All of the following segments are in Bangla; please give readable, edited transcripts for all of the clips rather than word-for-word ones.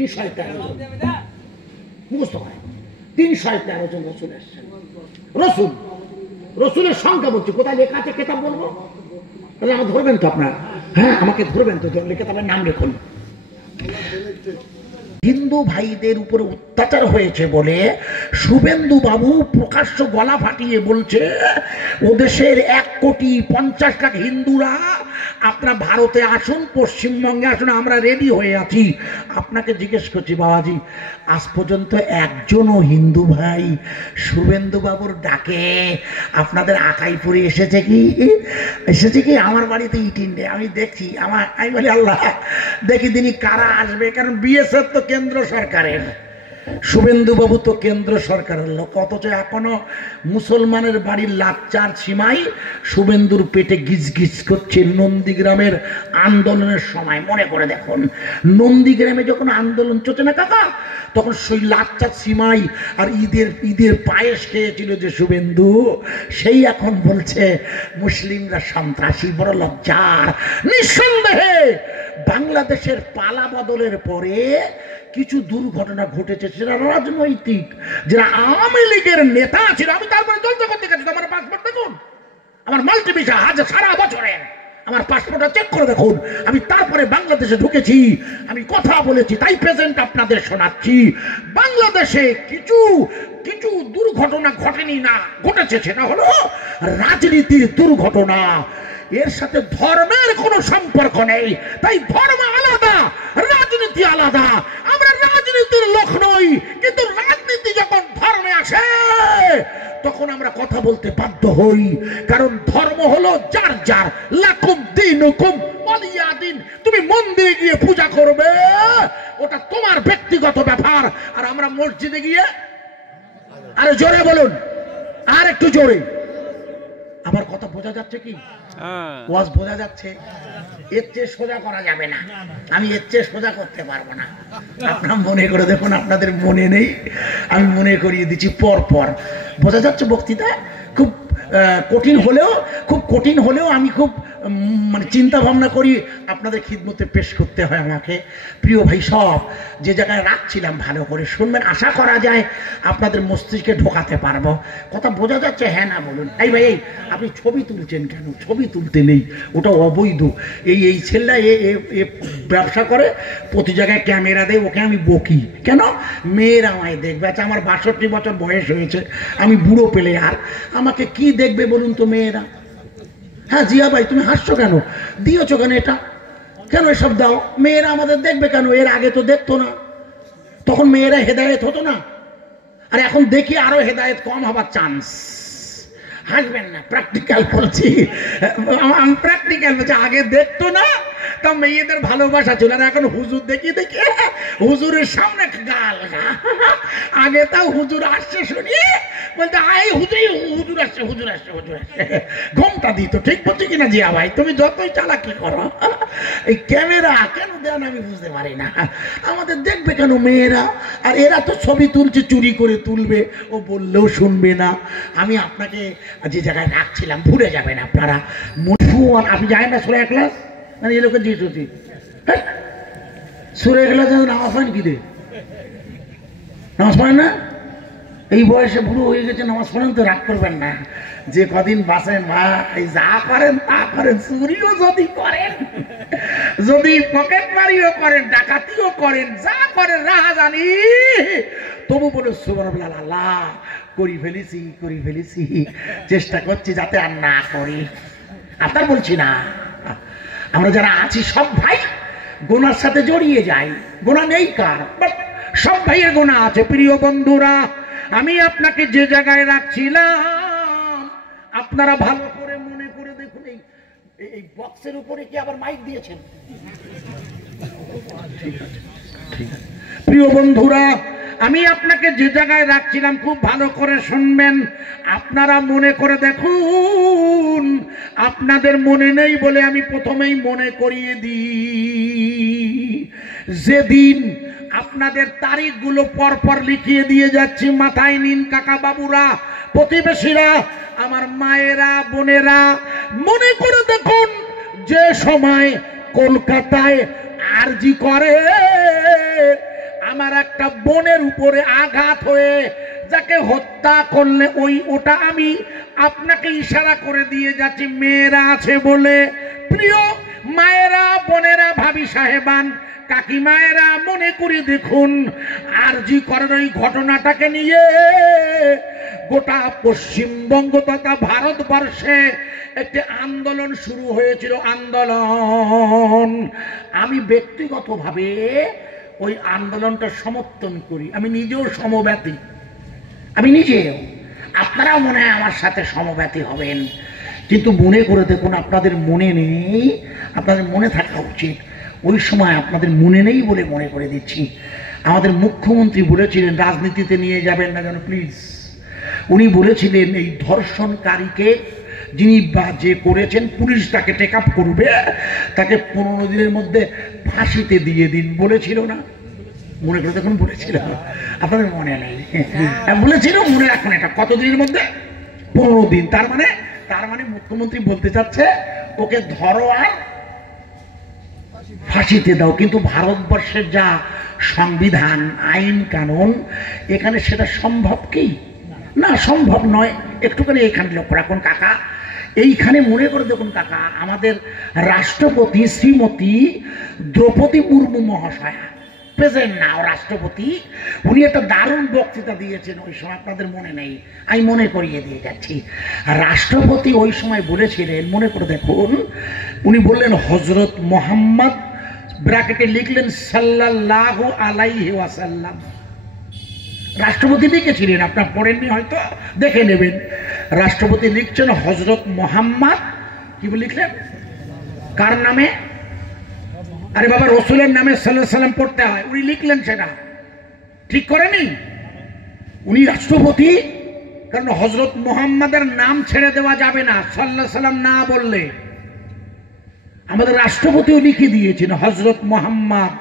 313 জন রসুল এসেছেন। রসুলের সংখ্যা বলছি, কোথায় লেখা আছে কেতাব বলবো? তাহলে আমাকে ধরবেন তো আপনারা? হ্যাঁ, আমাকে ধরবেন তো, কেতাবের নাম লিখুন। হিন্দু ভাইদের উপরে অত্যাচার হয়েছে বলে শুভেন্দু বাবু প্রকাশ্য গলা ফাটিয়ে বলছে ও দেশের 1,50,00,000 হিন্দুরা আপনারা ভারতে আসুন, পশ্চিমবঙ্গে আসুন, আমরা রেডি হয়ে আছি। আপনাকে জিজ্ঞেস করছি বাবাজি, আজ পর্যন্ত একজনও হিন্দু ভাই শুভেন্দু বাবুর ডাকে আপনাদের আকাইপুরে এসেছে কি? আমার বাড়িতে ইটিন্ডে আমি দেখছি, আমি বলি আল্লাহ দেখি তিনি কারা আসবে, কারণ বিএসএফ তো কেন্দ্র সরকারের, শুভেন্দু বাবু তো কেন্দ্র সরকারের লোক, অথচ এখনো মুসলমানের বাড়ির লাচ্চার সীমাই শুভেন্দুর পেটে গিজ গিজ করছে। নন্দীগ্রামের আন্দোলনের সময় মনে করে দেখুন, নন্দীগ্রামে যখন আন্দোলন চলছে না কাকা, তখন সেই লাচ্চার সীমাই আর ঈদের পায়েস খেয়েছিল যে শুভেন্দু, সেই এখন বলছে মুসলিমরা সন্ত্রাসী। বড় লজ্জার। নিঃসন্দেহে বাংলাদেশের পালা বদলের পরে কিছু দুর্ঘটনা ঘটেছে, সেটা রাজনৈতিক। যারা আওয়ামী লীগের নেতা ছিল, আমি তারপরে জলসা করতে গেছি, আমার পাসপোর্ট দেখুন, আমার মাল্টিভিসা সারা বছরে আমার পাসপোর্টটা চেক করে দেখুন, আমি তারপরে বাংলাদেশে ঢুকেছি, আমি কথা বলেছি, তাই প্রেজেন্ট আপনাদের শোনাচ্ছি। বাংলাদেশে কিছু দুর্ঘটনা ঘটেনি না, ঘটেছে, সেটা হলো রাজনীতির দুর্ঘটনা। এর সাথে ধর্মের কোনো সম্পর্ক নেই, তাই ধর্ম আলাদা, রাজনীতি আলাদা। আমরা রাজনীতির লোক নই, কিন্তু রাজনীতি যখন ধর্মে আসে তখন আমরা কথা বলতে বাধ্য হই, কারণ ধর্ম হলো যার যার। লাকুম দীনুকুম ওয়ালিয়া দিন। তুমি মন্দিরে গিয়ে পূজা করবে, ওটা তোমার ব্যক্তিগত ব্যাপার, আর আমরা মসজিদে গিয়ে, আরে জোরে বলুন, আর একটু জোরে। আমার কথা বোঝা যাচ্ছে কি? ওয়াজ বোঝা যাচ্ছে? এর চেয়ে সোজা করা যাবে না, আমি এর চেয়ে সোজা করতে পারবো না। আপনারা মনে করে দেখুন, আপনাদের মনে নেই, আমি মনে করিয়ে দিচ্ছি পর পর। বোঝা যাচ্ছে বক্তৃতা খুব কঠিন হলেও আমি খুব চিন্তা ভাবনা করি আপনাদের খিদমতে পেশ করতে হয় আমাকে। প্রিয় ভাই সব, যে জায়গায় রাখছিলাম ভালো করে শুনবেন, আশা করা যায় আপনাদের মস্তিষ্কে ঢোকাতে পারবো। কথা বোঝা যাচ্ছে? হ্যাঁ না বলুন। ভাই আপনি ছবি তুলছেন কেন? ছবি তুলতে নেই, ওটা অবৈধ। এই ছেলেরা এ ব্যবসা করে, প্রতি জায়গায় ক্যামেরা দেয়, ওকে আমি বকি কেন? মেয়েরা আমায় দেখবে। আচ্ছা, আমার 62 বছর বয়স হয়েছে, আমি বুড়ো পেলে আর আমাকে কি দেখবে বলুন তো মেয়েরা? হ্যাঁ জিয়া ভাই, তুমি হাসছো কেন? দিয়েছো কেন এটা? কেন এসব দাও? মেয়েরা আমাদের দেখবে কেন? এর আগে তো দেখতো না, তখন মেয়েরা হেদায়েত হতো না, আর এখন দেখি আরো হেদায়েত কম হবার চান্স। হাসবেন না, প্র্যাকটিক্যাল বলছি, আমি প্র্যাকটিক্যাল বলছি। আগে দেখতো না, তা মেয়েদের ভালোবাসা ছিল, আর এখন হুজুর দেখি হুজুরের সামনে গাল। আগে তাও হুজুর আসছে শুনি বলতে, আই হুজুর আসছে, ঘুমটা দিত। ঠিক বলছি কিনা জিয়া ভাই? তুমি যতই চালাকি করো, এই ক্যামেরা কেন দেন আমি বুঝতে পারি না। আমাদের দেখবে কেন মেয়েরা? আর এরা তো ছবি তুলছে, চুরি করে তুলবে, ও বললেও শুনবে না। আমি আপনাকে যে জায়গায় রাখছিলাম ভুলে যাবেন আপনারা। আপনি জানেন না সুরা ইখলাস? মানে এই লোকের দিয়ে চলছি, হ্যাঁ সুরা ইখলাস নামাজ পড়েন কি দে? নামাজ পড়েন না? এই বয়সে বুড়ো হয়ে গেছে, নামাজ পড়েন তো? রাগ করবেন না, যে কদিন বাঁচেন ভাই, যা করেন তা করেন, চুরিও যদি করেন, যদি পকেট মারিও করেন, ডাকাতিও করেন, যা করেন রাহাজানি, তবু বলে সুবহানাল্লাহ, আল্লাহ করি ফেলেছি, চেষ্টা করছি যাতে আর না করি। আপনার বলছি না, আমরা যারা আছি সব ভাই গোনার সাথে জড়িয়ে যাই। গোনা নেই কার, সব ভাইয়ের গোনা আছে। প্রিয় বন্ধুরা, আমি আপনাকে যে জায়গায় রাখছিলাম আপনারা ভালো করে মনে করে দেখুন। এই বক্সের উপরে কি আবার মাইক দিয়েছেন? ঠিক আছে। প্রিয় বন্ধুরা, আমি আপনাকে যে জায়গায় রাখছিলাম খুব ভালো করে শুনবেন, আপনারা মনে করে দেখুন। আপনাদের মনে নেই বলে আমি প্রথমেই মনে করিয়ে দিই। যেদিন আপনাদের তারিখগুলো পরপর লিখিয়ে দিয়ে যাচ্ছি, মাথায় নিন কাকা বাবুরা, প্রতিবেশীরা, আমার মায়েরা, বোনেরা, মনে করে দেখুন যে সময় কলকাতায় আরজি করে আমার একটা বোনের উপরে আঘাত হয়ে যাকে হত্যা করলে ওটা আমি আপনাকে ইশারা করে দিয়ে যাচ্ছি মেয়েরা আছে বলে। প্রিয় মায়েরা, বোনেরা, ভাবি সাহেবান, কাকিমায়েরা, মনে করে দেখুন আরজি করের ওই ঘটনাটাকে নিয়ে গোটা পশ্চিমবঙ্গ তথা ভারতবর্ষে একটি আন্দোলন শুরু হয়েছিল। আন্দোলন আমি ব্যক্তিগতভাবে ওই আন্দোলনটা সমর্থন করি। আমি নিজেও সমব্যথী, আমি নিজেও। আপনারাও মনে হয় আমার সাথে সমব্যথী হবেন, কিন্তু মনে করে দেখুন আপনাদের মনে নেই, আপনাদের মনে থাকা উচিত। ওই সময় আপনাদের মনে নেই বলে মনে করে দিচ্ছি, আমাদের মুখ্যমন্ত্রী বলেছিলেন রাজনীতিতে নিয়ে যাবেন না যেন প্লিজ। উনি বলেছিলেন এই ধর্ষণকারীকে যিনি বা যে করেছেন পুলিশ তাকে টেক আপ করবে, তাকে 15 দিনের মধ্যে ফাঁসিতে দিয়ে দিন, বলেছিল না? মনে করে দেখুন বলেছিল, আপনাদের মনে নেই বলেছিল, মনে রাখুন এটা কতদিনের মধ্যে? 15 দিন। তার মানে মুখ্যমন্ত্রী বলতে চাচ্ছে ওকে ধরো আর ফাঁসিতে দাও। কিন্তু ভারতবর্ষের যা সংবিধান, আইন কানুন, এখানে সেটা সম্ভব কি? না, সম্ভব নয়। একটুখানি এখানে লক্ষ্য রাখুন কাকা, এইখানে মনে করে দেখুন কাকা, আমাদের রাষ্ট্রপতি শ্রীমতী দ্রৌপদী মুর্মু মহাশয়া, প্রেজেন্ট নাও রাষ্ট্রপতি, উনি একটা দারুণ বক্তৃতা দিয়েছেন ওই সময়, আপনাদের মনে নেই, আমি মনে করিয়ে দিয়ে যাচ্ছি। রাষ্ট্রপতি ওই সময় বলেছিলেন, মনে করে দেখুন, উনি বললেন হযরত মুহাম্মদ ব্র্যাকেটে লিখলেন সাল্লাল্লাহু আলাইহি ওয়াসাল্লাম। রাষ্ট্রপতি লিখেছিলেন, আপনার পড়েননি হয়তো, দেখে নেবেন। রাষ্ট্রপতি লিখছেন হযরত মুহাম্মদ, কি বলে লিখলেন? কার নামে? আরে বাবা, রসুলের নামে সাল্লাল্লাহু আলাইহি সাল্লাম পড়তে হয়, উনি লিখলেন সেটা ঠিক করেনি উনি রাষ্ট্রপতি, কারণ হযরত মুহাম্মাদের নাম ছেড়ে দেওয়া যাবে না সাল্লাল্লাহু আলাইহি সাল্লাম না বললে। আমাদের রাষ্ট্রপতিও লিখে দিয়েছেন হযরত মুহাম্মদ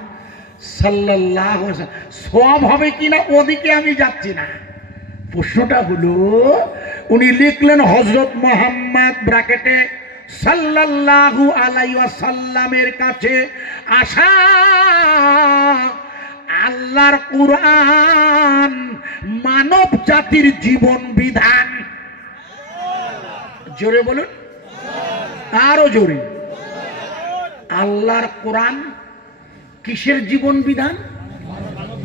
সাল্লাল্লাহু আলাইহি ওয়াসাল্লাম। সওয়াব হবে কিনা ওদিকে আমি যাচ্ছি না, প্রশ্নটা হলো উনি লিখলেন হযরত মুহাম্মদ ব্র্যাকেটে সাল্লাল্লাহু আলাইহি ওয়াসাল্লামের কাছে আসা আল্লাহর কুরআন মানব জাতির জীবন বিধান। জোরে বলুন, আরো জোরে। আল্লাহর কোরআন কিসের জীবন বিধান?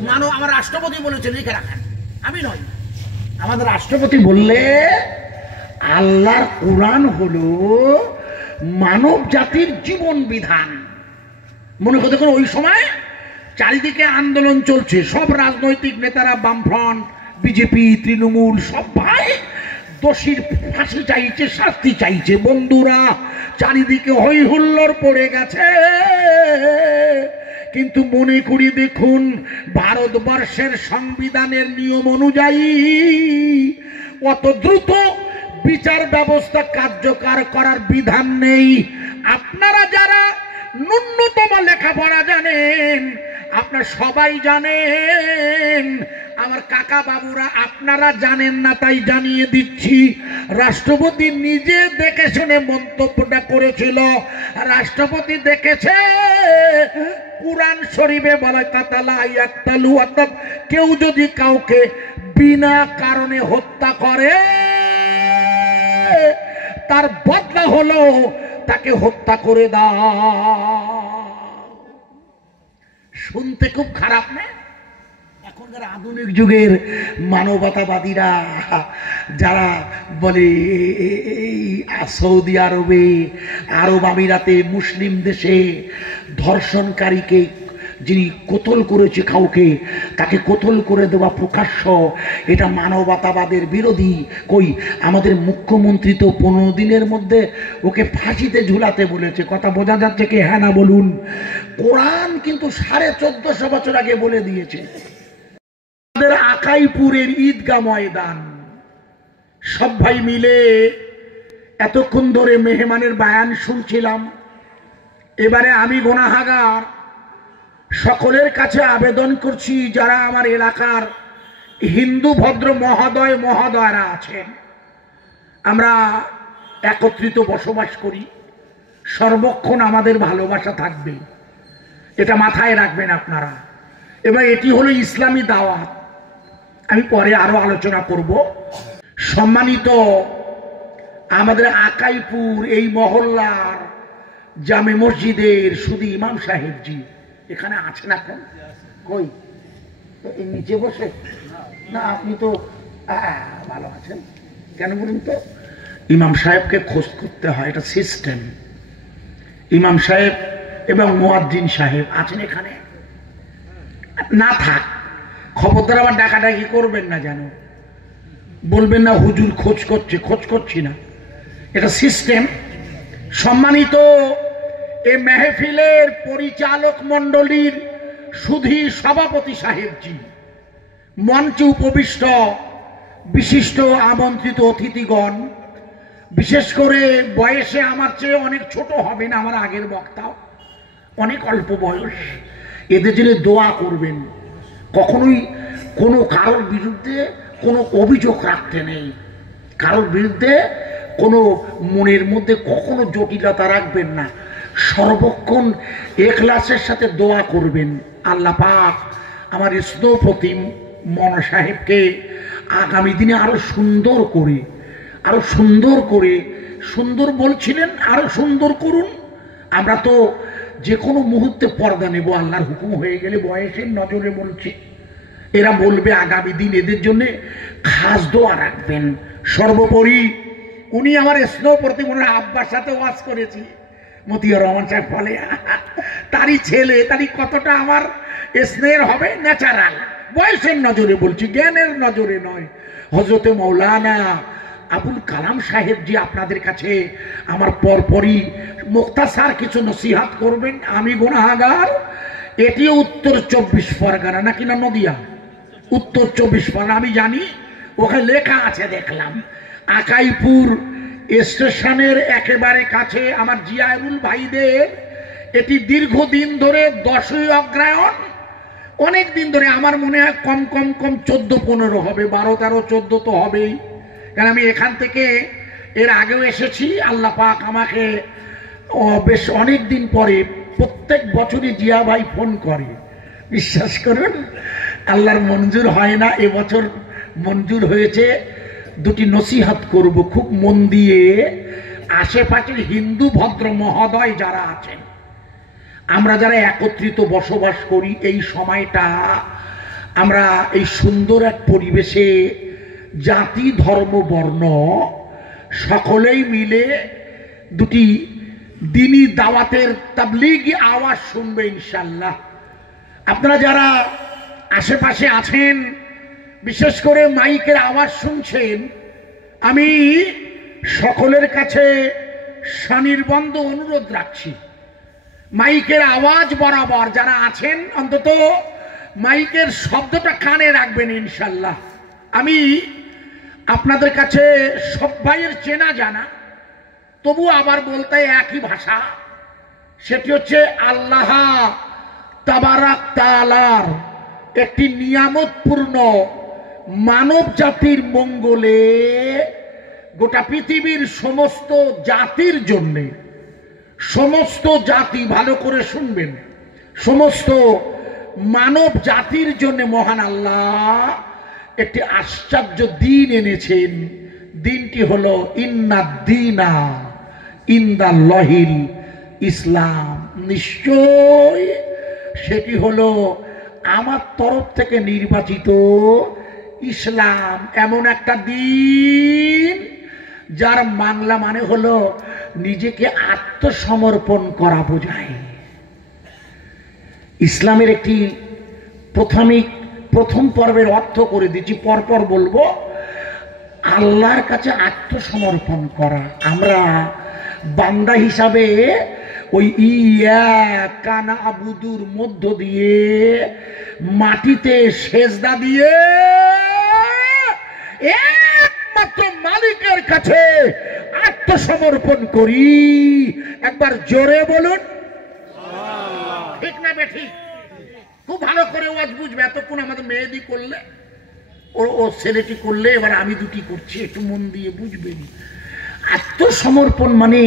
মানব, আমার রাষ্ট্রপতি বলেছেন, লিখে রাখেন, আমি নয়, আমাদের রাষ্ট্রপতি বললে আল্লাহর কোরআন হলো মানব জাতির জীবন বিধান। মনে করে দেখুন ওই সময় চারিদিকে আন্দোলন চলছে, সব রাজনৈতিক নেতারা, বামফ্রন্ট, বিজেপি, তৃণমূল, সব ভাই দোষীর ফাঁসি চাইছে, শাস্তি চাইছে। বন্ধুরা, চারিদিকে হই হুল্লোড় পড়ে গেছে, কিন্তু মনে করি দেখুন ভারতবর্ষের সংবিধানের নিয়ম অনুযায়ী অত দ্রুত বিচার ব্যবস্থা কার্যকর করার বিধান নেই। আপনারা যারা ন্যূনতম লেখাপড়া জানেন, আপনারা সবাই জানেন, আমার কাকা বাবুরা আপনারা জানেন না তাই জানিয়ে দিচ্ছি। রাষ্ট্রপতি নিজে দেখে শুনে মন্তব্যটা করেছিল। রাষ্ট্রপতি দেখেছে কুরআন শরীফে বলা কাতালা ইয়াকতালু, অর্থাৎ কেউ যদি কাউকে বিনা কারণে হত্যা করে তার বদলা হলো তাকে হত্যা করে দাও। শুনতে খুব খারাপ না? এখনকার আধুনিক যুগের মানবতাবাদীরা যারা বলে সৌদি আরবে, আরব আমিরাতে, মুসলিম দেশে ধর্ষণকারীকে যিনি কতল করেছে কাউকে, তাকে কতল করে দেওয়া প্রকাশ্য, এটা মানবতাবাদের বিরোধী। কই, আমাদের মুখ্যমন্ত্রী তো 15 দিনের মধ্যে ওকে ফাঁসিতে ঝুলাতে বলেছে। কথা বোঝা যাচ্ছে কি? হ্যাঁ না বলুন। কোরআন কিন্তু 1450 বছর আগে বলে দিয়েছে। আমাদের আকাইপুরের ঈদগাহ ময়দান, সব ভাই মিলে এতক্ষণ ধরে মেহমানের বায়ান শুনছিলাম। এবারে আমি গুনাহগার, সকলের কাছে আবেদন করছি, যারা আমার এলাকার হিন্দু ভদ্র মহোদয় মহোদয়রা আছেন, আমরা একত্রিত বসবাস করি, সর্বক্ষণ আমাদের ভালোবাসা থাকবে, এটা মাথায় রাখবেন আপনারা। এবার এটি হলো ইসলামী দাওয়াত। আমি পরে আরো আলোচনা করব। সম্মানিত আমাদের আকাইপুর এই মহল্লার জামে মসজিদের শুধু ইমাম সাহেবজি এখানে আছেন এখন? কই নিচে বসে? না আপনি তো ভালো আছেন, কেন বলুন তো? ইমাম সাহেবকে খোঁজ করতে হয়, এটা সিস্টেম। ইমাম সাহেব এবং মুয়াজ্জিন সাহেব আছেন এখানে? না থাক, খবরদার আবার ডাকাডাকি করবেন না, জানো, বলবেন না হুজুর খোঁজ করছে। খোঁজ করছি না, এটা সিস্টেম। সম্মানিত এ মেহফিলের পরিচালক মণ্ডলীর সুধী সভাপতি সাহেবজি, মঞ্চে উপবিষ্ট বিশিষ্ট আমন্ত্রিত অতিথিগণ, বিশেষ করে বয়সে আমার চেয়ে অনেক ছোট হবেন আমার আগের বক্তাও, অনেক অল্প বয়স, এদের জন্য দোয়া করবেন। কখনোই কোনো কারোর বিরুদ্ধে কোনো অভিযোগ রাখতে নেই, কারোর বিরুদ্ধে কোনো মনের মধ্যে কখনো জটিলতা রাখবেন না, সর্বক্ষণ ইখলাসের সাথে দোয়া করবেন। আল্লাহ পাক আমার স্নেহপতি মনা সাহেবকে আগামী দিনে আরো সুন্দর করে সুন্দর বলছিলেন, আরো সুন্দর করুন। আমরা তো যে কোনো মুহূর্তে পর্দা নেব, আল্লাহর হুকুম হয়ে গেলে, বয়সের নজরে বলছি। এরা বলবে আগামী দিন এদের জন্য খাস দোয়া রাখবেন। সর্বোপরি উনি আমার স্নেহপতি মনে আব্বার সাথে ওয়াজ করেছি, মতিয়ার রহমান সাহেব বলে তারই ছেলে, তারই কতটা আমার স্নেহের হবে, ন্যাচারাল। বয়সের নজরে বলছি, জ্ঞানের নজরে নয়। হযরতে মৌলানা আবুল কালাম সাহেবজি আপনাদের কাছে আমার পরপরই মুখতাসার কিছু নসিহাত করবেন। আমি গুনাহগার। এটিও উত্তর 24 পরগনা নাকি না নদিয়া? উত্তর 24 পরগনা। আমি জানি, ওখানে লেখা আছে দেখলাম। আকাইপুর স্টেশনের একেবারে কাছে আমার জিয়ারুল ভাইদের এটি দীর্ঘদিন ধরে 10ই অগ্রহায়ণ, অনেক দিন ধরে, আমার মনে হয় কম 14-15 হবে, 12-13, 14 তো হবেই, কারণ আমি এখান থেকে এর আগেও এসেছি। আল্লাহ পাক আমাকে বেশ অনেক দিন পরে প্রত্যেক বছরই জিয়া ভাই ফোন করে, বিশ্বাস করুন আল্লাহর মঞ্জুর হয় না, এবছর মঞ্জুর হয়েছে। দুটি নসিহত করব খুব মন দিয়ে। আশেপাশের হিন্দু ভদ্র মহোদয় যারা আছেন, আমরা যারা একত্রিত বসবাস করি, এই সময়টা আমরা এই সুন্দর এক পরিবেশে জাতি ধর্ম বর্ণ সকলেই মিলে দুটি দ্বীনি দাওয়াতের তাবলীগী আওয়াজ শুনবে ইনশাআল্লাহ। আপনারা যারা আশেপাশে আছেন, বিশেষ করে মাইকের আওয়াজ শুনছেন, আমি সকলের কাছে সনির্বন্ধ অনুরোধ রাখছি, মাইকের আওয়াজ বরাবর যারা আছেন অন্তত মাইকের শব্দটা কানে রাখবেন ইনশাআল্লাহ। আমি আপনাদের কাছে সব ভাইয়ের চেনা জানা, তবু আবার বলতে একই ভাষা, সেটি হচ্ছে আল্লাহ তাবারাক তাআলার একটি নিয়ামতপূর্ণ মানব জাতির মঙ্গলে গোটা পৃথিবীর সমস্ত জাতির জন্য, সমস্ত জাতি ভালো করে শুনবেন, সমস্ত মানব জাতির জন্য মহান আল্লাহ একটি আশ্চর্য দিন এনেছেন। দিনটি হলো ইন্নাদ্দীনা ইনদাল্লাহিল ইসলাম। নিশ্চয় সেটি হলো আমার তরফ থেকে নির্বাচিত ইসলাম, এমন একটা দিন যার বাংলা মানে হলো নিজেকে আত্মসমর্পণ করা বোঝায়। ইসলামের একটি প্রথম পর্বের অর্থ করে দিচ্ছি, পরপর বলবো। আল্লাহর কাছে আত্মসমর্পণ করা। আমরা বান্দা হিসাবে ওই ইয়াকা নাবুদুর মধ্য দিয়ে মাটিতে সেজদা দিয়ে একমাত্র মালিকের কাছে আত্মসমর্পণ করি। একবার জোরে বলুন, ঠিক না বেঠিক? খুব ভালো করে ওয়াজ বুঝবে। এতক্ষণ আমাদের মেয়েদি করলে, ও ছেলেটি করলে, এবার আমি দুটি করছি, একটু মন দিয়ে বুঝবেন। আত্মসমর্পণ মানে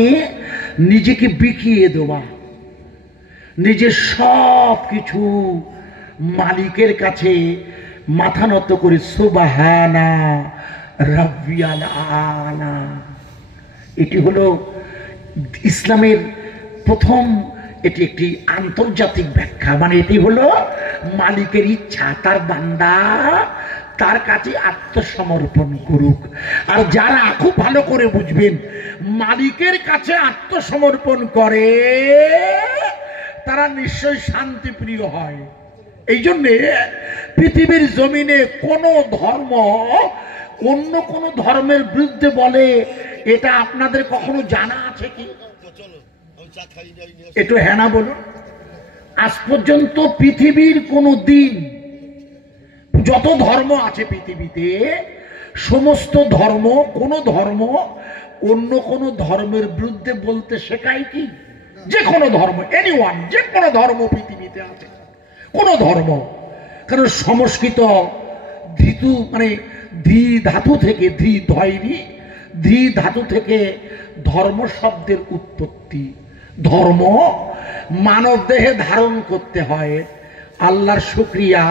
নিজেকে বিকিয়ে দেওয়া, নিজের সব কিছু মালিকের কাছে মাথা নত করে সুবহানা রাব্বিয়াল আলা। এটি হলো ইসলামের প্রথম, এটি একটি আন্তর্জাতিক ব্যাখ্যা। মানে এটি হলো মালিকের ইচ্ছা, তার বান্দা তার কাছে আত্মসমর্পণ করুক। আর যারা খুব ভালো করে বুঝবেন মালিকের কাছে আত্মসমর্পণ করে তারা নিশ্চয়ই শান্তিপ্রিয় হয়। এই জন্যে পৃথিবীর জমিনে কোন ধর্ম অন্য কোন ধর্মের বিরুদ্ধে বলে, এটা আপনাদের কখনো জানা আছে কি? একটু হ্যাঁ না বলুন। আজ পর্যন্ত পৃথিবীর কোন দিন, যত ধর্ম আছে পৃথিবীতে, সমস্ত ধর্ম, কোন ধর্ম অন্য কোন ধর্মের বিরুদ্ধে বলতে শেখায় কি? যে কোনো ধর্ম, এনিওয়ান, যে কোনো ধর্ম পৃথিবীতে আছে, কোন ধর্ম। কারণ সংস্কৃত ধাতু, মানে ধি ধাতু থেকে, ধি ধাতু থেকে ধর্ম শব্দের উৎপত্তি। ধর্ম মানব দেহে ধারণ করতে হয়। আল্লাহর শুকরিয়া,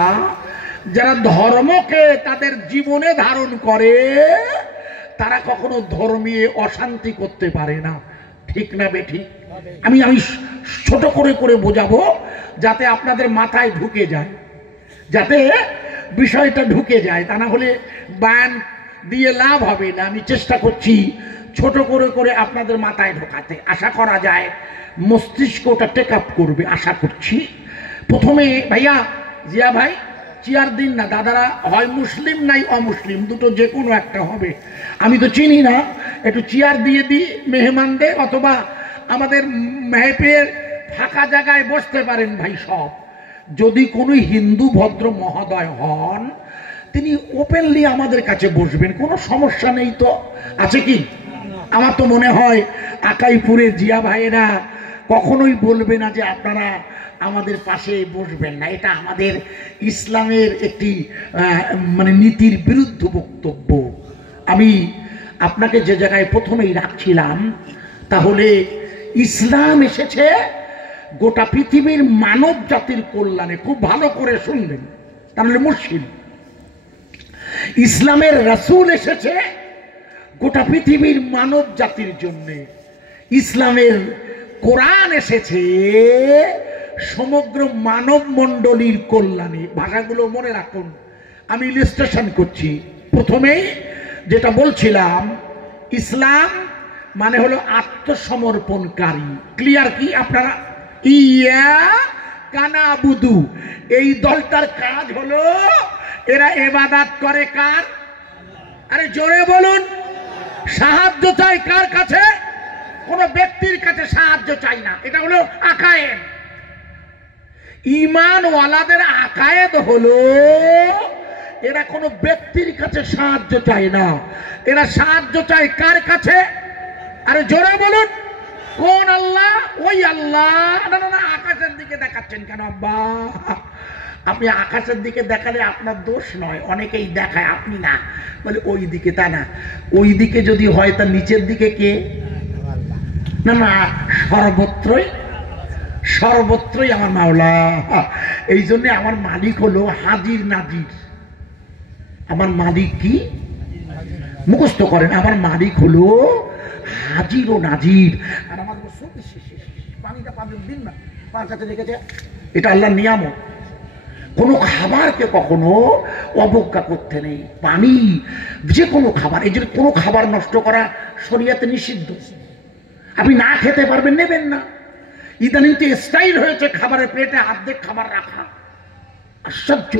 যারা ধর্মকে তাদের জীবনে ধারণ করে তারা কখনো ধর্মীয় অশান্তি করতে পারে না। ঠিক না বেঠিক? আমি ছোট করে করে বোঝাবো যাতে আপনাদের মাথায় ঢুকে যায়, যাতে বিষয়টা ঢুকে যায়। তা না হলে বায়ান দিয়ে লাভ হবে না। আমি চেষ্টা করছি ছোট করে করে আপনাদের মাথায় ঢোকাতে। আশা করা যায় মস্তিষ্কটা টেক আপ করবে, আশা করছি। প্রথমে ভাইয়া, জিয়া ভাই, চেয়ার দিন না। দাদারা হয় মুসলিম নাই অমুসলিম, দুটো যে কোনো একটা হবে। আমি তো চিনি না, একটু চেয়ার দিয়ে দিই মেহমানদের, অথবা আমাদের মেহফিলের ফাঁকা জায়গায় বসতে পারেন ভাই সব। যদি কোনো হিন্দু ভদ্র মহোদয় হন, তিনি ওপেনলি আমাদের কাছে বসবেন, কোনো সমস্যা নেই তো, আছে কি? আমার তো মনে হয় আকাইপুরের জিয়া ভাইয়েরা কখনোই বলবে না যে আপনারা আমাদের পাশে বসবেন না। এটা আমাদের ইসলামের একটি মানে নীতির বিরুদ্ধ বক্তব্য। আমি আপনাকে যে জায়গায় প্রথমেই রাখছিলাম, তাহলে ইসলাম এসেছে গোটা পৃথিবীর মানব জাতির কল্যাণে। খুব ভালো করে শুনবেন, তাহলে মুশকিল। ইসলামের রাসূল এসেছে গোটা পৃথিবীর মানব জাতির জন্য। ইসলামের কোরআন এসেছে সমগ্র মানব মণ্ডলীর কল্যাণে। ভাষাগুলো মনে রাখুন, আমি ইলাস্ট্রেশন করছি। প্রথমেই যেটা বলছিলাম, ইসলাম মানে হলো আত্মসমর্পণকারী। ক্লিয়ার কি আপনারা? ইয়া কানাবুদু, এই দলটার কাজ হলো এরা ইবাদত করে কার? আরে জোরে বলুন। সাহায্য চাই কার কাছে? কোন ব্যক্তির কাছে সাহায্য চাই না। এটা হলো আকায়েদ। ঈমানওয়ালাদের আকায়েদ হলো এরা কোনো ব্যক্তির কাছে সাহায্য চায় না, এরা সাহায্য চায় কার কাছে? আরে জোরে বলুন। কোন আল্লাহ? ওই আল্লাহ। না না না, আকাশের দিকে দেখাচ্ছেন কেন আব্বা? আপনি আকাশের দিকে দেখালে আপনার দোষ নয়, অনেকেই দেখায়, আপনি না। বলে ওই দিকে, তা না, ওই দিকে যদি হয় তার নিচের দিকে কে? না না, সর্বত্রই, সর্বত্রই আমার মাওলা। এই জন্য আমার মালিক হলো হাজির নাজির। আমার মালিক কি? মুখস্থ করেন, আমার মালিক হলো হাজির ও নাজির। আর আমার পানিটা পাবেন দিন না, পাঁচ হাতে রেখেছে, এটা আল্লাহর নিয়ামত। কোনো খাবারকে কখনো অবজ্ঞা করতে নেই। পানি, যে কোনো খাবার, এই জন্য কোনো খাবার নষ্ট করা শরীয়তে নিষিদ্ধ। আপনি না খেতে পারবেন, নেবেন না। ইদানিং তো স্টাইল হয়েছে খাবারের প্লেটে অর্ধেক খাবার রাখা। আশ্চর্য।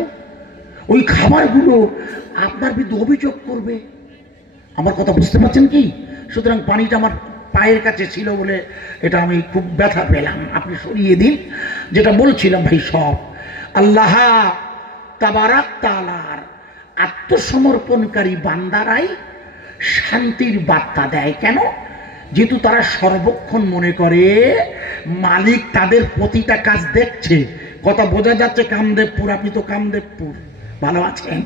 ওই খাবারগুলো আপনার বিরুদ্ধে অভিযোগ করবে। আমার কথা বুঝতে পারছেন কি? সুতরাং পানিটা আমার পায়ের কাছে ছিল বলে এটা আমি খুব ব্যথা পেলাম। আপনি সরিয়ে দিন। যেটা বলছিলাম ভাই, সব আল্লাহ তাবারাক তাআলার আত্মসমর্পণকারী বান্দারাই শান্তির বার্তা দেয়। কেন? যেহেতু তারা সর্বক্ষণ মনে করে মালিক তাদের প্রতিটা কাজ দেখছে। কথা বোঝা যাচ্ছে? কামদেবপুর, আপনি তো কামদেবপুর, ভালো আছেন?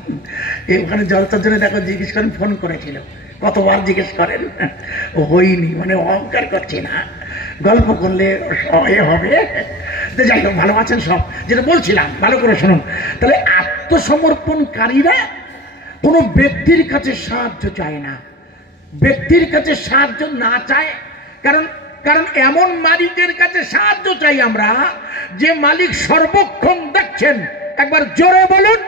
ওখানে জলসার জন্য দেখো জিজ্ঞেস করেন, ফোন করেছিল, কতবার জিজ্ঞেস করেন, হইনি, মানে অহংকার করছে না, গল্প করলে এ হবে। যাই হোক, ভালো আছেন সব? যেটা বলছিলাম ভালো করে শুনুন। তাহলে আত্মসমর্পণকারীরা কোনো ব্যক্তির কাছে সাহায্য চায় না, ব্যক্তির কাছে সাহায্য না চায়, কারণ কারণ এমন মালিকের কাছে সাহায্য চাই আমরা যে মালিক সর্বক্ষণ দেখছেন। একবার জোরে বলুন।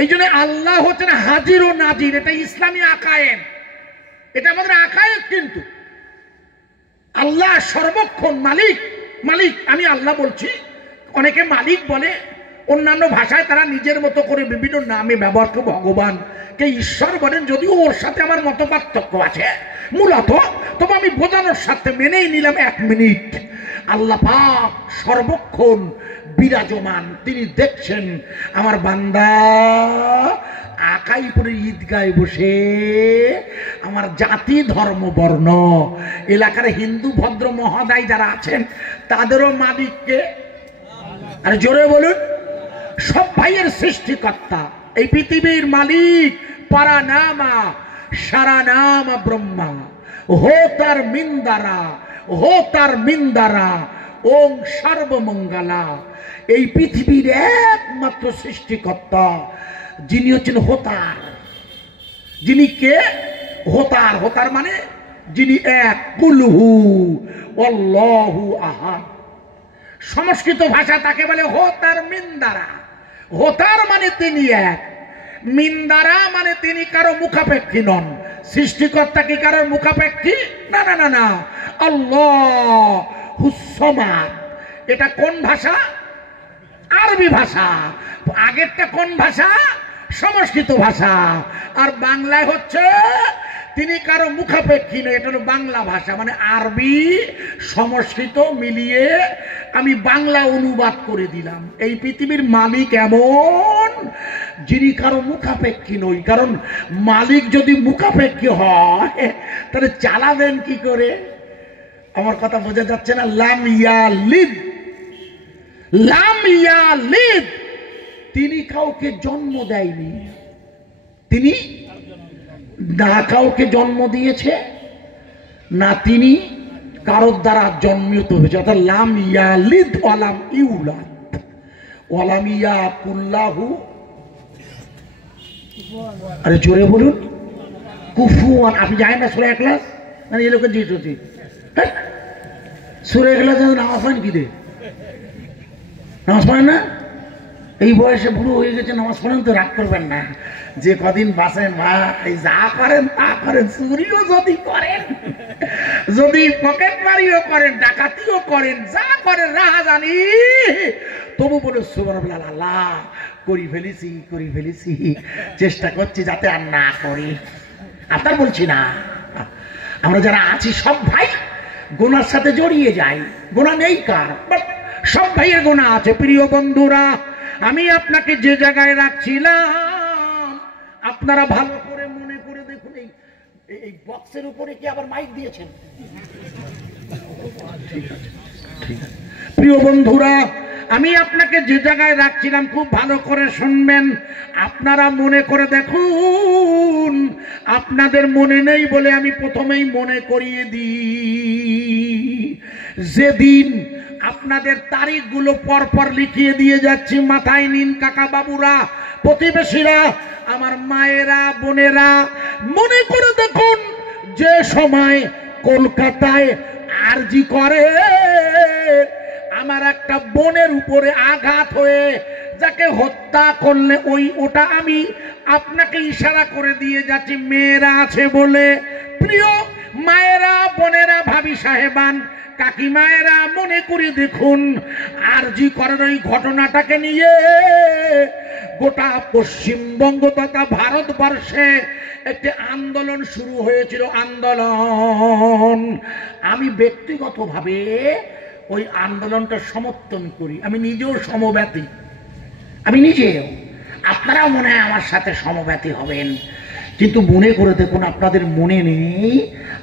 এই জন্য আল্লাহ হচ্ছেন হাজির ও নাজির, এটা ইসলামী আকায়েদ, এটা আমাদের আকায়েদ। কিন্তু আল্লাহ সর্বক্ষণ মালিক। মালিক আমি আল্লাহ বলছি, অনেকে মালিক বলে, অন্যান্য ভাষায় তারা নিজের মতো করে বিভিন্ন নামে ব্যবহার করে ভগবান কে ঈশ্বর বলেন, যদিও ওর সাথে আমার মত পার্থক্য আছে মূলত, তবে আমি বোঝানোর সাথে মেনেই নিলাম 1 মিনিট। আল্লাহ পাক সর্বক্ষণ বিরাজমান, তিনি দেখছেন আমার বান্দা আকাইপুরের ঈদগায় বসে আমার জাতি ধর্ম বর্ণ এলাকার হিন্দু ভদ্র মহোদয় যারা আছেন তাদেরও মালিককে, আর জোরে বলুন, সব ভাইয়ের সৃষ্টিকর্তা, এই পৃথিবীর মালিক পারানামা সারানামা ব্রহ্মা হো তার মিন্দারা, হো তার মিন্দারা ওম সর্বমঙ্গলা। এই পৃথিবীর একমাত্র সৃষ্টিকর্তা যিনি হচ্ছেন হোতার। যিনি কে? হোতার। হোতার মানে যিনি এক, কুলহু আল্লাহু আহাদ। সংস্কৃত ভাষা তাকে বলে হোতার মিন্দারা। হোতার মানে তিনি এক, মিন্দারা মানে তিনি কারো মুখাপেক্ষী নন। সৃষ্টিকর্তা কি কারোর মুখাপেক্ষী? না না না না। আল্লাহ হুসমাদ, এটা কোন ভাষা? আরবি ভাষা। আগেরটা কোন ভাষা? সংস্কৃত ভাষা। আর বাংলায় হচ্ছে তিনি কারো মুখাপেক্ষী নয়, এটা হলো বাংলা ভাষা। মানে আরবি সংস্কৃত মিলিয়ে আমি বাংলা অনুবাদ করে দিলাম। এই পৃথিবীর মালিক এমন যিনি কারো মুখাপেক্ষী নই। কারণ মালিক যদি মুখাপেক্ষী হয় তাহলে চালাবেন কি করে? আমার কথা বোঝা যাচ্ছে না? লাম ইয়ালিদ, লাম ইয়ালিদ, তিনি কাউকে জন্ম দেয়নি, তিনি না কাউকে জন্ম দিয়েছে, না তিনি কারোর দ্বারা জন্মিত হয়েছে। অর্থাৎ লাম ইয়ালিদ ওয়ালাম ইউলাদ ওয়ালাম ইয়াকুল্লাহু, আরে জোরে বলুন, কুফুয়ান। আপনি জানেন না সূরা ইখলাস? মানে এই লোকের জিজ্ঞেস হচ্ছে সূরা ইখলাস নামাজ পড়েন কি দে? নামাজ পড়েন না? এই বয়সে বুড়ো হয়ে গেছে, নামাজ পড়েন তো? রাগ করবেন না, যে কদিন বাঁচেন ভাই যা করেন তা করেন, চুরিও যদি করেন, যদি পকেট মারিও করেন, ডাকাতিও করেন, যা করেন রাহাজানি, তবু বলে সুবহানাল্লাহ, আল্লাহ করি ফেলেছি, চেষ্টা করছি যাতে আর না করি। আপনার বলছি না, আমরা যারা আছি সব ভাই গুনার সাথে জড়িয়ে যাই। গুনাহ নেই কার, সব ভাইয়ের গুনাহ আছে। প্রিয় বন্ধুরা, আমি আপনাকে যে জায়গায় রাখছিলাম আপনারা ভালো করে মনে করে দেখুন। এই বক্সের উপরে কি আবার মাইক দিয়েছেন? ঠিক আছে, ঠিক আছে। প্রিয় বন্ধুরা, আমি আপনাকে যে জায়গায় রাখছিলাম খুব ভালো করে শুনবেন। আপনারা মনে করে দেখুন। আপনাদের মনে নেই বলে আমি প্রথমেই মনে করিয়ে দিই। যেদিন আপনাদের তারিখগুলো পরপর লিখিয়ে দিয়ে যাচ্ছি, মাথায় নিন কাকা বাবুরা, প্রতিবেশীরা, আমার মায়েরা, বোনেরা, মনে করে দেখুন যে সময় কলকাতায় আরজি করে আমার একটা বোনের উপরে আঘাত হয়ে যাকে হত্যা করলে ওটা আমি আপনাকে ইশারা করে দিয়ে যাচ্ছি, মেয়েরা আছে বলে। প্রিয় মায়েরা, বোনেরা, ভাবি সাহেবান, কাকিমায়েরা, মনে করে দেখুন আরজি করার ওই ঘটনাটাকে নিয়ে গোটা পশ্চিমবঙ্গ তথা ভারতবর্ষে একটি আন্দোলন শুরু হয়েছিল। আন্দোলন আমি ব্যক্তিগতভাবে ওই আন্দোলনটা সমর্থন করি। আমি নিজেও সমব্যথী, আমি নিজেও। আপনারাও মনে হয় আমার সাথে সমব্যথী হবেন। কিন্তু মনে করে দেখুন, আপনাদের মনে নেই,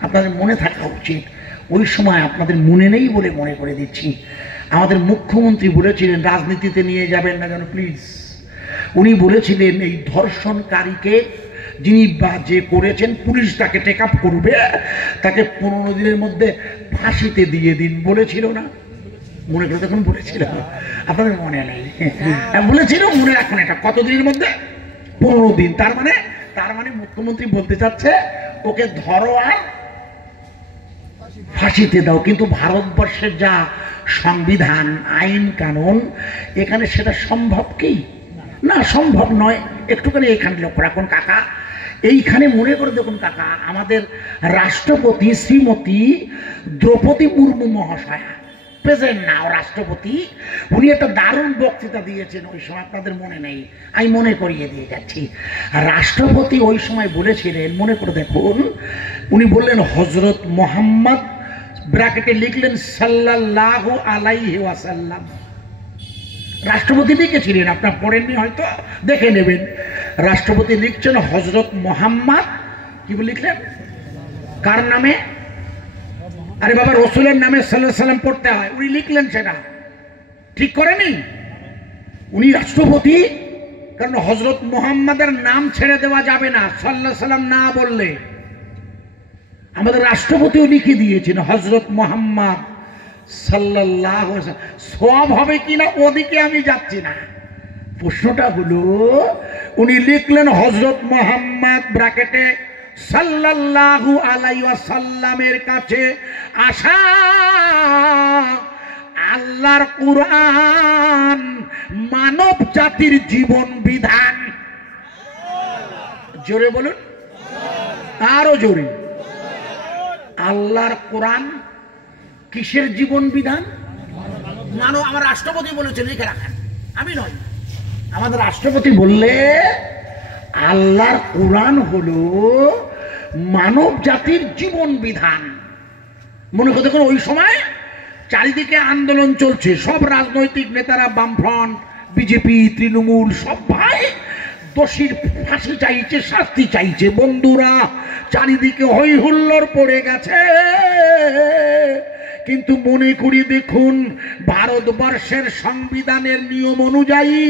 আপনাদের মনে থাকা উচিত। ওই সময় আপনাদের মনে নেই বলে মনে করে দিচ্ছি। আমাদের মুখ্যমন্ত্রী বলেছিলেন রাজনীতিতে নিয়ে যাবেন না যেন প্লিজ। উনি বলেছিলেন এই ধর্ষণকারীকে যিনি বা যে করেছেন পুলিশ তাকে টেক আপ করবে, তাকে 15 দিনের মধ্যে ফাঁসিতে দিয়ে দিন, বলেছিল না? মনে করে তখন বলেছিল, আপনাদের মনে নেই, বলেছিল মনে রাখুন, এটা কতদিনের মধ্যে? 15 দিন। তার মানে মুখ্যমন্ত্রী বলতে চাচ্ছে ওকে ধরো আর ফাঁসিতে দাও। কিন্তু ভারতবর্ষের যা সংবিধান, আইন কানুন, এখানে সেটা সম্ভব কি? না, সম্ভব নয়। একটুখানি এখানে লক্ষ্য রাখুন কাকা, এইখানে মনে করে দেখুন কাকা, আমাদের রাষ্ট্রপতি শ্রীমতী দ্রৌপদী মুর্মু মহাশয়া, প্রেজেন্ট নাও রাষ্ট্রপতি, উনি একটা দারুণ বক্তৃতা দিয়েছেন ওই সময়, আপনাদের মনে নেই, আমি মনে করিয়ে দিয়ে যাচ্ছি। রাষ্ট্রপতি ওই সময় বলেছিলেন, মনে করে দেখুন, উনি বললেন হযরত মুহাম্মদ, ব্র্যাকেটে লিখলেন সাল্লাল্লাহু আলাইহি ওয়াসাল্লাম। রাষ্ট্রপতি লিখেছিলেন, আপনারা পড়েননি হয়তো, দেখে নেবেন। রাষ্ট্রপতি লিখছেন হযরত মুহাম্মদ, কি বলে লিখলেন? কার নামে? আরে বাবা, রসুলের নামে সাল্লাল্লাহু আলাইহি সাল্লাম পড়তে হয়, উনি লিখলেন সেটা ঠিক করেনি উনি রাষ্ট্রপতি, কারণ হযরত মুহাম্মাদের নাম ছেড়ে দেওয়া যাবে না সাল্লাল্লাহু আলাইহি সাল্লাম না বললে। আমাদের রাষ্ট্রপতিও লিখে দিয়েছেন হযরত মুহাম্মদ সাল্লাল্লাহু আলাইহি ওয়াসাল্লাম। সওয়াব হবে কিনা ওদিকে আমি যাচ্ছি না, প্রশ্নটা হলো উনি লিখলেন হযরত মুহাম্মদ, ব্র্যাকেটে সাল্লাল্লাহু আলাইহি ওয়াসাল্লামের কাছে আসা আল্লাহর কুরআন মানব জাতির জীবন বিধান। জোরে বলুন, আরো জোরে। আল্লাহর কোরআন কিসের জীবন বিধান? মানব, আমার রাষ্ট্রপতি বলেছে, লিখে রাখেন, আমি নয়, আমাদের রাষ্ট্রপতি বললে আল্লাহর কোরআন হলো মানব জাতির জীবন বিধান। মনে করে দেখুন, ওই সময় চারিদিকে আন্দোলন চলছে, সব রাজনৈতিক নেতারা, বামফ্রন্ট, বিজেপি, তৃণমূল, সব ভাই দোষীর ফাঁসি চাইছে, শাস্তি চাইছে। বন্ধুরা, চারিদিকে হই হুল্লোড় পড়ে গেছে, কিন্তু মনে করি দেখুন, ভারতবর্ষের সংবিধানের নিয়ম অনুযায়ী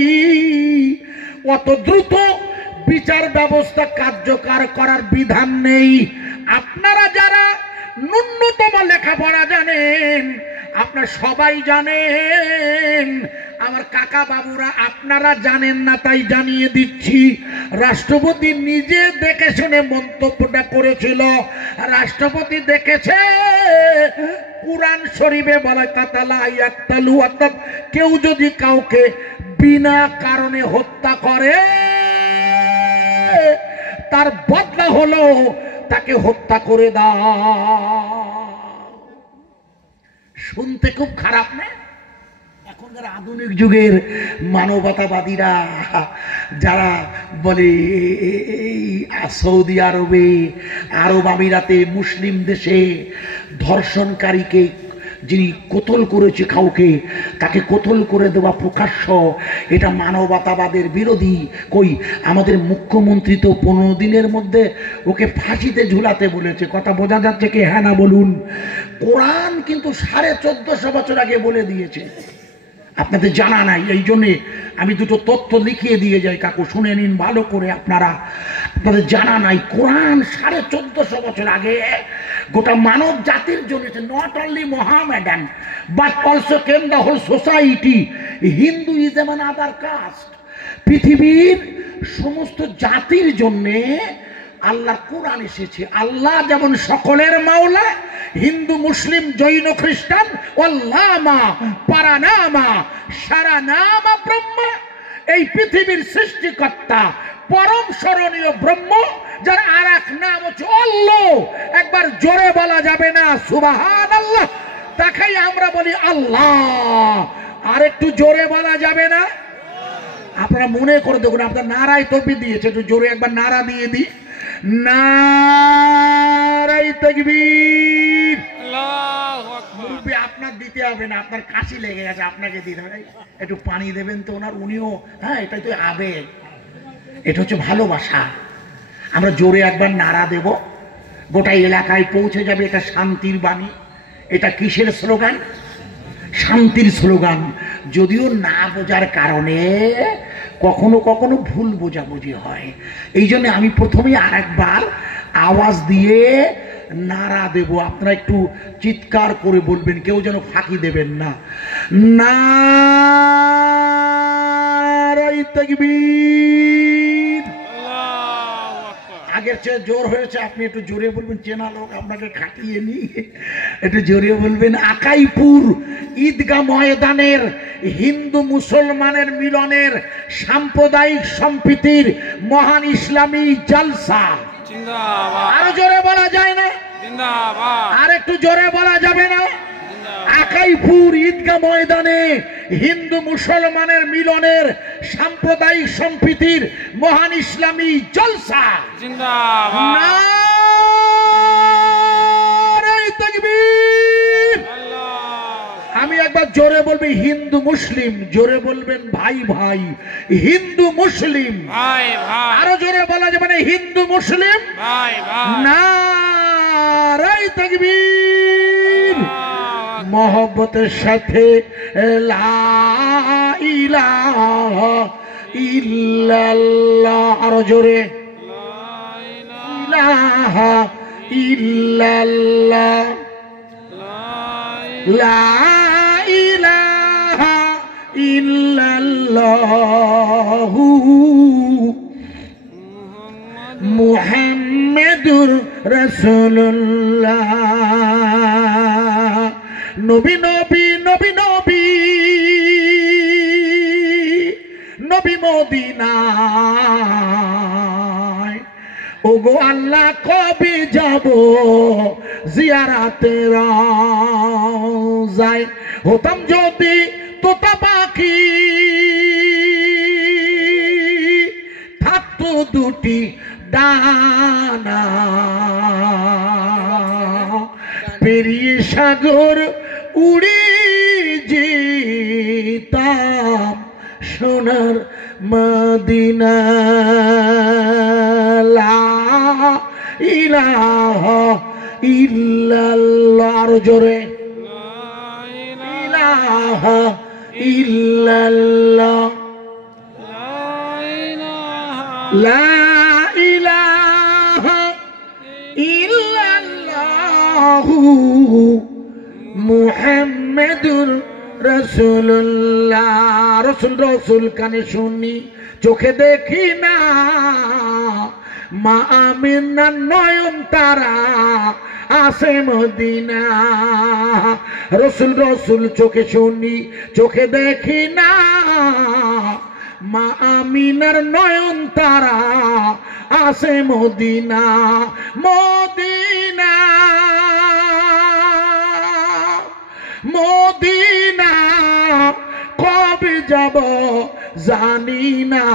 অত দ্রুত বিচার ব্যবস্থা কার্যকর করার বিধান নেই। আপনারা যারা ন্যূনতম লেখাপড়া জানেন, আপনারা সবাই জানেন, আমার কাকা বাবুরা আপনারা জানেন না তাই জানিয়ে দিচ্ছি। রাষ্ট্রপতি নিজে দেখে শুনে মন্তব্যটা করেছিল। রাষ্ট্রপতি দেখেছে কুরআন শরীফে বলা কাতালা ইয়াকতালু, অর্থাৎ কেউ যদি কাউকে বিনা কারণে হত্যা করে তার বদলা হলো তাকে হত্যা করে দাও। শুনতে খুব খারাপ না? এখনকার আধুনিক যুগের মানবতাবাদীরা যারা বলে সৌদি আরবে, আরব আমিরাতে, মুসলিম দেশে ধর্ষণকারীকে যিনি কতল করেছে কাউকে, তাকে কতল করে দেওয়া প্রকাশ্য, এটা মানবতাবাদের বিরোধী। কই, আমাদের মুখ্যমন্ত্রী তো 15 দিনের মধ্যে ওকে ফাঁসিতে ঝুলাতে বলেছে। কথা বোঝা যাচ্ছে কি? হ্যাঁ না বলুন। কোরআন কিন্তু 1450 বছর আগে বলে দিয়েছে, আপনাদের জানা নাই। এই জন্যে আমি দুটো তথ্য লিখিয়ে দিয়ে যাই কাকু, শুনে নিন ভালো করে। আপনাদের জানা নাই, কোরআন 1450 বছর আগে গোটা মানব জাতির জন্য, not only Mohammedan but also কেন the whole society, Hinduism and other caste, পৃথিবীর সমস্ত জাতির জন্যে আল্লাহর কোরআন এসেছে। আল্লাহ যেমন সকলের মাওলা, হিন্দু, মুসলিম, জৈন, খ্রিস্টান, ওয়াল্লামা, পারানামা, সারানামা ব্রহ্ম, এই পৃথিবীর সৃষ্টিকর্তা পরম স্মরণীয় ব্রহ্ম, যার আর এক নাম হচ্ছে আল্লাহ। একবার জোরে বলা যাবে না সুবহানাল্লাহ? তাকেই আমরা বলি আল্লাহ। আর একটু জোরে বলা যাবে না? আপনারা মনে করে দেখুন, আপনার নারায় তাকবীর দিয়েছে, একটু জোরে একবার নারা দিয়ে দিই, নারায়ে তাকবীর। আল্লাহু আকবার। আপনার দিতে হবে না, আপনার কাশি লেগে গেছে, আপনাকে দিতে হবে। একটু পানি দেবেন তো ওনার, উনিও, হ্যাঁ এটা তো আবেগ, এটা হচ্ছে ভালোবাসা। আমরা জোরে একবার নারা দেব, গোটা এলাকায় পৌঁছে যাবে। এটা শান্তির বাণী। এটা কিসের স্লোগান? শান্তির স্লোগান। যদিও না বোঝার কারণে কখনো কখনো ভুল বোঝাবুঝি হয়, এই জন্য আমি প্রথমে আরেকবার আওয়াজ দিয়ে নারা দেব, আপনারা একটু চিৎকার করে বলবেন, কেউ যেন ফাঁকি দেবেন না। নারায়ে তাকবীর। আগের চেয়ে জোর হয়েছে, আপনি একটু জোরে বলবেন, চেনা লোক আপনাকে খাটিয়ে নি, একটু জোরে বলবেন। আকাইপুর ঈদগাহ ময়দানের হিন্দু মুসলমানের মিলনের সাম্প্রদায়িক সম্প্রীতির মহান ইসলামী জলসা। আরো জোরে বলা যায় না? আর একটু জোরে বলা যাবে না? আকাইপুর ঈদগাহ ময়দানে হিন্দু মুসলমানের মিলনের সাম্প্রদায়িক সম্প্রীতির মহান ইসলামী জলসা। নারায়ে তাকবীর। আমি একবার জোরে বলবি হিন্দু মুসলিম, জোরে বলবেন ভাই ভাই, হিন্দু মুসলিম ভাই ভাই। আরো জোরে বলা যাবে না? হিন্দু মুসলিম ভাই ভাই। নারায়ে তাকবীর। মোহব্বতের সাথে লা ইলাহা ইল্লাল্লাহ। আরো জোরে ইলাহা ইল্লাল্লাহ, লা ইলাহা ইল্লাল্লাহ মুহাম্মাদুর রাসূলুল্লাহ। নবী নবী নবী নবী নবী মদিনায়, ওগো আল্লাহ কবে যাব জিয়ারাতে রওজায়। হতাম যদি তোতা পাখি, থাকতো দুটি ডানা, পেরিয়ে সাগর উড়ে যেতাম সোনার মদিনা। লা ইলাহা ইল্লাল্লাহ। আরো জোরে ইলাহা ইল্লাল্লাহ, লা ইলাহা ইল্লাল্লাহ মুহাম্মাদুর রাসূলুল্লাহ। রসুল রসুল কানে শুনি, চোখে দেখি না, মা আমিনার নয়ন তারা আসে মদিনা। রসুল রসুল চোখে শুনি, চোখে দেখি না, মা আমিনার নয়ন তারা আসে মদিনা। মদিনা মদিনা কবে যাব জানি না,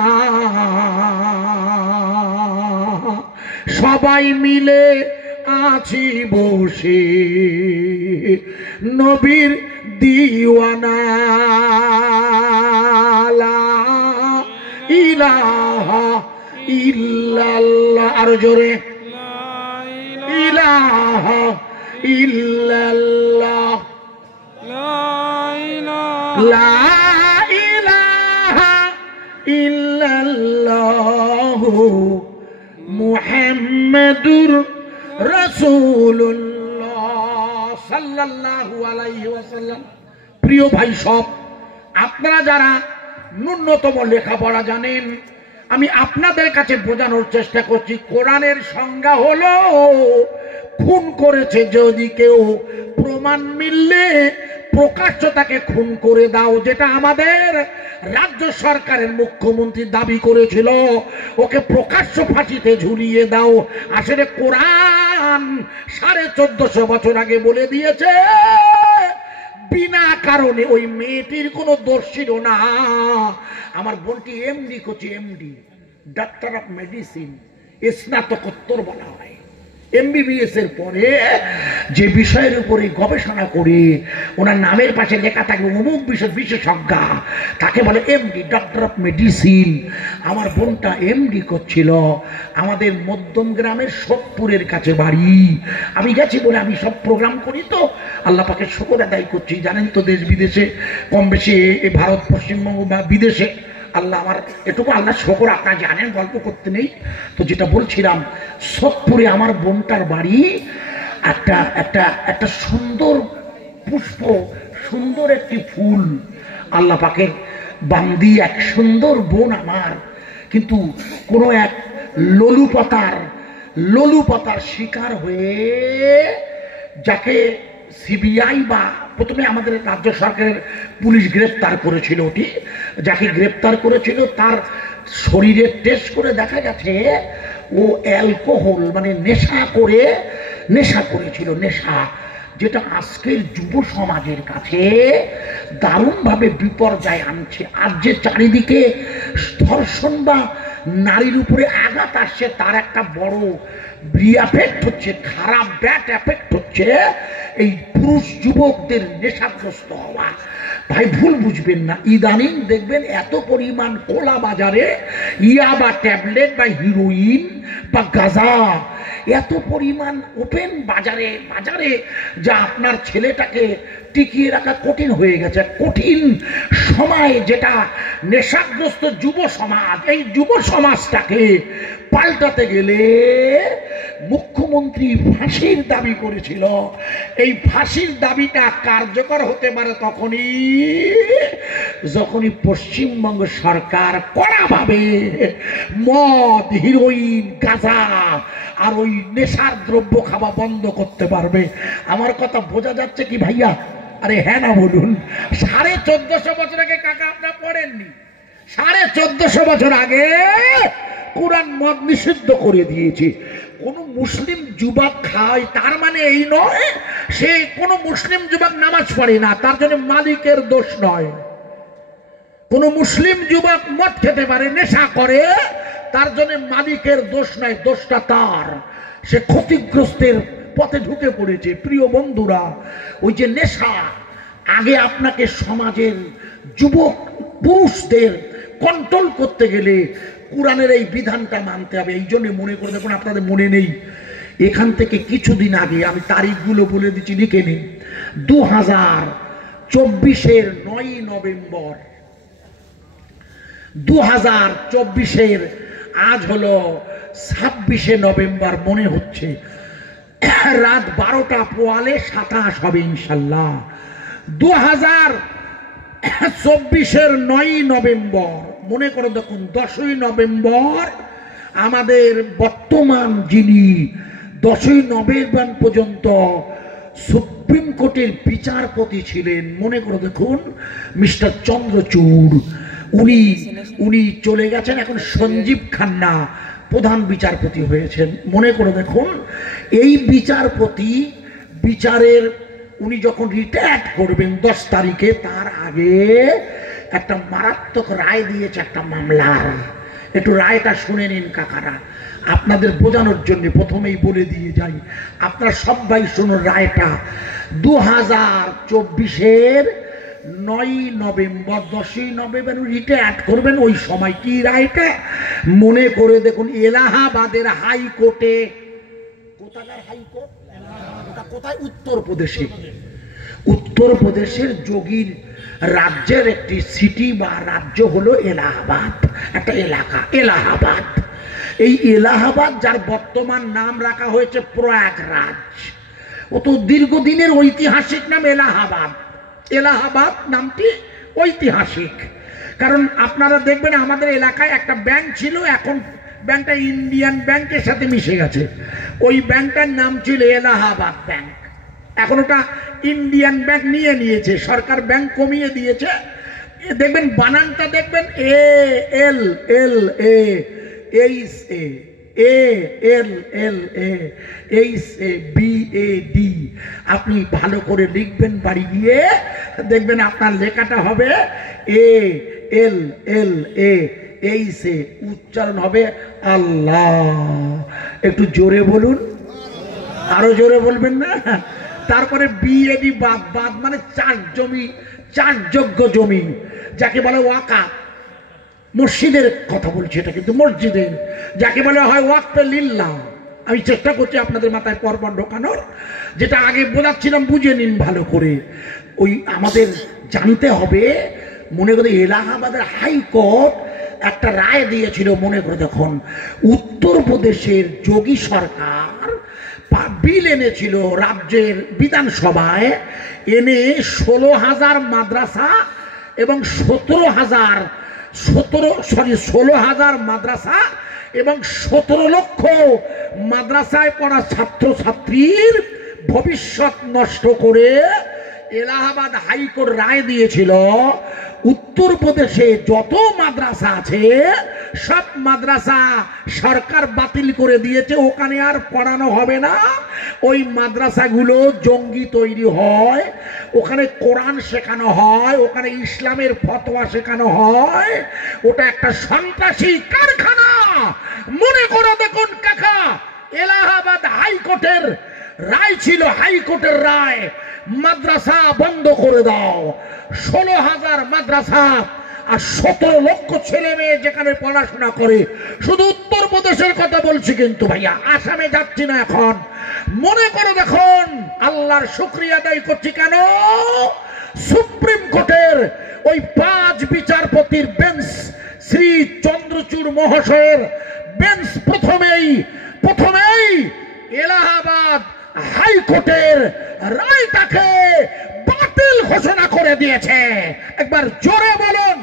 সবাই মিলে আছি বসে নবীর দিওয়ানা। লা ইলাহা ইল্লাল্লাহ। আরো জোরে ইলাহা ইল্লাল্লাহ, লা ইলাহা ইল্লাল্লাহ মুহাম্মাদুর রাসূলুল্লাহ সাল্লাল্লাহু আলাইহি ওয়াসাল্লাম। প্রিয় ভাই সব, আপনারা যারা ন্যূনতম লেখাপড়া জানেন, আমি আপনাদের কাছে বোঝানোর চেষ্টা করছি, কোরআনের সংজ্ঞা হলো খুন করেছে যদি কেউ, প্রমাণ মিললে প্রকাশ্য তাকে খুন করে দাও, যেটা আমাদের রাজ্য সরকারের মুখ্যমন্ত্রী দাবি করেছিল, ওকে প্রকাশ্য ফাঁসিতে ঝুলিয়ে দাও। আসলে কোরআন 1450 বছর আগে বলে দিয়েছে, বিনা কারণে ওই মেয়েটির কোনো দোষ ছিল না। আমার বোনটি এমডি করছে, এমডি ডাক্তার অফ মেডিসিন, স্নাতকোত্তর বলা হয়। এমবিবিএস এর পরে যে বিষয়ের উপরে গবেষণা করে ওনার নামের পাশে লেখা থাকে অমুক বিষয় বিশেষজ্ঞ, তাকে বলে এমডি, ডক্টর অফ মেডিসিন। আমার বোনটা এমডি করছিল, আমাদের মধ্যম গ্রামের সোদপুরের কাছে বাড়ি। আমি গেছি বলে আমি সব প্রোগ্রাম করি, তো আল্লাহ পাকের শুকর আদায় করছি। জানেন তো দেশ বিদেশে কম বেশি, ভারত পশ্চিমবঙ্গ বা বিদেশে আল্লাহ আমার এটুকু আল্লাহ শুকর, আপনারা জানেন, গল্প করতে নেই। তো যেটা বলছিলাম, সোদপুরে আমার বোনটার বাড়ি। একটা একটা একটা সুন্দর পুষ্প, সুন্দর একটি ফুল, আল্লাহ পাকের বান্দি এক সুন্দর বোন আমার, কিন্তু কোনো এক লোলুপতার শিকার হয়ে, যাকে সিবিআই বা প্রথমে আমাদের রাজ্য সরকারের পুলিশ গ্রেপ্তার করেছিল, ওটি যাকে গ্রেপ্তার করেছিল তার শরীরে টেস্ট করে দেখা গেছে ও অ্যালকোহল মানে নেশা করেছিল, যেটা আজকের যুব সমাজের কাছে দারুণভাবে বিপর্যয় আনছে। আর যে চারিদিকে ধর্ষণ বা নারীর উপরে আঘাত আসছে, তার একটা বড় এফেক্ট হচ্ছে, খারাপ ব্যাড এফেক্ট হচ্ছে এই পুরুষ যুবকদের নেশাগ্রস্ত হওয়া। ভাই ভুল বুঝবেন না, ইদানিং দেখবেন এত পরিমাণ খোলা বাজারে ইয়া বা ট্যাবলেট বা হিরোইন বা গাঁজা এত পরিমাণ ওপেন বাজারে যা আপনার ছেলেটাকে টিকিয়ে রাখা কঠিন হয়ে গেছে। কঠিন সময় যেটা নেশাগ্রস্ত যুব সমাজ, এই যুব সমাজটাকে পাল্টাতে গেলে মুখ্যমন্ত্রী ফাঁসির দাবি করেছিল। এই ফাঁসির দাবিটা কার্যকর হতে পারে যখনই পশ্চিমবঙ্গ সরকার কড়াভাবে মদ, হিরোইন, গাঁজা আর ওই নেশার দ্রব্য খাওয়া বন্ধ করতে পারবে। আমার কথা বোঝা যাচ্ছে কি ভাইয়া? আরে হ্যাঁ না বলুন। 1450 বছর আগে কাকা আপনারা পড়েননি? 1450 বছর আগে কোরআন মদ নিষিদ্ধ করে দিয়েছে। কোন মুসলিম যুবক খায় তার মানে এই নয় সে কোন মুসলিম যুবক নামাজ পড়ে না, তার জন্য মালিকের দোষ নয়। কোন মুসলিম যুবক মদ খেতে পারে, নেশা করে, তার জন্য মালিকের দোষ নয়, দোষটা তার, সে ক্ষতিগ্রস্তের পথে ঢুকে পড়েছে। প্রিয় বন্ধুরা, ওই যে নেশা, আগে আপনাকে সমাজের যুবক পুরুষদের কন্ট্রোল করতে গেলে কোরআনের এই বিধানটা মানতে হবে। এই জন্য মনে করে দেখুন, আপনাদের মনে নেই, এখান থেকে কিছুদিন আগে আমি তারিখগুলো বলে দিচ্ছি, লিখে নিন। 2024-এর 9 নভেম্বর, 2024-এর আজ হলো 26শে নভেম্বর মনে হচ্ছে, রাত 12টা পোয়ালে 27 হবে ইনশাল্লাহ। 2024-এর 9 নভেম্বর মনে করে দেখুন, 10ই নভেম্বর আমাদের বর্তমান যিনি 10ই নভেম্বর পর্যন্ত সুপ্রিম কোর্টের বিচারপতি ছিলেন, মনে করে দেখুন মিস্টার চন্দ্রচূড়, উনি চলে গেছেন, এখন সঞ্জীব খান্না প্রধান বিচারপতি হয়েছেন। মনে করে দেখুন, এই বিচারের উনি যখন রিটায়ার করবেন 10 তারিখে, তার আগে একটা মারাত্মক রায় দিয়েছে একটা মামলার। একটু রায়টা শুনে নিন কাকারা, আপনাদের বোঝানোর জন্য প্রথমেই বলে দিয়ে যাই, আপনারা সবাই শুনুন রায়টা। 2024-এর 9 নভেম্বর, 10ই নভেম্বর রিটায়ার করবেন, ওই সময় কি রায়টা মনে করে দেখুন। এলাহাবাদের হাইকোর্টে, কোথাকার হাইকোর্ট? কোথায়? উত্তরপ্রদেশের যোগীর রাজ্যের একটি সিটি বা রাজ্য হলো এলাহাবাদ, একটা এলাকা এলাহাবাদ। এই এলাহাবাদ যার বর্তমান নাম রাখা হয়েছে প্রয়াগরাজ, ও তো দীর্ঘদিনের ঐতিহাসিক নাম এলাহাবাদ। এলাহাবাদ নামটি ঐতিহাসিক, কারণ আপনারা দেখবেন আমাদের এলাকায় একটা ব্যাংক ছিল, এখন ব্যাংকটা ইন্ডিয়ান ব্যাংকের সাথে মিশে গেছে। ওই ব্যাংকটার নাম ছিল এলাহাবাদ ব্যাংক, এখন ওটা ইন্ডিয়ান ব্যাংক নিয়েছে, সরকার ব্যাংক কমিয়ে দিয়েছে। দেখবেন বানানটা দেখবেন ALLABAD, আপনি ভালো করে লিখবেন, বাড়ি গিয়ে দেখবেন আপনার লেখাটা হবে ALLA, উচ্চারণ হবে আল্লাহ। একটু জোরে বলুন, আরো জোরে বলবেন না? তারপরে BAD, বাদ মানে চাষযোগ্য জমি, যাকে বলে ওয়াকা। মসজিদের কথা বলছি এটা, কিন্তু মসজিদের যাকে বলে হয় ওয়াকফে লিল্লাহ। আমি চেষ্টা করছি আপনাদের মাথায় পরপর ঢোকানোর, যেটা আগে বোঝাচ্ছিলাম বুঝে নিন ভালো করে। ওই আমাদের জানতে হবে, মনে করে এলাহাবাদের হাইকোর্ট একটা রায় দিয়েছিল, মনে করে দেখুন, উত্তরপ্রদেশের যোগী সরকার বিল এনেছিল রাজ্যের বিধানসভায়, এনে 16,000 মাদ্রাসা এবং 16,000 মাদ্রাসা এবং 17 লক্ষ মাদ্রাসায় পড়া ছাত্রছাত্রীর ভবিষ্যৎ নষ্ট করে এলাহাবাদ হাইকোর্ট রায় দিয়েছিল উত্তরপ্রদেশে যত মাদ্রাসা আছে সব মাদ্রাসা সরকার বাতিল করে দিয়েছে, ওখানে আর পড়ানো হবে না। ওই মাদ্রাসাগুলো জঙ্গি তৈরি হয়, ওখানে কোরআন শেখানো হয়, ওখানে ইসলামের ফতোয়া শেখানো হয়, ওটা একটা সন্ত্রাসী কারখানা। মনে করে দেখুন কাকা, এলাহাবাদ হাইকোর্টের রায় ছিল, হাইকোর্টের রায় মাদ্রাসা বন্ধ করে দাও। 16,000 মাদ্রাসা আর 17 লক্ষ ছেলে মেয়ে যেখানে পড়াশোনা করে, শুধু উত্তরপ্রদেশের কথা বলছি কিন্তু ভাইয়া, আসামে যাচ্ছি না এখন। মনে করে দেখুন, আল্লাহর শুকরিয়া আদায় করছি কেন, সুপ্রিম কোর্টের ওই 5 বিচারপতির বেঞ্চ, শ্রী চন্দ্রচূড় মহাশয়ের বেঞ্চ প্রথমেই এলাহাবাদ হাইকোর্টের রায়টাকে বাতিল ঘোষণা করে দিয়েছে। একবার জোরে বলুন,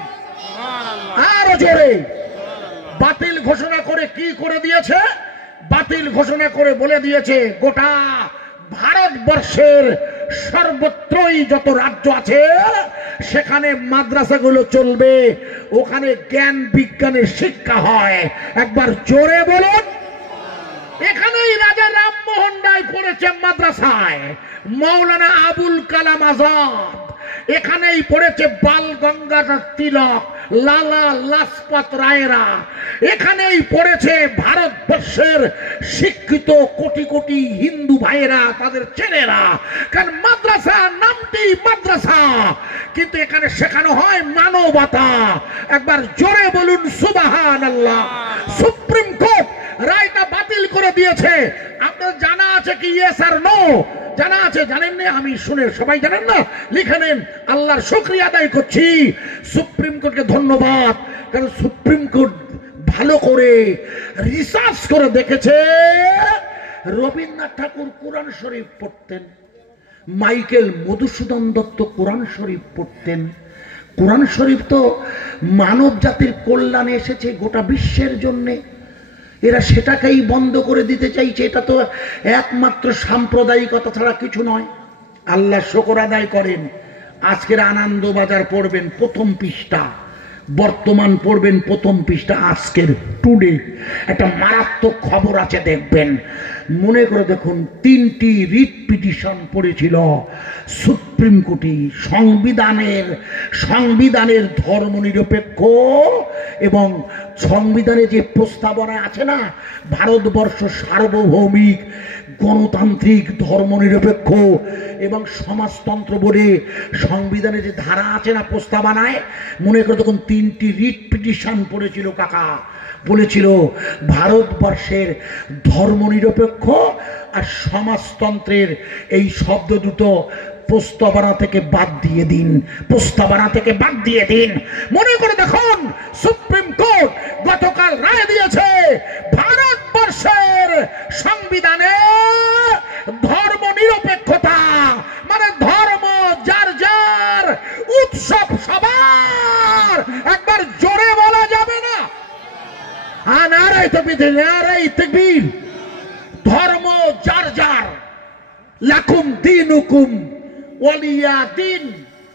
আরো জোরে। বাতিল ঘোষণা করে কি করে দিয়েছে? বাতিল ঘোষণা করে বলে দিয়েছে গোটা ভারতবর্ষের সর্বত্রই যত রাজ্য আছে সেখানে মাদ্রাসাগুলো চলবে, ওখানে জ্ঞান বিজ্ঞানের শিক্ষা হয়। একবার জোরে বলুন। এখানেই রাজা রামমোহন রায় পড়েছে মাদ্রাসায়, মৌলানা আবুল কালাম আজাদ এখানেই পড়েছে, বাল গঙ্গাধর তিলক, লালা লাজপত রায়রা এখানেই পড়েছে, ভারতবর্ষের শিক্ষিত কোটি কোটি হিন্দু ভাইয়েরা, তাদের ছেলেরা। কারণ মাদ্রাসা নামটি মাদ্রাসা, কিন্তু এখানে শেখানো হয় মানবতা। একবার জোরে বলুন সুবহানাল্লাহ। সুপ্রিম কোর্ট রায়টা বাতিল করে দিয়েছে। আপনার জানা আছে কি ইয়েস আর নো? জানা আছে? জানেন না? আমি শুনে সবাই জানেন না, লিখে নেন। আল্লাহর শুকরিয়া আদায় করছি সুপ্রিম কোর্টকে ধন্যবাদ, কারণ সুপ্রিম কোর্ট ভালো করে রিসার্চ করে দেখেছে। রবীন্দ্রনাথ ঠাকুর কোরআন শরীফ পড়তেন, মাইকেল মধুসূদন দত্ত কোরআন শরীফ পড়তেন। কোরআন শরীফ তো মানব জাতির কল্যাণে এসেছে, গোটা বিশ্বের জন্যে। এরা সেটাকেই বন্ধ করে দিতে চাইছে। এটা তো একমাত্র সাম্প্রদায়িকতা ছাড়া কিছু নয়। আল্লাহ শুকর আদায় করেন, আজকের আনন্দবাজার পড়বেন প্রথম পৃষ্ঠা, বর্তমান পড়বেন প্রথম পৃষ্ঠা, আজকের টুডে একটা মারাত্মক খবর আছে দেখবেন। মনে করে দেখুন, 3টি রিট পিটিশন পড়েছিল সুপ্রিম কোর্টে সংবিধানের ধর্মনিরপেক্ষ এবং সংবিধানে যে প্রস্তাবনা আছে না, ভারতবর্ষ সার্বভৌমিক গণতান্ত্রিক ধর্মনিরপেক্ষ এবং সমাজতন্ত্র বলে সংবিধানে যে ধারা আছে না প্রস্তাবনায়, মনে করে তখন 3টি রিট পিটিশন পড়েছিল কাকা। বলেছিল ভারতবর্ষের ধর্মনিরপেক্ষ আর সমাজতন্ত্রের এই শব্দ দুটো প্রস্তাবনা থেকে বাদ দিয়ে দিন, প্রস্তাবনা থেকে বাদ দিয়ে দিন। মনে করে দেখুন, সুপ্রিম কোর্ট গতকাল রায় দিয়েছে ভারতবর্ষের সংবিধানে ধর্ম নিরপেক্ষতা, মানে ধর্ম যার যার, উৎসব সবার। একবার জোরে বলা যাবে না? নারায়ে তাকবীর, নারায়ে তাকবীর। ধর্ম যার যার, লাকুম দীনুকুম ওয়ালিয়া দিন,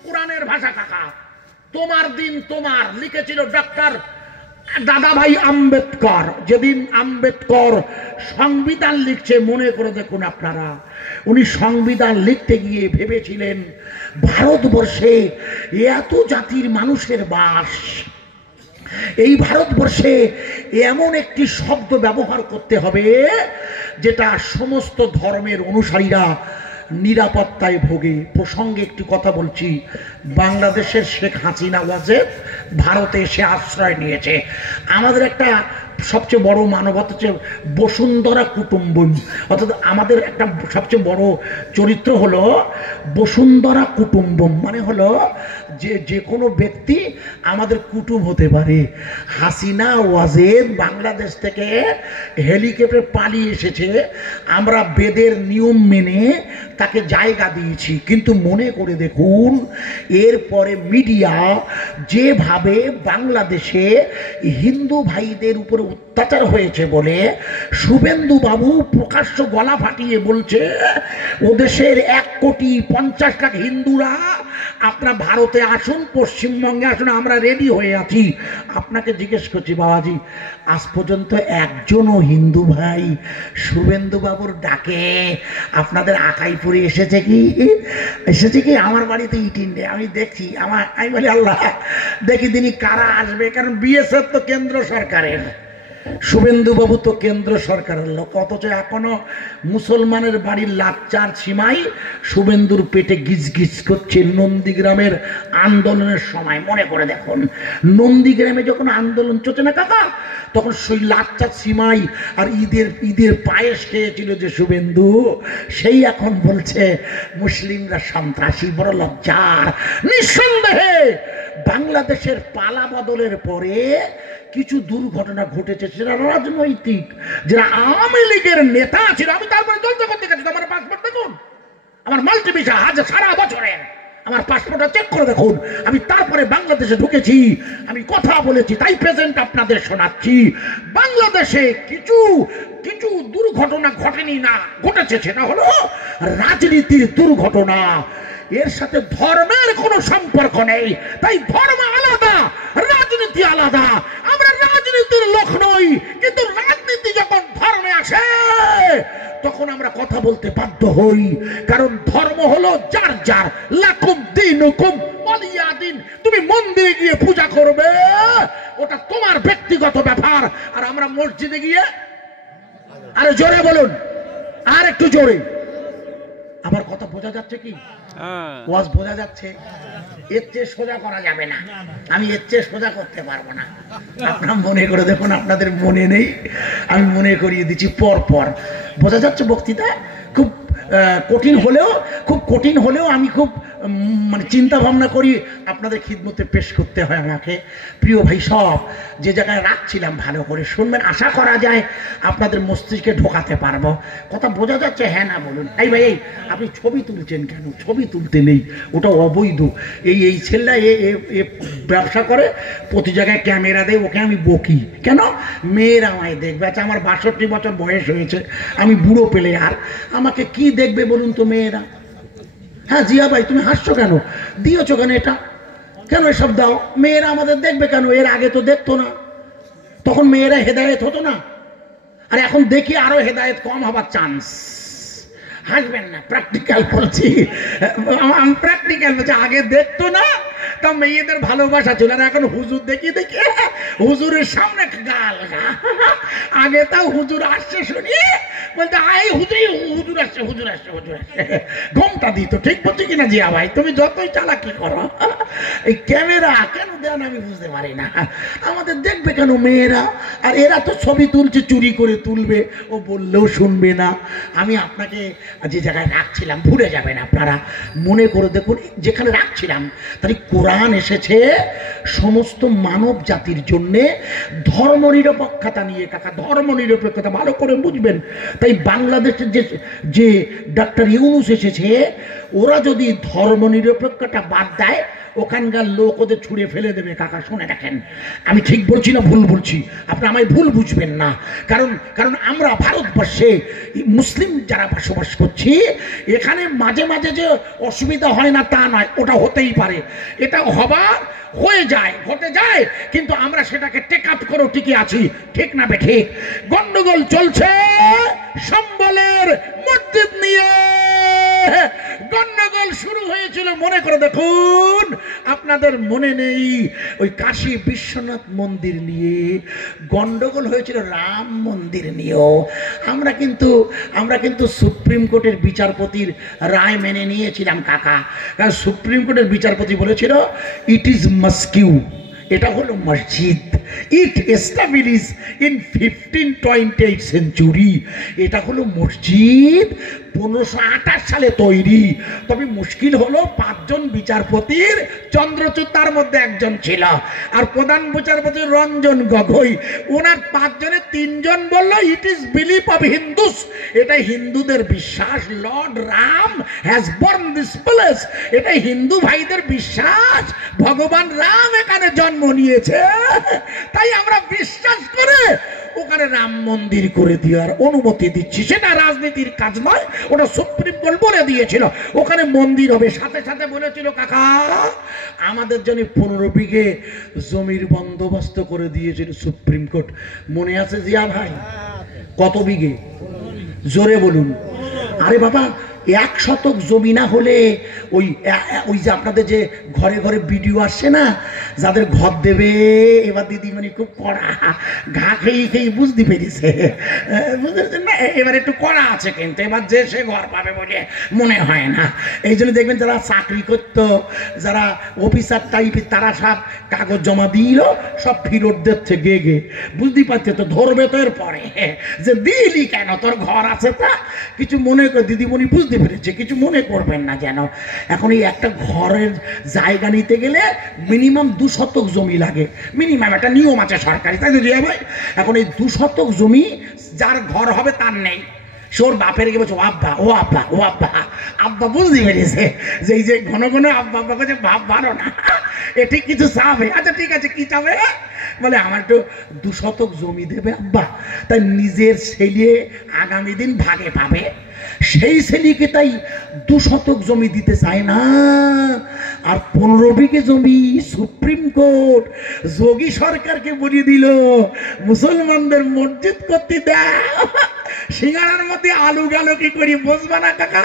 কোরআনের ভাষা কাকা। তোমার দিন তোমার, লিখেছিল ডক্টর দাদাভাই আম্বেদকর। যেদিন আম্বেদকর সংবিধান লিখছে, মনে করে দেখুন আপনারা, উনি সংবিধান লিখতে গিয়ে ভেবেছিলেন ভারতবর্ষে এত জাতির মানুষের বাস, এই ভারতবর্ষে এমন একটি শব্দ ব্যবহার করতে হবে যেটা সমস্ত ধর্মের অনুসারীরা নিরাপত্তায় ভোগে। প্রসঙ্গে একটি কথা বলছি, বাংলাদেশের শেখ হাসিনা ওয়াজেদ ভারতে এসে আশ্রয় নিয়েছে। আমাদের একটা সবচেয়ে বড় মানবতা হচ্ছে বসুন্ধরা কুটুম্বম, অর্থাৎ আমাদের একটা সবচেয়ে বড় চরিত্র হলো বসুন্ধরা কুটুম্বম, মানে হলো যে কোনো ব্যক্তি আমাদের কুটুম হতে পারে। হাসিনা ওয়াজেদ বাংলাদেশ থেকে হেলিকপ্টারে পালিয়ে এসেছে, আমরা বেদের নিয়ম মেনে তাকে জায়গা দিয়েছি, কিন্তু মনে করে দেখুন এরপরে মিডিয়া যেভাবে বাংলাদেশে হিন্দু ভাইদের উপরে অত্যাচার হয়েছে বলে শুভেন্দু বাবু প্রকাশ্য গলা ফাটিয়ে বলছে ওদেশের 1,50,00,000 হিন্দুরা আপনারা ভারতে আসুন, পশ্চিমবঙ্গে আসুন, আমরা রেডি হয়ে আছি। আপনাকে জিজ্ঞেস করছি বাবাজি, আজ পর্যন্ত একজনও হিন্দু ভাই শুভেন্দু বাবুর ডাকে আপনাদের আকাইপুরে এসেছে কি? এসেছে কি? আমার বাড়িতে ইটিন্ডে আমি দেখছি, আমি বলি আল্লাহ দেখি দিনই কারা আসবে, কারণ বিএসএফ তো কেন্দ্র সরকারের, শুভেন্দু বাবু তো কেন্দ্র সরকারের লোক, অথচ এখনো মুসলমানের বাড়ির লাচ্চার সীমাই শুভেন্দুর পেটে গিজ গিজ করছে। নন্দীগ্রামের আন্দোলনের সময় মনে করে দেখুন, নন্দীগ্রামে যখন আন্দোলন চলছে না কাকা, তখন সেই লাচ্চার সীমাই আর ঈদের পায়েস খেয়েছিল যে শুভেন্দু, সেই এখন বলছে মুসলিমরা সন্ত্রাসী। বড় লজ্জার। নিঃসন্দেহে বাংলাদেশের পালা বদলের পরে কিছু দুর্ঘটনা ঘটেছে, সেটা রাজনৈতিক, যারা আওয়ামী লীগের নেতা ছিল। আমি তারপরে জলসা করতে গেছি, আমার পাসপোর্ট দেখুন, আমার মাল্টিভিসা সারা বছরের আমার পাসপোর্টটা চেক করে দেখুন। আমি তারপরে বাংলাদেশে ঢুকেছি, আমি কথা বলেছি, তাই প্রেজেন্ট আপনাদের শোনাচ্ছি। বাংলাদেশে কিছু কিছু দুর্ঘটনা ঘটেনি না, ঘটেছে, সেটা হলো রাজনীতির দুর্ঘটনা। এর সাথে ধর্মের কোনো সম্পর্ক নেই, তাই ধর্ম আলাদা, রাজনীতি আলাদা। আমরা রাজনীতির লোক নই, কিন্তু রাজনীতি যখন ধর্মে আসে তখন আমরা কথা বলতে বাধ্য হই, কারণ ধর্ম হলো যার যার। লাকুম দীনুকুম ওয়ালিয়া দিন। তুমি মন্দিরে গিয়ে পূজা করবে, ওটা তোমার ব্যক্তিগত ব্যাপার, আর আমরা মসজিদে গিয়ে, আরে জোরে বলুন, আর একটু জোরে। আমার কথা বোঝা যাচ্ছে কি? ওয়াজ বোঝা যাচ্ছে? এর চেয়ে সোজা করা যাবে না, আমি এর চেয়ে সোজা করতে পারবো না। আপনারা মনে করে দেখুন, আপনাদের মনে নেই, আমি মনে করিয়ে দিচ্ছি পর পর। বোঝা যাচ্ছে বক্তৃতা খুব কঠিন হলেও আমি খুব মানে চিন্তা ভাবনা করি আপনাদের খিদমতে পেশ করতে হয় আমাকে। প্রিয় ভাই সব, যে জায়গায় রাখছিলাম ভালো করে শুনবেন, আশা করা যায় আপনাদের মস্তিষ্কে ঢোকাতে পারবো। কথা বোঝা যাচ্ছে? হ্যাঁ না বলুন। এই ভাই, আপনি ছবি তুলছেন কেন? ছবি তুলতে নেই, ওটা অবৈধ। এই ছেলেরা এ ব্যবসা করে, প্রতি জায়গায় ক্যামেরা দেয়, ওকে আমি বকি কেন? মেয়েরা আমায় দেখবে। আচ্ছা, আমার 62 বছর বয়স হয়েছে, আমি বুড়ো পেলে আর আমাকে কি দেখবে বলুন তো মেয়েরা? হ্যাঁ জিয়া ভাই, তুমি হাসছো কেন? দিয়েছো কেন এটা? কেন এসব দাও? মেয়েরা আমাদের দেখবে কেন? এর আগে তো দেখতো না, তখন মেয়েরা হেদায়েত হতো না, আর এখন দেখি আরো হেদায়েত কম হবার চান্স। হাসবেন না, প্র্যাকটিক্যাল বলছি, আমি প্র্যাকটিক্যাল বলছি। আগে দেখতো না, তা মেয়েদের ভালোবাসা ছিল, আর এখন হুজুর দেখি দেখি হুজুরের সামনে গাল। আগে তাও হুজুর আসছে শুনি বলতে, আই হুজুর আসছে, হুজুর আসছে, হুজুর আসছে, ঘুমটা দিত। ঠিক বলছি কিনা জিয়া ভাই? তুমি যতই চালাকি করো, এই ক্যামেরা কেন দেন আমি বুঝতে পারি না। আমাদের দেখবে কেন মেয়েরা? আর এরা তো ছবি তুলছে, চুরি করে তুলবে, ও বললেও শুনবে না। আমি আপনাকে যে জায়গায় রাখছিলাম, ভুলে যাবেন আপনারা, মনে করে দেখুন যেখানে রাখছিলাম। তাই কোরআন এসেছে সমস্ত মানব জাতির জন্যে ধর্মনিরপেক্ষতা নিয়ে। কাকা, ধর্মনিরপেক্ষতা ভালো করে বুঝবেন। তাই বাংলাদেশের যে ডাক্তার ইউনূস এসেছে, ওরা যদি ধর্মনিরপেক্ষতা বাদ দেয়, ওখানকার লোক ওদের ছুঁড়ে ফেলে দেবে। কাকা শুনে দেখেন, আমি ঠিক বলছি না ভুল বলছি? আপনি আমায় ভুল বুঝবেন না, কারণ আমরা ভারতবর্ষে মুসলিম যারা বসবাস করছি, এখানে মাঝে মাঝে যে অসুবিধা হয় না তা নয়, ওটা হতেই পারে, এটা হবার হয়ে যায়, ঘটে যায়, কিন্তু আমরা সেটাকে টেক আপ করে টিকে আছি। ঠিক না বে ঠিক? গন্ডগোল চলছে সম্বলের মসজিদ নিয়ে। গন্ডগোল শুরু হয়েছিল মনে করে দেখুন, আপনাদের মনে নেই? ওই কাশী বিশ্বনাথ মন্দির নিয়ে গন্ডগোল হয়েছিল, রাম মন্দির নিয়েও। আমরা কিন্তু সুপ্রিম কোর্টের বিচারপতির রায় মেনে নিয়েছিলাম কাকা। কারণ সুপ্রিম কোর্টের বিচারপতি বলেছিল ইট ইজ মাস্কিউ, এটা হলো মসজিদ। ইট এস্টাবলিশ ইন 1528 সেঞ্চুরি। এটা হলো মসজিদ 1528 সালে তৈরি। তবে মুশকিল হলো 5 জন বিচারপতির চন্দ্রচূড় তার মধ্যে একজন ছিল, আর প্রধান বিচারপতি রঞ্জন গগৈ। ওনার 5 জনের 3 জন বলল it is belief of Hindus, এটা হিন্দুদের বিশ্বাস, Lord Ram has born this place, এটা হিন্দু ভাইদের বিশ্বাস, ভগবান রাম এখানে জন্ম নিয়েছে, তাই আমরা বিশ্বাস করে ওখানে রাম মন্দির করে দেওয়ার অনুমতি দিচ্ছি। সেটা রাজনীতির কাজ নয়, ওটা সুপ্রিম কোর্ট বলে দিয়েছিল ওখানে মন্দির হবে। সাথে সাথে বলেছিল কাকা আমাদের জন্য 15 বিঘে জমির বন্দোবস্ত করে দিয়েছিল সুপ্রিম কোর্ট, মনে আছে জিয়া ভাই? কত বিঘে জোরে বলুন। আরে বাবা 1 শতক জমি না হলে ওই যে আপনাদের যে ঘরে ঘরে ভিডিও আসছে না, যাদের ঘর দেবে, এবার দিদিমণি খুব কড়া, ঘা খেয়ে খেয়ে বুঝতে পেরেছে, বুঝতে না, এবার একটু কড়া আছে, কিন্তু এবার যে সে ঘর পাবে বলে মনে হয় না। এই জন্য দেখবেন যারা চাকরি করত, যারা অফিসার টাইপের, তারা সব কাগজ জমা দিল, সব ফেরত দিচ্ছে গে বুঝতে পারছে তো, ধরবে তো এর পরে যে দিলি কেন, তোর ঘর আছে তা কিছু মনে করে। দিদিমণি বুঝতে পেরেছে, কিছু মনে করবেন না যেন। এখন এই একটা ঘরের জায়গা নিতে গেলে মিনিমাম 2 শতক জমি লাগে, মিনিমাম একটা নিয়ম আছে সরকারি, তাই তো ভাই? এখন এই 2 শতক জমি যার ঘর হবে তার নেই, সোর বাপের গিয়ে বলছে ও আব্বা ও আব্বা ও আব্বা, আব্বা বুঝতে পেরেছে যে এই যে ঘন ঘন আব্বা আব্বা করছে, ভাব ভালো না, এ ঠিক কিছু চাবে। আচ্ছা ঠিক আছে, কি চাবে? বলে আমার একটু 2 শতক জমি দেবে আব্বা, তাই নিজের ছেলে আগামী দিন ভাগে পাবে, সেই ছেলেকে তাই 2 শতক জমি দিতে চায় না, আর 15 বিঘে জমি সুপ্রিম কোর্ট যোগী সরকারকে বলিয়ে দিল মুসলমানদের মসজিদ করতে দাও। সিঙ্গারার মধ্যে আলু গেল কি করি বুঝবা না কাকা?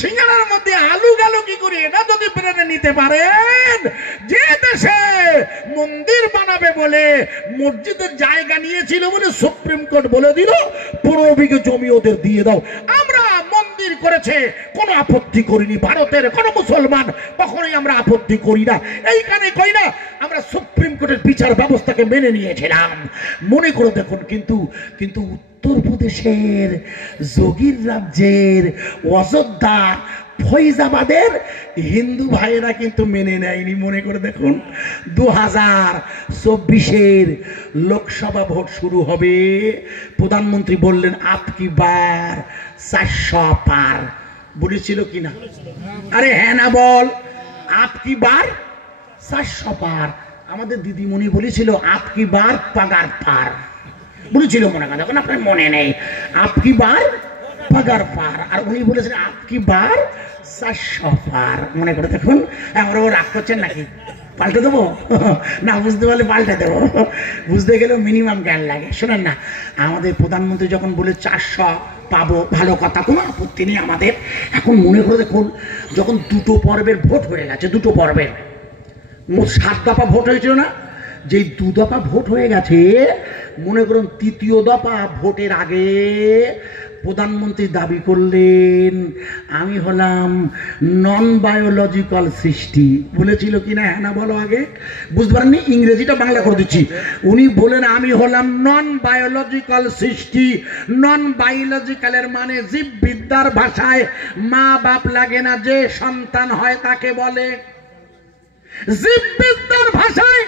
সিঙ্গারার মধ্যে আলু গেল কি করি, এটা যদি প্রেরণে নিতে পারেন, যে দেশে মন্দির বানাবে বলে মসজিদের জায়গা নিয়েছিল বলে সুপ্রিম কোর্ট বলে দিল 15 বিঘে জমি ওদের দিয়ে দাও। আমরা মন্দির করেছে কোনো আপত্তি করিনি, ভারতের কোনো মুসলমান কখনোই আমরা আপত্তি করি না, এইখানে কই না, আমরা সুপ্রিম কোর্টের বিচার ব্যবস্থাকে মেনে নিয়েছিলাম। মনে করে দেখুন, কিন্তু উত্তরপ্রদেশের যোগীর রাজ্যের অযোধ্যা ফৈজাবাদের হিন্দু ভাইয়েরা কিন্তু মেনে নেয়নি। মনে করে দেখুন, 2024 লোকসভা ভোট শুরু হবে, প্রধানমন্ত্রী বললেন আপকি বার 400 পার, বলেছিল কিনা? আরে হ্যাঁ না বল, আপকি বার 400 পার। আমাদের দিদিমণি বলেছিল আপকি বার পাগার পার, বলেছিল মনে কথা, এখন আপনার মনে নেই, আপকি বার পাগার পার, আর উনি বলেছেন আপকি বার 400 পার। মনে করে দেখুন, আমরা রাগ করছেন নাকি? পাল্টে দেবো না, বুঝতে পারলে পাল্টে দেবো, বুঝতে গেলেও মিনিমাম জ্ঞান লাগে। শোনেন না, আমাদের প্রধানমন্ত্রী যখন বলে 400 পাবো, ভালো কথা, কোনো আপত্তি নেই আমাদের। এখন মনে করে দেখুন, যখন 2টো পর্বের ভোট হয়ে গেছে, 2টো পর্বের মোট 7 দফা ভোট হয়েছিল না, যেই 2 দফা ভোট হয়ে গেছে, মনে করুন 3য় দফা ভোটের আগে প্রধানমন্ত্রী দাবি করলেন আমি হলাম নন বায়োলজিক্যাল সৃষ্টি। বলেছিল কিনা? হ্যাঁ না বলো আগে, বুঝতে পারেননি, ইংরেজিটা বাংলা করে দিচ্ছি। উনি বলেন আমি হলাম নন বায়োলজিক্যাল সৃষ্টি। নন বায়োলজিক্যালের মানে জীববিদ্যার ভাষায় মা বাপ লাগে না, যে সন্তান হয় তাকে বলে। জীববিদ্যার ভাষায়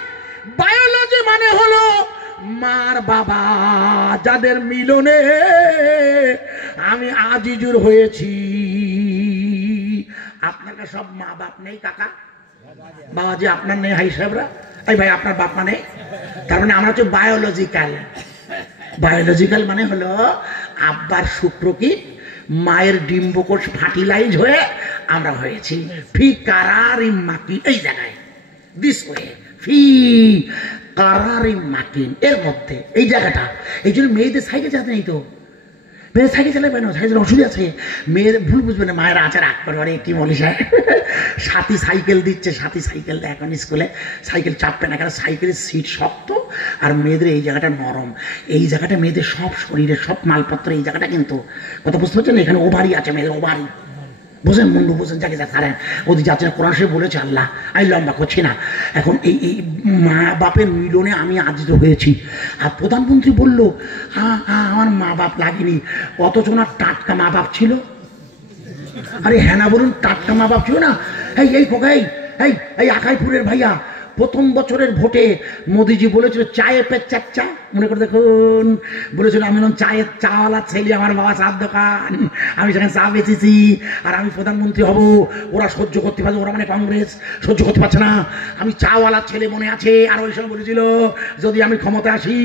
বায়োলজি মানে হলো মার বাবা, যাদের মিলনে আমি আজিজুর হয়েছি। আপনার সব মা বাপ নেই কাকা? বাবাজি আপনার নেই? হাই সাহেবরা, এই ভাই আপনার বাপ মা নেই? তার মানে আমরা হচ্ছে বায়োলজিক্যাল। বায়োলজিক্যাল মানে হলো আব্বার শুক্রকীট, মায়ের ডিম্বকোষ ফার্টিলাইজ হয়ে আমরা হয়েছি। ফি কারারি মাটি, এই জায়গায় দিস ওয়ে ফি কারারি মাটিন, এর মধ্যে এই জায়গাটা। এই জন্য মেয়েদের সাইকেল চালাতে নেই তো, মেয়েদের সাইকেল চালাবে না, সাইকেল অসুবিধা আছে। মেয়েদের ভুল বুঝবে না, মায়েরা আছে রাগ করবে, একটি মলিশা সাথী সাইকেল দিচ্ছে, সাথী সাইকেল দেয় এখন স্কুলে, সাইকেল চাপবে না, কারণ সাইকেলের সিট শক্ত আর মেয়েদের এই জায়গাটা নরম। এই জায়গাটা মেয়েদের সব শরীরের সব মালপত্র এই জায়গাটা, কিন্তু কথা বুঝতে পারছেন, এখানে ওভারি আছে মেয়েদের, ওভারি বোঝেন মুন্ডু বোঝেন, যাকে যা করেন ওদের যাচ্ছে না। কোরআন শরীফ বলেছে আল্লাহ, আমি লম্বা করছি না। এখন এই মা বাপের মিলনে আমি আজিত হয়েছি। আর প্রধানমন্ত্রী বলল আমার মা বাপ লাগেনি, অথচ ওনার টাটকা মা বাপ ছিল। আরে হ্যাঁ না বলুন, টাটকা মা বাপ ছিল না? এই খোকাই, এই আকাইপুরের ভাইয়া, প্রথম বছরের ভোটে মোদিজি বলেছিল চায়ে পে চাচ্চা, মনে করে দেখুন, বলেছিল আমি চায়ের চাওয়ালা ছেলে, আমার বাবা চার দোকান, আমি সেখানে চা বেচেছি, আর আমি প্রধানমন্ত্রী হব। ওরা সহ্য করতে পারছে, ওরা মানে কংগ্রেস সহ্য করতে পারছে না, আমি চাওয়ালা ছেলে মনে আছে। আর ওই সময় বলেছিল যদি আমি ক্ষমতা আসি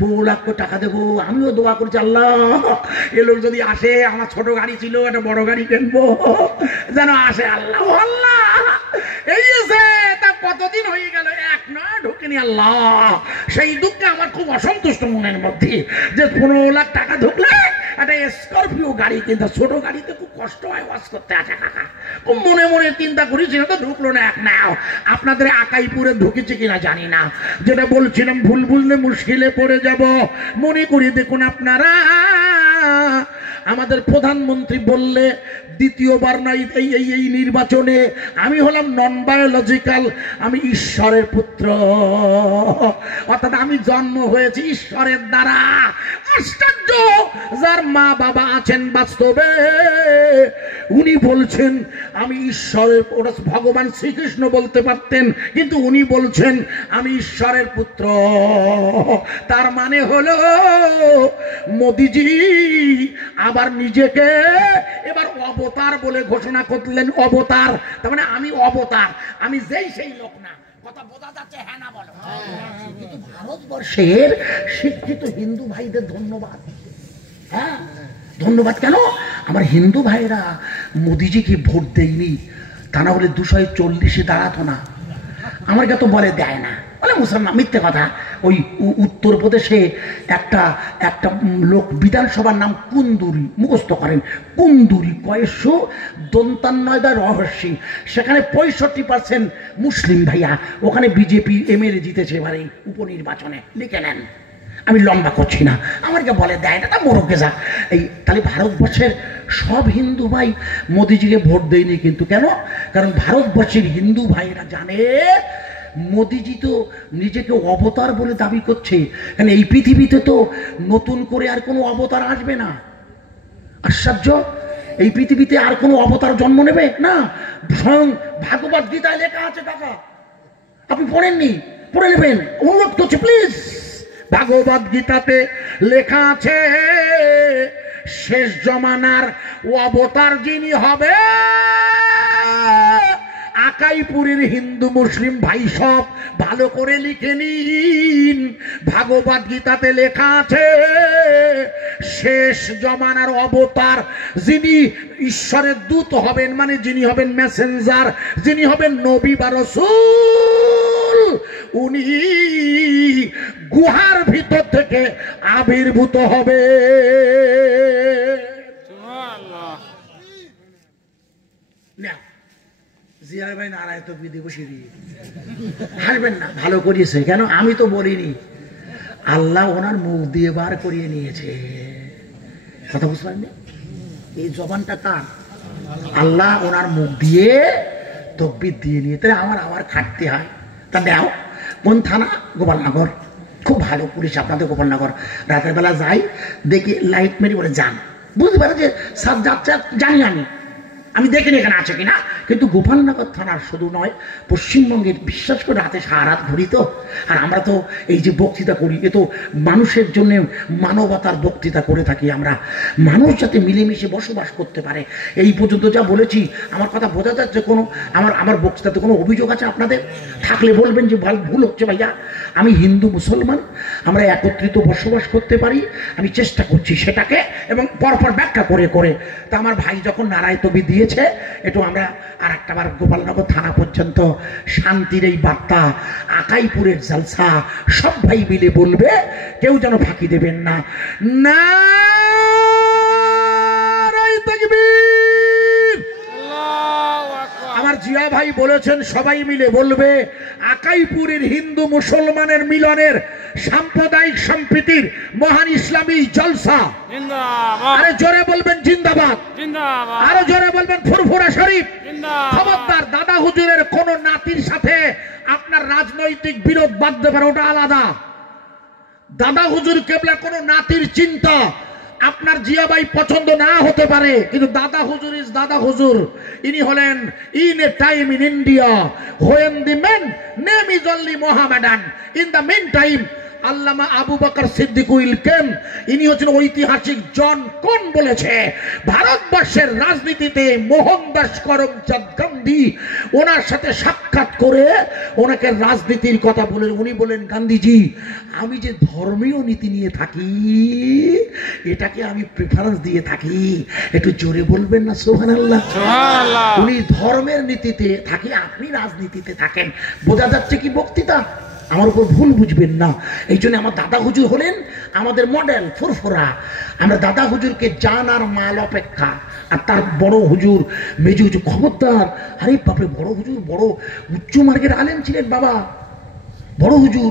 2 লাখ টাকা দেবো। আমিও দোয়া করছি আল্লাহ এ লোক যদি আসে, আমার ছোট গাড়ি ছিল, একটা বড় গাড়ি কিনবো, যেন আসে। আল্লাহ আল্লাহ, এই এসে তা কতদিন হয়ে গেল, এক নয় ঢুকেনি। আল্লাহ সেই দুঃখে আমার খুব অসন্তুষ্ট মনের মধ্যে, যে 15 লাখ টাকা ঢুকলে একটা স্করপিও গাড়ি কিনতে, ছোট গাড়িতে খুব কষ্ট হয় ওয়াশ করতে। আছে কাকা, খুব মনে মনে চিন্তা করেছিল, তো ঢুকলো না। এক নাও আপনাদের আকাইপুরে ঢুকেছে কিনা জানি না, যেটা বলছিলাম ভুল বুঝলে মুশকিলে পড়ে যাব। মনে করি দেখুন আপনারা, আমাদের প্রধানমন্ত্রী বললে দ্বিতীয়বার নাই এই নির্বাচনে আমি হলাম নন বায়োলজিক্যাল, আমি ঈশ্বরের পুত্র, অর্থাৎ আমি জন্ম হয়েছি ঈশ্বরের দ্বারা। আশ্চর্য, যার মা বাবা আছেন বাস্তবে, উনি বলছেন আমি ঈশ্বরের, ওটা ভগবান শ্রীকৃষ্ণ বলতে পারতেন, কিন্তু উনি বলছেন আমি ঈশ্বরের পুত্র। তার মানে হলো মোদিজি আবার নিজেকে এবার অবতার বলে ঘোষণা করলেন। অবতার, তার মানে আমি অবতার, আমি যেই সেই লোক না। কথা বোঝা যাচ্ছে? হ্যাঁ না বলো? কিন্তু ভারতবর্ষের শিক্ষিত হিন্দু ভাইদের ধন্যবাদ। হ্যাঁ ধন্যবাদ। কেন? আমার হিন্দু ভাইরা মোদিজিকে ভোট দেয়নি, তা না হলে 240 দাঁড়াতো না। আমার কাছে তো বলে দেয় না, বলে মুসলমান, মিথ্যে কথা। ওই উত্তরপ্রদেশে একটা লোক বিধানসভার নাম কুন্দুরি মুখস্থ করেন, কুন্দুরি কয়েকশো দন্তান্নয়দা রহস্যী, সেখানে 65% মুসলিম ভাইয়া, ওখানে বিজেপি এমএলএ জিতেছে এবারে উপনির্বাচনে, লিখে নেন। আমি লম্বা করছি না, আমাকে বলে দেয় না, তা মোরকে যাক। এই তাহলে ভারতবর্ষের সব হিন্দু ভাই মোদিজিকে ভোট দেয়নি, কিন্তু কেন? কারণ ভারতবর্ষের হিন্দু ভাইরা জানে মোদিজি তো নিজেকে অবতার বলে দাবি করছে, কারণ এই পৃথিবীতে তো নতুন করে আর কোনো অবতার আসবে না। আশ্চর্য, এই পৃথিবীতে আর কোনো অবতার জন্ম নেবে না। স্বয়ং ভাগবত গীতায় লেখা আছে, কাকা আপনি পড়েননি, পড়ে নেবেন, অনুরোধ করছি প্লিজ। ভাগবত গীতাতে লেখা আছে শেষ জমানার অবতার যিনি হবে, আকাইপুরের হিন্দু মুসলিম ভাই সব ভালো করে লিখে নিন। ভাগবত গীতাতে লেখা আছে শেষ জমানার অবতার যিনি ঈশ্বরের দূত হবেন, মানে যিনি হবেন মেসেঞ্জার, যিনি হবেন নবী বা রাসূল, উনি গুহার ভিতর থেকে আবির্ভূত হবে। জিয়া ভাই নারায় তো বিধি বসে দিয়ে হাসবেন না, ভালো করিয়েছে। কেন? আমি তো বলিনি, আল্লাহ ওনার মুখ দিয়ে বার করিয়ে নিয়েছে। কথা বুঝতে পারেননি? এই জবানটা কার? আল্লাহ ওনার মুখ দিয়ে তকবির দিয়ে নিয়ে, তাহলে আমার খাটতে হয়। তা দেও কোন থানা? গোপালনগর। খুব ভালো পুলিশ আপনাদের গোপালনগর। রাতের বেলা যাই, দেখি লাইট মেরে বলে যান, বুঝতে পারে যে সব যাচ্ছে, জানি আমি দেখিনি এখানে আছে কিনা। কিন্তু গোপালনগর থানার শুধু নয়, পশ্চিমবঙ্গের বিশ্বাস করে রাতে সারা রাত ঘুরি তো। আর আমরা তো এই যে বক্তৃতা করি, এ তো মানুষের জন্য মানবতার বক্তৃতা করে থাকি আমরা, মানুষ যাতে মিলেমিশে বসবাস করতে পারে। এই পর্যন্ত যা বলেছি, আমার কথা বোঝা যাচ্ছে? কোনো আমার বক্তৃতাতে কোনো অভিযোগ আছে আপনাদের? থাকলে বলবেন যে ভুল হচ্ছে ভাইয়া। আমি হিন্দু মুসলমান, আমরা একত্রিত বসবাস করতে পারি, আমি চেষ্টা করছি সেটাকে, এবং পরপর ব্যাখ্যা করে করে। তা আমার ভাই যখন নারায় তবি দিয়েছে, একটু আমরা আর একটাবার গোপালনগর থানা পর্যন্ত শান্তির এই বার্তা, আকাইপুরের জালসা সব ভাই মিলে বলবে, কেউ যেন ফাঁকি দেবেন না। নারায়ে তাকবীর। আমার জিয়া ভাই ভাই বলেছেন সবাই মিলে বলবে আকাইপুরের হিন্দু মুসলমানের মিলনের সাম্প্রদায়িক সম্প্রীতির মহান ইসলামী জলসা জিন্দাবাদ। আরে জোরে বলবেন জিন্দাবাদ, জিন্দাবাদ। আরে জোরে বলবেন ফুরফুরা শরীফ জিন্দাবাদ। খবরদার দাদা হুজুরের কোন নাতির সাথে আপনার রাজনৈতিক বিরোধ বাঁধতে পারে, ওটা আলাদা। দাদা হুজুর কেবলা কোন নাতির চিন্তা আপনার জিয়াবাই পছন্দ না হতে পারে, কিন্তু দাদা হুজুর ইজ দাদা হুজুর। ইনি হলেন in a time in India when the main name is only Mohammedan, in the main time Allama Abu Bakr Siddique will came. ইনি হচ্ছেন ঐতিহাসিক জন কোন বলেছে ভারতবর্ষের রাজনীতিতে মোহনদাস করমচাঁদ গান্ধী ওনার সাথে সাক্ষাৎ করে ওনাকে রাজনীতির কথা বলেন। উনি বলেন গান্ধীজি আমি যে ধর্মীয় নীতি নিয়ে থাকি এটাকে আমি প্রেফারেন্স দিয়ে থাকি। একটু জোরে বলবেন না সুবহানাল্লাহ। উনি ধর্মের নীতিতে থাকি, আপনি রাজনীতিতে থাকেন। বোঝা যাচ্ছে কি বক্তৃতা? আমার উপর ভুল বুঝবেন না। এই জন্য আমার দাদা হুজুর হলেন আমাদের মডেল ফুরফুরা। আমরা দাদা হুজুরকে জান আর মাল অপেক্ষা। আর তার বড় হুজুর মেজু হুজুর খবরদার, আরে বাপরে বড় হুজুর বড় উচ্চ মার্গের আলেম ছিলেন বাবা। বড় হুজুর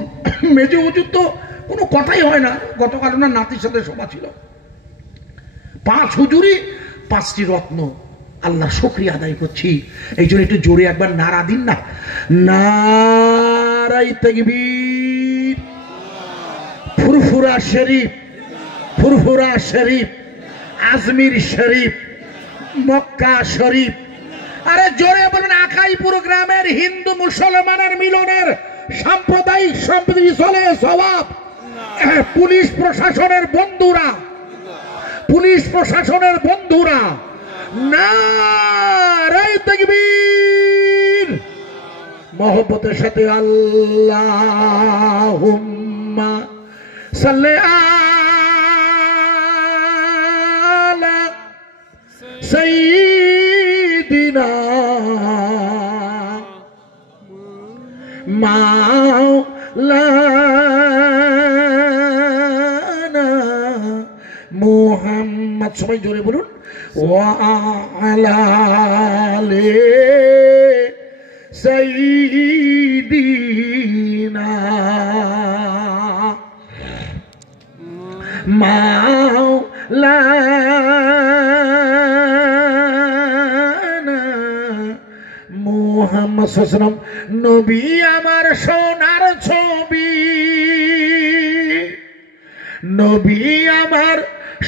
মেজু হুজুর তো কোনো কথাই হয় না। গতকাল ওনার নাতির সাথে সভা ছিল। 5 হুজুরই 5টি রত্ন। আল্লাহ শুকরিয়া আদায় করছি। এই জন্য একটু জোরে একবার নারা দিন না, নারায়ে তাকবীর। ফুরফুরা শরীফ, ফুরফুরা শরীফ, আজমির শরীফ, মক্কা শরীফ। আরে জোরে বলবেন আকাইপুর গ্রামের হিন্দু মুসলমানের মিলনের সাম্প্রদায়িক সম্প্রীতি চলে সওয়াব। পুলিশ প্রশাসনের বন্ধুরা, পুলিশ প্রশাসনের বন্ধুরা নারায়ে তাকবীর। মোহব্বতের সাথে আল্লাহুম্মা সাল্লি আলা সাইয়্যিদিনা মাওলানা মুহাম্মদ। সবাই জোরে বলুন ওয়া আলা আলি সাইয়্যিদিনা মাওলানা মুহাম্মদ সাল্লাল্লাহু আলাইহি ওয়াসাল্লাম। নবী আমার সোনার ছবি, নবী আমার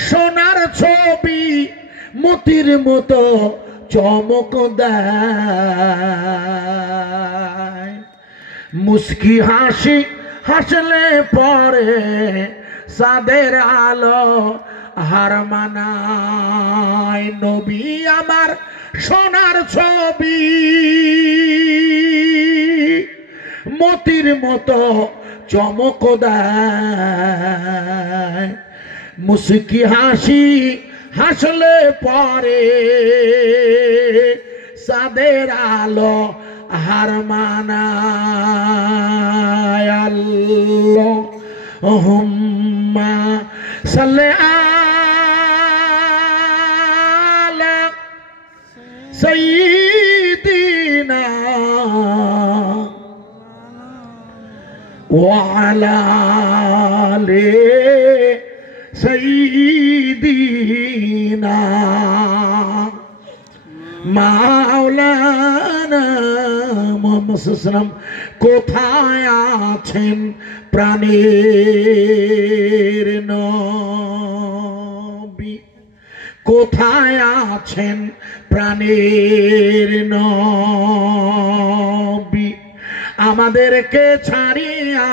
সোনার ছবি, মতির মতো চমক দেয়। মুস্কি হাসি হাসলে পরে চাঁদের আলো হার মানায়। নবী আমার সোনার ছবি, মতির মতো চমক দেয়। মুস্কি হাসি হাসলে পরে চাঁদের আলো হার মানায়। আল্লাহুম্মা সাল্লি আলা সাইয়্যিদিনা ওয়া আলা আলি সাইয়্যিদিনা মাওলানা মুহাম্মদ সাল্লাল্লাহু আলাইহি ওয়াসাল্লাম। কোথায় আছেন প্রাণের নবী, কোথায় আছেন প্রাণের নবী, আমাদেরকে ছাড়িয়া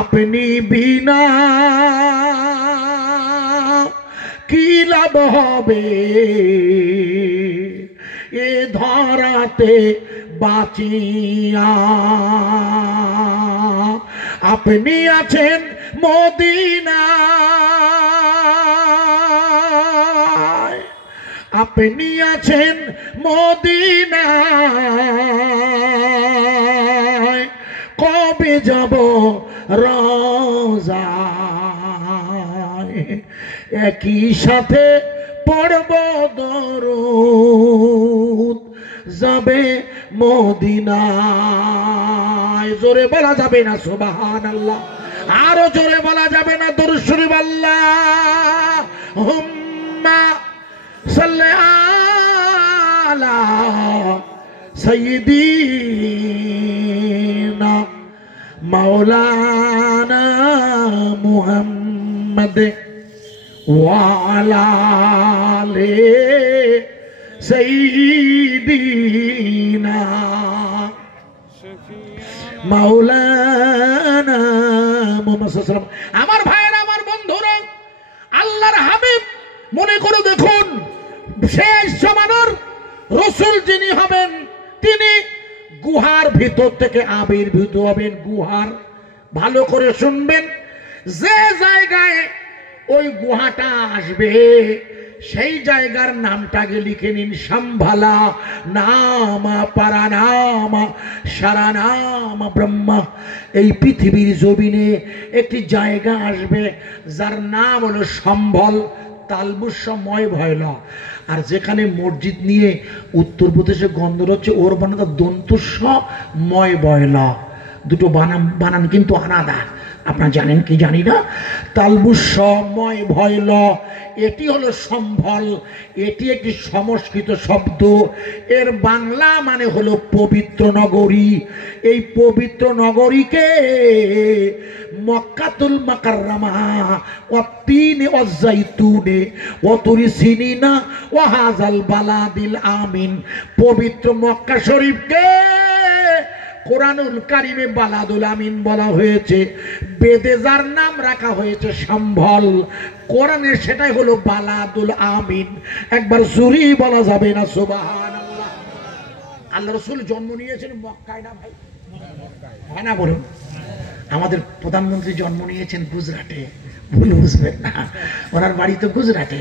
আপনি বিনা কি লাভ হবে এ ধরাতে বাঁচিয়া। আপনি আছেন মদিনায়, আপনি আছেন মদিনায়, কবে যাব রোজায় একই সাথে পড়ব দরুদ যাবে মদিনায়। জোরে বলা যাবে না সুবহানাল্লাহ? আরো জোরে বলা যাবে না দরুদ শরীফ? আল্লাহুম্মা সাল্লি আলা সাইয়্যিদিনা মাওলানা মুহাম্মদ ওয়া আলা আলি সাইয়্যিদিনা মাওলানা মুহাম্মদ সাল্লাল্লাহু আলাইহি ওয়াসাল্লাম। আমার ভাইয়েরা, আমার বন্ধুরা, আল্লাহর হাবিব মনে করে দেখুন, শেষ জামানার রাসূল যিনি হবেন তিনি গুহার ভিতর থেকে আবির্ভূত হবেন। গুহার, ভালো করে শুনবেন, যে জায়গায় ওই গুহাটা আসবে সেই জায়গার নামটাকে লিখে নিন। সম্ভালা নামা পারানামা সারানামা ব্রহ্মা। এই পৃথিবীর জমিনে একটি জায়গা আসবে যার নাম হলো সম্বল, তালবুসময় ভয়ল। আর যেখানে মসজিদ নিয়ে উত্তরপ্রদেশে গন্ধ হচ্ছে, ওর বানাটা দন্তস্ব ময় বয়ল। দুটো বানান কিন্তু আলাদা, আপনারা জানেন কি জানি না। তালবুসময় ভয়ল, এটি হলো সম্বল। এটি একটি সংস্কৃত শব্দ, এর বাংলা মানে হলো পবিত্র নগরী। এই পবিত্র নগরীকে মক্কাতুল মুকাররমা ওয়াত্তিনে ওয়াজ্জাইতুনে ওয়াতুরি সিনিনা ওয়া হাযাল বালাদিল আমিন। পবিত্র মক্কা শরীফকে কোরআনুল কারিমে বালাদুল আমিন বলা হয়েছে, বেদে যার নাম রাখা হয়েছে সম্বল, কোরআনে সেটাই হলো বালাদুল আমিন। একবার জোরে বলা যাবে না সুবহানাল্লাহ? আল্লাহ রাসূল জন্ম নিয়েছেন মক্কায় না ভাই? হয় না বলুন? আমাদের প্রধানমন্ত্রী জন্ম নিয়েছেন গুজরাটে, ভুল বুঝবেন না, ওনার বাড়ি তো গুজরাটে।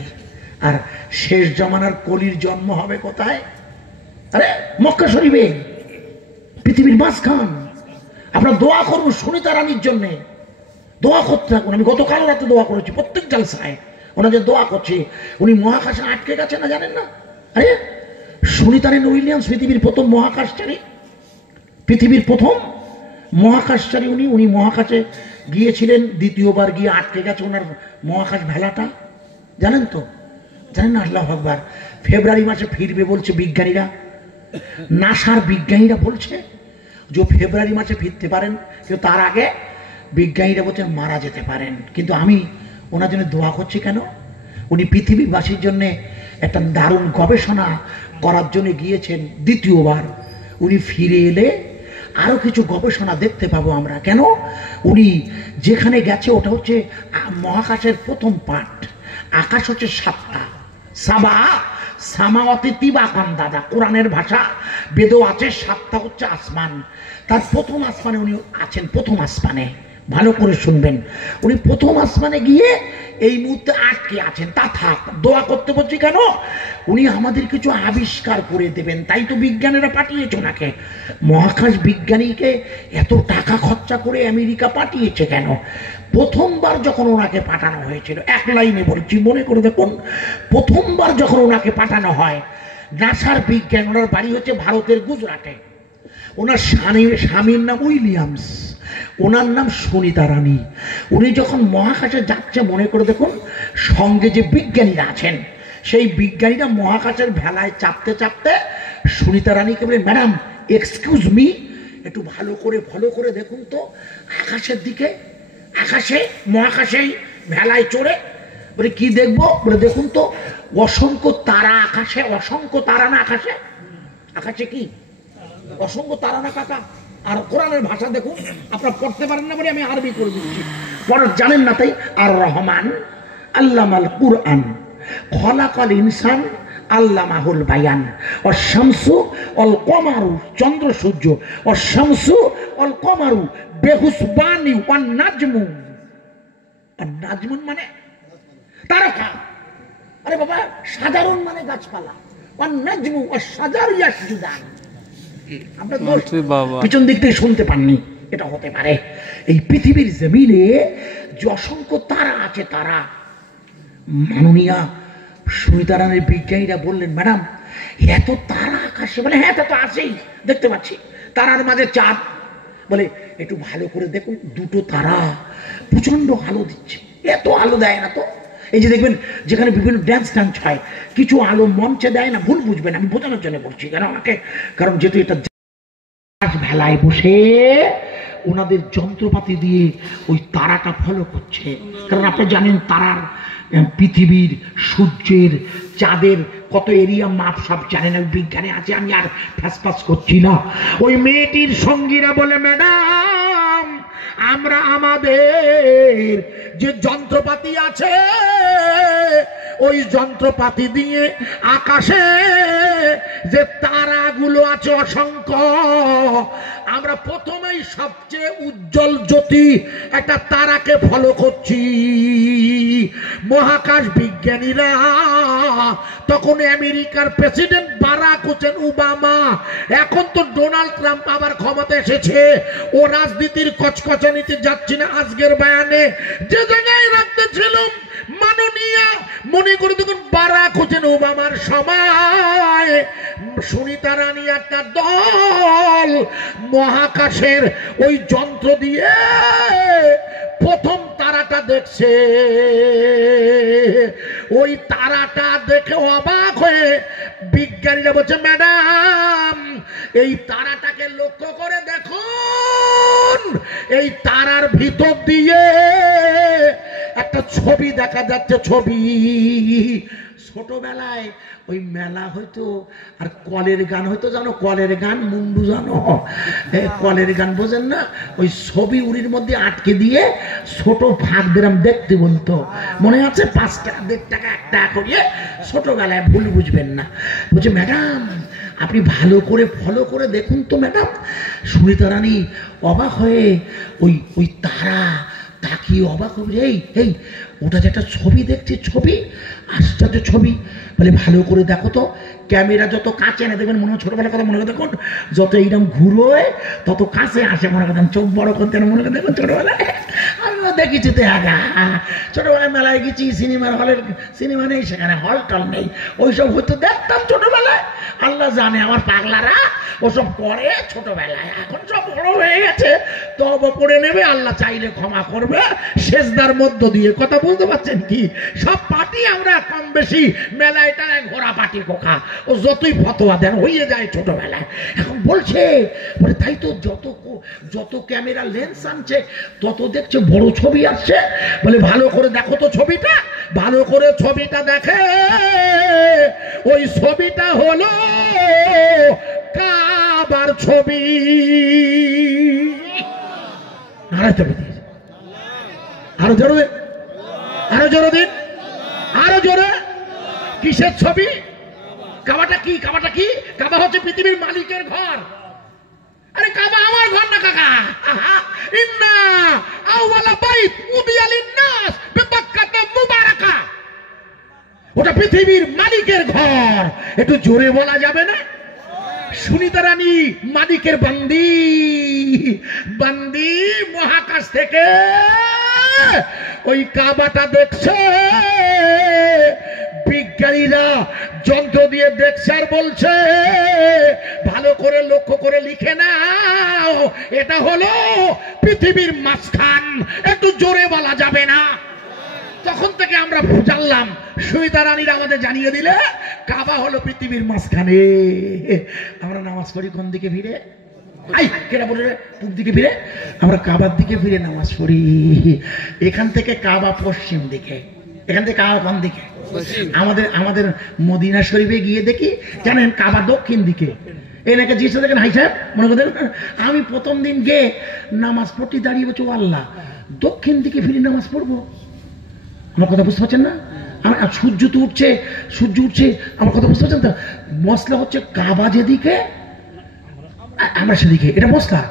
আর শেষ জামানার কলির জন্ম হবে কোথায়? আরে মক্কা শরীফে, পৃথিবীর মাঝখান। আপনার দোয়া করুন সুনিতা রানীর জন্যে, দোয়া করতে থাকুন। আমি গতকাল রাতে দোয়া করেছি, প্রত্যেক জালসায় ওনা যে দোয়া করছে, উনি মহাকাশে আটকে গেছে না, জানেন না? আরে সুনিতা রানী উইলিয়ামস পৃথিবীর প্রথম মহাকাশচারী, পৃথিবীর প্রথম মহাকাশচারী উনি। উনি মহাকাশে গিয়েছিলেন, দ্বিতীয়বার গিয়ে আটকে গেছে ওনার মহাকাশ ভেলাটা, জানেন তো? জানেন না? আল্লাহু আকবার। ফেব্রুয়ারি মাসে ফিরবে বলছে বিজ্ঞানীরা, নাসার বিজ্ঞানীরা বলছে যে ফেব্রুয়ারি মাসে ফিরতে পারেন, কিন্তু তার আগে বিজ্ঞানীরা বলছেন মারা যেতে পারেন। কিন্তু আমি ওনার জন্য দোয়া করছি। কেন? উনি পৃথিবীবাসীর জন্য একটা দারুণ গবেষণা করার জন্য গিয়েছেন দ্বিতীয়বার। উনি ফিরে এলে আরো কিছু গবেষণা দেখতে পাবো আমরা। কেন? উনি যেখানে গেছে ওটা হচ্ছে মহাকাশের প্রথম পার্ট। আকাশ হচ্ছে সাতটা, সাবা সামাওয়াতি তিবাকান, দাদা কোরআনের ভাষা, বেদও আছে। সাতটা হচ্ছে আসমান, তার প্রথম আসমানে উনি আছেন। প্রথম আসমানে, ভালো করে শুনবেন, উনি প্রথম আসমানে গিয়ে এই মুহূর্তে আটকে আছেন। তা থাক, দোয়া করতে বলছি কেন? উনি আমাদের কিছু আবিষ্কার করে দেবেন, তাই তো বিজ্ঞানীরা পাঠিয়েছে ওনাকে। মহাকাশ বিজ্ঞানীকে এত টাকা খরচা করে আমেরিকা পাঠিয়েছে কেন? প্রথমবার যখন ওনাকে পাঠানো হয়েছিল, এক লাইনে বলছি, মনে করে দেখুন, প্রথমবার যখন ওনাকে পাঠানো হয়, নাসার বিজ্ঞান, ওনার বাড়ি হচ্ছে ভারতের গুজরাটে। ওনার স্বামীর নাম উইলিয়ামস, ওনার নাম সুনিতা রানী। উনি যখন মহাকাশে যাচ্ছে, মনে করে দেখুন, সঙ্গে যে বিজ্ঞানীরা আছেন, সেই বিজ্ঞানীরা মহাকাশের ভেলায় চাপতে চাপতে সুনিতা রানীকে বলে, ম্যাডাম এক্সকিউজ মি, একটু ভালো করে ফলো করে দেখুন তো আকাশের দিকে। আকাশে, মহাকাশেই ভেলায় চড়ে বলে, কি দেখবো? বলে, দেখুন তো অসংখ্য তারা আকাশে। অসংখ্য তারা না আকাশে? আকাশে কি অসংখ্য তারা না কাকা? আর কোরআনের ভাষা দেখুন, আপনারা পড়তে পারেন না বলে আমি আরবি করে দিচ্ছি, পড়া জানেন না তাই। আর রহমান আল্লামাল কুরআন খলাকাল ইনসান আল্লামাহুল বায়ান। অশামসু অল কমারু, চন্দ্র সূর্য, অশামসু অল কমারু বেহুসবানি ওয়ান নাজমু। আর নাজমুন মানে তারকা। আরে বাবা, সাধারণ মানে গাছপালা। ওয়ান নাজমু ওয়াশ-শাজারু ইয়াসজুদান। আপনার পিছন দিক থেকে শুনতে পাননি, এটা হতে পারে। এই পৃথিবীর জমিনে যে অসংখ্য তারা আছে, তারা মাননীয়া সুনিতা রানীর বিজ্ঞানীরা বললেন, ম্যাডাম এত তারা আকাশে? বলে হ্যাঁ তা তো আছেই, দেখতে পাচ্ছি, তারার মাঝে চাঁদ। বলে একটু ভালো করে দেখুন, দুটো তারা প্রচন্ড আলো দিচ্ছে। এত আলো দেয় না তো। এই যে দেখবেন যেখানে বিভিন্ন ড্যান্স হয়, কিছু আলো মঞ্চে দেয় না, ভুল বুঝবেন, আমি বোঝানোর জন্য বলছি, কারণ যেহেতু এটা ভেলায় বসে ওনাদের যন্ত্রপাতি দিয়ে ওই তারাটা ফলো করছে। কারণ আপনি জানেন তারার, পৃথিবীর, সূর্যের, চাঁদের কত এরিয়া মাপ সব জানেন, আমি বিজ্ঞানে আছে, আমি আর ফ্যাসফাস করছি না। ওই মেয়েটির সঙ্গীরা বলে, ম্যাডাম আমরা আমাদের যে যন্ত্রপাতি আছে ওই যন্ত্রপাতি দিয়ে আকাশে যে তারাগুলো আছে অসংখ্য, আমরা প্রথমেই সবচেয়ে উজ্জ্বল জ্যোতি একটা তারাকে ফলো করছি। মহাকাশ বিজ্ঞানীরা তখন আমেরিকার প্রেসিডেন্ট বারাক হোসেন ওবামা, এখন তো ডোনাল্ড ট্রাম্প আবার ক্ষমতা এসেছে, ও রাজনীতির কচকচানিতে যাচ্ছি না আজকের বয়ানে, যে জায়গায় রাখতে ছিলাম মাননীয়, মনে করে দেখুন বারাক হোসেন ওবামার সময় সুনিতা রানী একটা দল মহাকাশের ওই যন্ত্র দিয়ে প্রথম তারাটা দেখছে। ওই তারাটা দেখে অবাক হয়ে বিজ্ঞানীরা বলছে, ম্যাডাম এই তারাটাকে লক্ষ্য করে দেখুন, এই তারার ভিতর দিয়ে একটা ছবি দেখা যাচ্ছে। ছবি ছোটবেলায় ওই মেলা হইতো আর কলের গান হইতো, জানো কলের গান, মুন্ডু জানো কলের গান বোঝেন না? ওই ছবি উড়ির মধ্যে আটকে দিয়ে ছোট ফাঁক দিলাম দেখতে বলতো, মনে আছে? 5 টাকা 1.5 টাকা 1 টাকা করিয়ে, ছোটবেলায়, ভুল বুঝবেন না। বলছে ম্যাডাম আপনি ভালো করে ফলো করে দেখুন তো ম্যাডাম। সুনিতা রানী অবাক হয়ে ওই তারা তাকিয়ে অবাক হবে, এই ওটা যে একটা ছবি দেখছি, ছবি, আশ্চর্য ছবি। বলে ভালো করে দেখো তো, ক্যামেরা যত কাছে এনে দেখবেন, মনে হয় ছোটবেলার কথা মনে করে দেখুন, যত এইরকম ঘুরোয় তত কাছে আসে, মনে করতাম চোখ বড় করতে, মনে করে দেখুন ছোটবেলায় আমিও দেখেছি তো। ছোটবেলায় মেলায় গেছি, সিনেমার হলের, সিনেমা নেই সেখানে, হল টল নেই, ওইসব হয়তো দেখতাম ছোটবেলায়। আল্লাহ জানে আমার পাগলারা ওসব করে ছোটবেলায়, এখন সব বড় হয়ে গেছে, তবে পড়ে নেবে, আল্লাহ চাইলে ক্ষমা করবে সেজদার মধ্য দিয়ে। কথা বুঝতে পারছেন কি? সব পার্টি আমরা কম বেশি মেলায় টালায় ঘোরা পার্টি কোকা, ও যতই ফতোয়া দেন হয়ে যায় ছোটবেলায়। এখন বলছে, বলে তাই তো, যত ক্যামেরা লেন্স আনছে তত দেখছে বড় ছবি আসছে। বলে ভালো করে দেখো তো ছবিটা। ভালো করে ছবিটা দেখে, ওই ছবিটা হলো কাবার ছবি। আরো জোরে, আরো জোরে দিন, আরো জোরে। কিসের ছবি? কাবাটা কি? কাবাটা কি? কাবা হচ্ছে পৃথিবীর মালিকের ঘর। আরে কাবা আমার ঘর না কাকা। ইন্না আউওয়ালা বাইত উদিয়া লিন-নাস বিবাক্কাতা মুবারাকা। ওটা পৃথিবীর মালিকের ঘর, একটু জোরে বলা যাবে না? সুনিতা রানী মালিকের বান্দি, বান্দি মহাকাশ থেকে ওই কাবাটা দেখছে। বিজ্ঞানীরা যন্ত্র দিয়ে দেখছে আর বলছে, ভালো করে লক্ষ্য করে লিখে নাও, এটা হলো পৃথিবীর মাঝখান। একটু জোরে বলা যাবে না? তখন থেকে আমরা জানলাম, সুনিতা রানীরা আমাদের জানিয়ে দিলে কাবা হলো পৃথিবীর মাঝখানে। আমরা নামাজ পড়ি কোন দিকে ফিরে? কেটা বলে পূব দিকে ফিরে, আমরা কাবার দিকে ফিরে নামাজ পড়ি। এখান থেকে কাবা পশ্চিম দিকে, এখান থেকে কাবা কোন দিকে? আমাদের মদিনা শরীফে গিয়ে দেখি জানেন কাবা দক্ষিণ দিকে। এলাকা জিনিসটা দেখেন, হাই সাহেব মনে করে দেখেন, আমি প্রথম দিন গিয়ে নামাজ পড়তে দাঁড়িয়ে বলছি, আল্লাহ দক্ষিণ দিকে ফিরে নামাজ পড়বো। আমার কথা বুঝতে পারছেন না? সূর্য তো উঠছে, সূর্য উঠছে, আমার কথা বুঝতে পারছেন তো? মশলা হচ্ছে কাবা যেদিকে আমরা সেদিকে, এটা মশলা।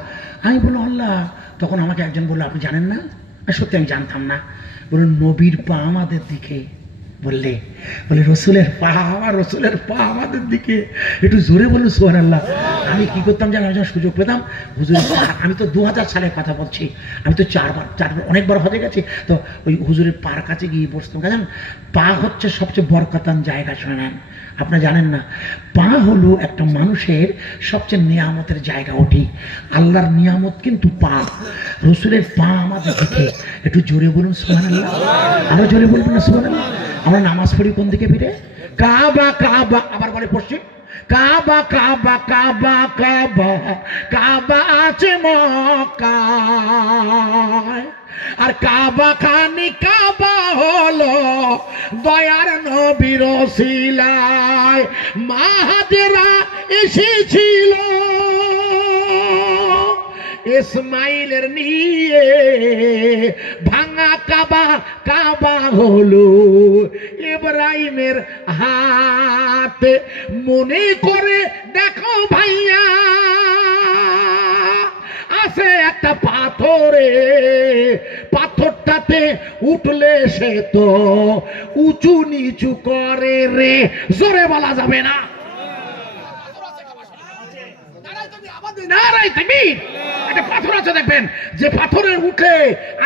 আমি বললাম আল্লাহ। তখন আমাকে একজন বললো, আপনি জানেন না? সত্যি আমি জানতাম না। বলুন নবীর পা আমাদের দিকে। বললে বলে রসুলের পা, আমার রসুলের পা আমাদের দিকে, একটু জোরে বলুন সুবহানাল্লাহ। আমি কি করতাম জানি, আমি সুযোগ পেতাম হুজুরের পা, আমি তো 2000 সালের কথা বলছি, আমি তো চারবার অনেকবার হজে গেছি, তো ওই হুজুরের পার কাছে গিয়ে বসতাম। জানেন পা হচ্ছে সবচেয়ে বরকতান জায়গা, শোনেন আপনারা জানেন না, পা হলো একটা মানুষের সবচেয়ে নিয়ামতের জায়গা। ওঠি আল্লাহর নিয়ামত কিন্তু পা। রসুলের পা আমাদের দিকে, একটু জোরে বলুন সুবহানাল্লাহ, আরো জোরে বলবেন না সুবহানাল্লাহ। আমরা নামাজ পড়ি কোন দিকে ফিরে? কাবা কাবা, আবার বলে পশ্চিম, কাবা কাবা কাবা কাবা, কাবা আছে মক্কায়, আর কাবা খানি কাবা হলো দয়ার নবীর ওসিলায়। মা হাজেরা এসেছিল ইসমাইলের নিয়ে, ভাঙা কাবা কাবা হলো ইব্রাহিমের হাত। মনে করে দেখো ভাইয়া, আছে একটা পাথরে, পাথরটাতে উঠলে সে তো উঁচু নিচু করে রে, জোরে বলা যাবে না। একটা পাথর আছে দেখবেন, যে পাথরের উঠে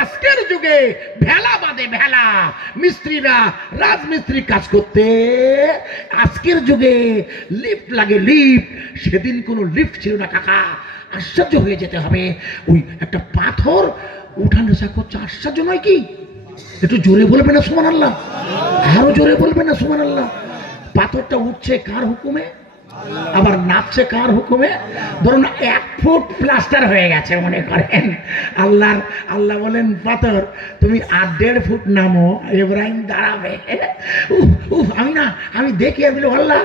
আজকের যুগে ভেলা বাঁধে, ভেলা মিস্ত্রিরা রাজমিস্ত্রি কাজ করতে, আজকের যুগে লিফট লাগে, লিফট। সেদিন কোনো লিফট ছিল না কাকা, আশ্চর্য হয়ে যেতে হবে। ওই একটা পাথর উঠানো করছে, আশ্চর্য নয় কি? একটু জোরে বলবে না সুবহানাল্লাহ, আরো জোরে বলবে না সুবহানাল্লাহ। পাথরটা উঠছে কার হুকুমে, আবার নাচছে কার হুকুমে? ধরুন 1 ফুট প্লাস্টার হয়ে গেছে মনে করেন, আল্লাহ বলেন পাথর তুমি 8.5 ফুট নামো, ইব্রাহিম দাঁড়াবে। আমি দেখি আর বলি আল্লাহ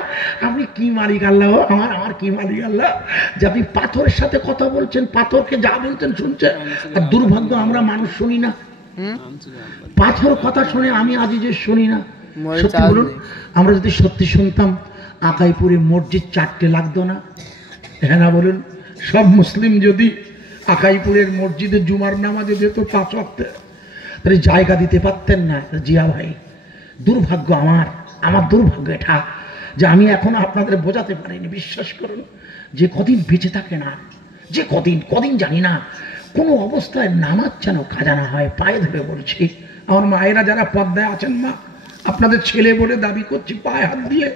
আপনি কি মালিক আল্লাহ, আমার কি মালিক আল্লাহ, যে আপনি পাথরের সাথে কথা বলছেন, পাথরকে যা বলছেন শুনছে। আর দুর্ভাগ্য আমরা মানুষ শুনি না, পাথর কথা শুনে আমি আজ যে শুনি না। সত্যি বলুন, আমরা যদি সত্যি শুনতাম আকাইপুরে মসজিদ 4টে লাগতো না? হ্যাঁ না বলুন? সব মুসলিম যদি আকাইপুরের মসজিদে জুমার নামাজে যেত 5 ওয়াক্তে, তাহলে জায়গা দিতে পারতেন না। জিয়া ভাই, দুর্ভাগ্য আমার দুর্ভাগ্য এটা, যে আমি এখনো আপনাদের বোঝাতে পারিনি। বিশ্বাস করুন, যে কদিন বেঁচে থাকে না, যে কদিন জানি না, কোনো অবস্থায় নামাজ যেন কাজা না হয়। পায়ে ধরে বলছি, আমার মায়েরা যারা পর্দায় আছেন, মা আপনাদের ছেলে বলে দাবি করছি পায়ে হাত দিয়ে,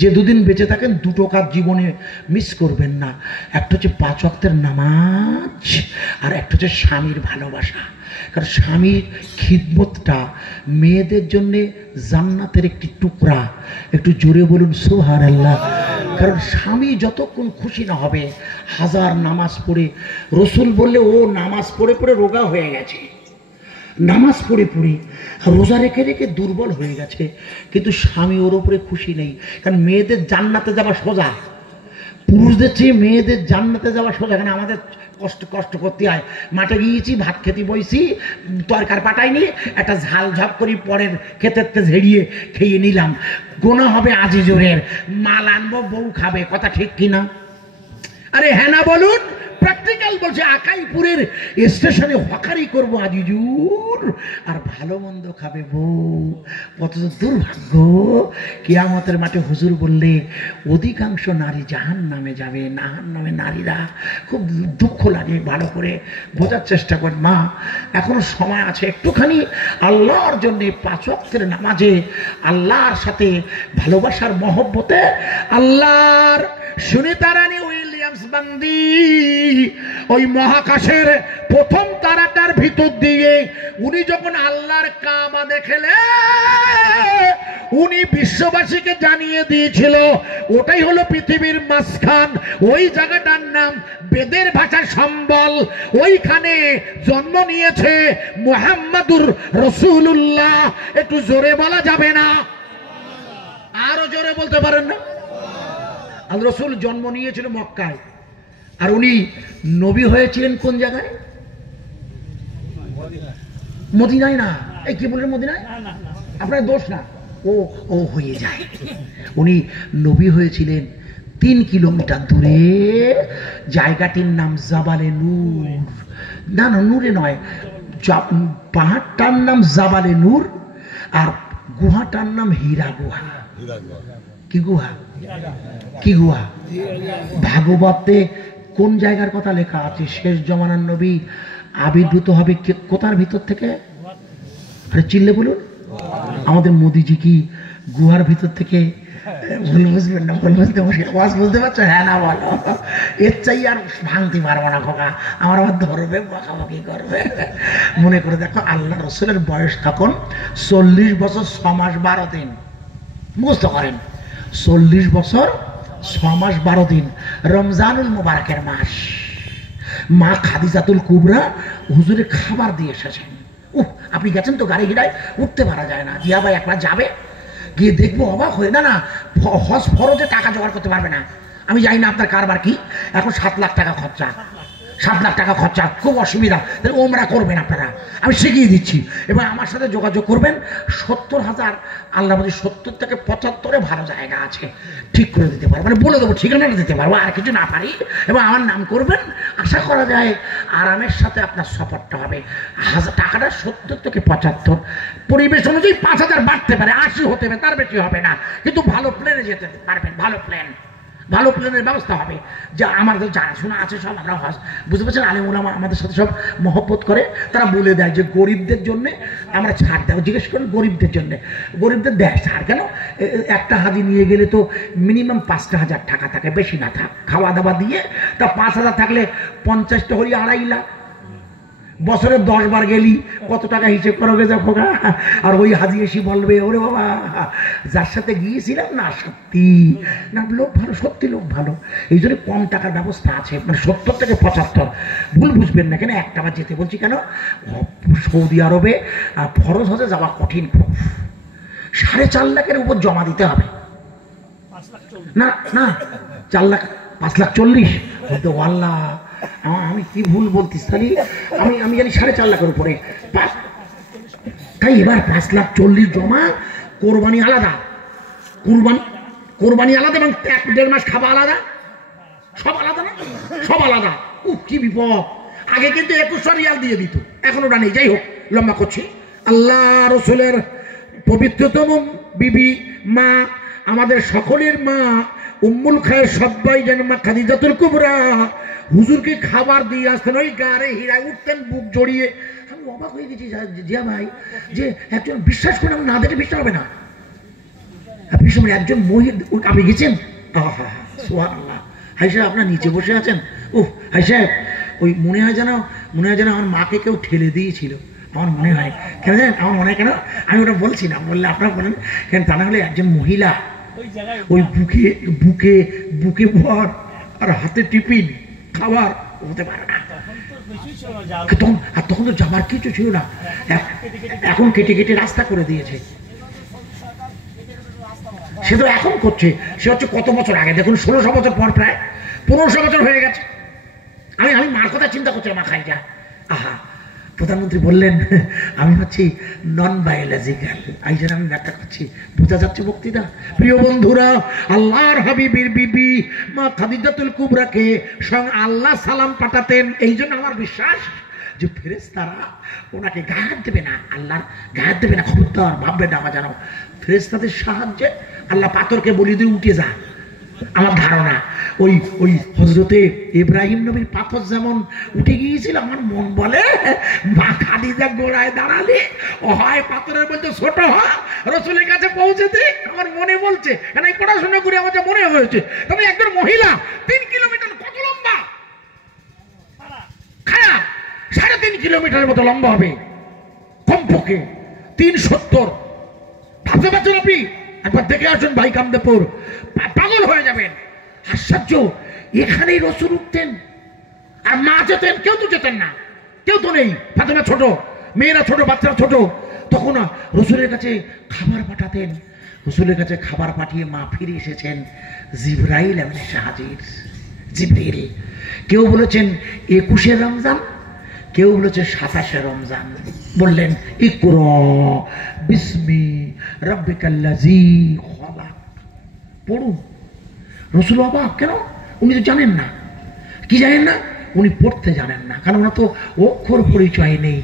যে 2 দিন বেঁচে থাকেন 2টো কাজ জীবনে মিস করবেন না। একটা হচ্ছে 5 ওয়াক্তের নামাজ, আর একটা হচ্ছে স্বামীর ভালোবাসা। কারণ স্বামীর খিদমতটা মেয়েদের জন্য জান্নাতের একটি টুকরা। একটু জোরে বলুন সুবহানাল্লাহ। কারণ স্বামী যতক্ষণ খুশি না হবে, 1000 নামাজ পড়ে, রসুল বললে ও নামাজ পড়ে পড়ে রোগা হয়ে গেছে, নামাজ পড়ে পড়ে রোজা রেখে রেখে দুর্বল হয়ে গেছে, কিন্তু স্বামী ওর উপরে খুশি নেই। কারণ মেয়েদের জান্নাতে যাওয়া সোজা, পুরুষদের চেয়ে মেয়েদের জান্নাতে যাওয়া সোজা। এখানে আমাদের কষ্ট করতে হয়। মাঠে গিয়েছি, ভাত খেতে বইছি, তরকার পাঠাইনি, একটা ঝাল ঝাপ করি, পরের ক্ষেতের ঝেড়িয়ে খেয়ে নিলাম, গোনা হবে আজিজুরের। মাল আনবো, বউ খাবে, কথা ঠিক কিনা? আরে হ্যাঁ না বলুন? প্র্যাকটিক্যাল বলছে, আকাইপুরের স্টেশনে হকারি করবো আজিজুর, আর ভালো মন্দ খাবে বউ। কত দুর্ভাগ্য! কিয়ামতের মাঠে হুজুর বললে অধিকাংশ নারী জাহান্নামে যাবে, জাহান্নামে নারীরা। খুব দুঃখ লাগে, ভালো করে বোঝার চেষ্টা করেন। মা এখনো সময় আছে, একটুখানি আল্লাহর জন্যে 5 ওয়াক্তের নামাজে আল্লাহর সাথে ভালোবাসার মহব্বতে আল্লাহর সুনিতা রানী উইলিয়ামস বান্দি ওই মহাকাশের প্রথম তারাটার ভিতর দিয়ে উনি যখন আল্লাহর কাবা দেখলে, উনি বিশ্ববাসীকে জানিয়ে দিয়েছিল ওটাই হলো পৃথিবীর মাঝখান। ওই জায়গাটার নাম বেদের ভাষার সম্বল। ওইখানে জন্ম নিয়েছে মুহাম্মাদুর রাসূলুল্লাহ। একটু জোরে বলা যাবে না? আরো জোরে বলতে পারেন না? আল রসুল জন্ম নিয়েছিল মক্কায়, আর উনি নবী হয়েছিলেন কোন জায়গায়? মদিনায় না। এই কি বললেন মদিনায়? আপনার দোষ না, ও হয়ে যায়। উনি নবী হয়েছিলেন 3 কিলোমিটার দূরে, জায়গাটির নাম জাবালে নূর। না, নূরে নয়, পাহাড়টার নাম জাবালে নূর। আর গুহাটার নাম হীরা গুহা। কি গুহা? কি গুহা? ভাগবতে কোন জায়গার কথা লেখা আছে? শেষ জমানার নবী আবির্ভূত হবে কোথার ভিতর থেকে? আরে চিল্লে বলুন। আমাদের মোদিজি কি গুহার ভিতর থেকে? ভুল বুঝবেন না, ভুল বুঝতে বুঝতে পারছো? হ্যাঁ না বলো, এর চাই আর ভাঙতে পারবো না খোকা, আমার আবার ধরবে, বকাবকি করবে। মনে করে দেখো, আল্লাহ রসুলের বয়স তখন 40 বছর 6 মাস 12 দিন। মুখস্থ করেন, 40 বছর 6 মাস 12 দিন, রমজানুল মুবারকের মাস। মা খাদিজাতুল কুবরা হুজুরে খাবার দিয়ে এসেছেন। আপনি গেছেন তো গাড়ি ঘিরায়, উঠতে পারা যায় না। জিয়া ভাই একবার যাবে, গিয়ে দেখবো, অবাক হয়ে না হজ ফরজে টাকা জোগাড় করতে পারবে না। আমি জানি না আপনার কারবার কি, এখন 7 লাখ টাকা খরচা, 7 লাখ টাকা খরচা, খুব অসুবিধা। তাহলে ওমরা করবেন আপনারা, আমি শিখিয়ে দিচ্ছি। এবার আমার সাথে যোগাযোগ করবেন। 70,000, আল্লাহ বলছে 70 থেকে 75-এ ভালো জায়গা আছে, ঠিক করে দিতে পারবো, মানে বলে দেবো, ঠিকানাটা দিতে পারবো, আর কিছু না পারি। এবং আমার নাম করবেন, আশা করা যায় আরামের সাথে আপনার সফরটা হবে। টাকাটা 70 থেকে 75, পরিবেশ অনুযায়ী 5,000 বাড়তে পারে, 80 হতে পারে, তার বেশি হবে না। কিন্তু ভালো প্লেনে যেতে পারবেন, ভালো প্লেন, ভালো প্লেনের ব্যবস্থা হবে। যা আমাদের জানাশোনা আছে সব, আমরা বুঝতে পারছেন, আলেম ওলামা আমাদের সাথে সব মহব্বত করে, তারা বলে দেয় যে গরিবদের জন্য আমরা ছাড় দেবো। জিজ্ঞেস করেন গরিবদের জন্য, গরিবদের দেয় ছাড় কেন? একটা হাজি নিয়ে গেলে তো মিনিমাম 5,000 টাকা থাকে, বেশি না থাক, খাওয়া দাওয়া দিয়ে। তা 5,000 থাকলে 50টা হরি 2.5 লাখ। বছরে 10 বার গেলি কত টাকা হিসেব করো গে যাবো। আর ওই হাজি এসে বলবে, ওরে বাবা যার সাথে গিয়েছিলাম না, সত্যি না লোক ভালো, সত্যি লোক ভালো। এই জন্য কম টাকার ব্যবস্থা আছে, মানে 70 থেকে 75। ভুল বুঝবেন না, কেন একটা বার যেতে বলছি কেন? সৌদি আরবে ফরজ হজে যাওয়া কঠিন, 4.5 লাখের উপর জমা দিতে হবে। না না, 4 লাখ, 5,40,000 বলতে আল্লাহ, আমি কি ভুল বলতিস? তাহলে আমি জানি 4.5 লাখের উপরে। তাই এবার 5,40,000 জমা, কোরবানি আলাদা, কোরবানি আলাদা, এবং 1-1.5 মাস খাওয়া আলাদা, সব আলাদা না, সব আলাদা। কি বিপদ! আগে কিন্তু 2100 রিয়াল দিয়ে দিত, এখন ওটা নেই। যাই হোক, লম্বা করছি। আল্লাহ রসুলের পবিত্রতম বিবি, মা, আমাদের সকলের মা, উম্মুল খায়ের সবাই জানে, মা খাদিজাতুল কুবরা হুজুরকে খাবার দিয়ে আসতেন, ওই গাড়ে হীরায় উঠতেন বুক জড়িয়ে। আমি অবাক হয়ে গেছি জিয়া ভাই, যে একজন বিশ্বাস করে না দেখে বিশ্বাস হবে না। আপনি সময় একজন মহিলা, আপনি গেছেন, সুবহানাল্লাহ, হাই সাহেব আপনার নিচে বসে আছেন। হাই সাহেব, ওই মনে হয় যেন আমার মাকে কেউ ঠেলে দিয়েছিল, আমার মনে হয়। কেন জানেন আমার মনে হয় কেন? আমি ওটা বলছি না, বললে আপনারা বলেন কেন? তা না হলে একজন মহিলা ওই বুকে ভর আর হাতে টিফিন খাবার হতে পারে না। তখন তো যাবার কিছু ছিল না, এখন কেটে কেটে রাস্তা করে দিয়েছে। সে তো এখন করছে, সে হচ্ছে কত বছর আগে, দেখুন 1600 বছর পর, প্রায় 1500 বছর হয়ে গেছে। আমি মার কথা চিন্তা করছিলাম, মা খাই যা। আহা, প্রধানমন্ত্রী বললেন আমি হচ্ছি নন বায়োলজিক্যাল, এই জন্য আমি ব্যাখ্যা করছি। বোঝা যাচ্ছে বক্তৃতা? প্রিয় বন্ধুরা, আল্লাহর হাবিবের বিবি মা খাদিজাতুল কুবরাকে সঙ্গে আল্লাহ সালাম পাঠাতেন। এই জন্য আমার বিশ্বাস যে ফেরেশতারা ওনাকে গায়ে দেবে না, আল্লাহর গায়ে দেবে না, খবরদার ভাববে না জানো। ফেরেশতাদের সাহায্যে আল্লাহ পাথরকে বলি দিয়ে উঠে যা, আমার ধারণা। ওই হযরতে ইব্রাহিম নবীর পাথর যেমন উঠে গিয়েছিল, আমার মন বলে মা খাদিজা গোড়ায় দাঁড়ালে হয় পাথরের বলতে ছোট হয় রসুলের কাছে পৌঁছে দে, আমার মনে বলছে। কেন এই পড়াশোনা করে আমার যা মনে হয়েছে, তবে একজন মহিলা 3 কিলোমিটার কত লম্বা, খারাপ 3.5 কিলোমিটারের মতো লম্বা হবে কমপক্ষে, 370। ভাবতে পারছেন আপনি? একবার দেখে আসুন ভাই কামদেপুর, পাগল হয়ে যাবেন। আশ্চর্য, এখানেই রসুল উঠতেন আর মা যেতেন, কেউ তো যেতেন না, কেউ তো নেই। ফাতেমা ছোট, মেয়েরা ছোট, বাচ্চারা ছোট। তখন রসুলের কাছে খাবার পাঠাতেন, রসুলের কাছে খাবার পাঠিয়ে মা ফিরে এসেছেন। জিবরাইল এসে হাজির। জিবরিল, কেউ বলেছেন 21শে রমজান, কেউ বলেছে 27শে রমজান। বললেন ইকরা বিসমি রাব্বিকাল্লাযী খলাক, পড়ুন। রসুল অবাক, কেন? উনি তো জানেন না। কি জানেন না? উনি পড়তে জানেন না, কারণ ওনার তো অক্ষর পরিচয় নেই,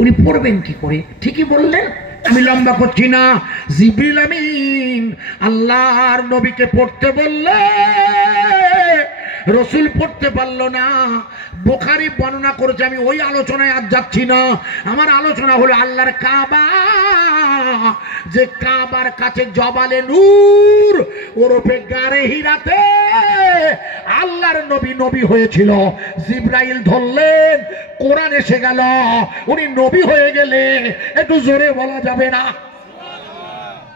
উনি পড়বেন কি করে? ঠিকই বললেন আমি লম্বা করছি না। জিবরিল আমিন আল্লাহর নবীকে পড়তে বললে রসুল পড়তে পারলো না। বুখারী বর্ণনা করেছে, আমি ওই আলোচনায় আজ যাচ্ছি না। আমার আলোচনা হলো আল্লাহর কাবা, যে কাবার কাছে জবালে নূর ওরফে গারে হীরাতে আল্লাহর নবী নবী হয়েছিল। জিবরাইল ধরলেন, কোরআন এসে গেল, উনি নবী হয়ে গেলে একটু জোরে বলা যাবে না?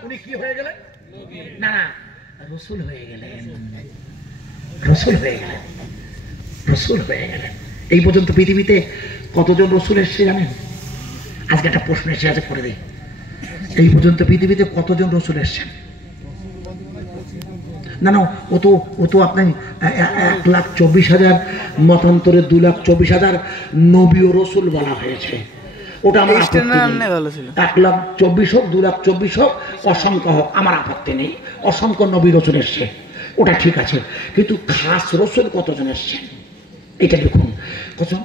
উনি কি হয়ে গেলেন? না, রসুল হয়ে গেলেন। রসুল হয়ে গেলেন, রসুল হয়ে গেলেন। এই পর্যন্ত পৃথিবীতে কতজন রসুল এসছে জানেন? আজকে একটা প্রশ্ন এসে আছে, করে দিই। এই পর্যন্ত পৃথিবীতে কতজন রসুল এসছেন? না না, ও তো আপনি 1,24,000 মতান্তরে 2,24,000 নবী ও রসুল বলা হয়েছে। ওটা আমার 1,24,000 হোক, 2,24,000 হোক, অসংখ্য হোক, আমার আপত্তি নেই। অসংখ্য নবী রসুল এসছে, ওটা ঠিক আছে। কিন্তু খাস রসুল কতজন এসছেন এটা দেখুন। কতজন?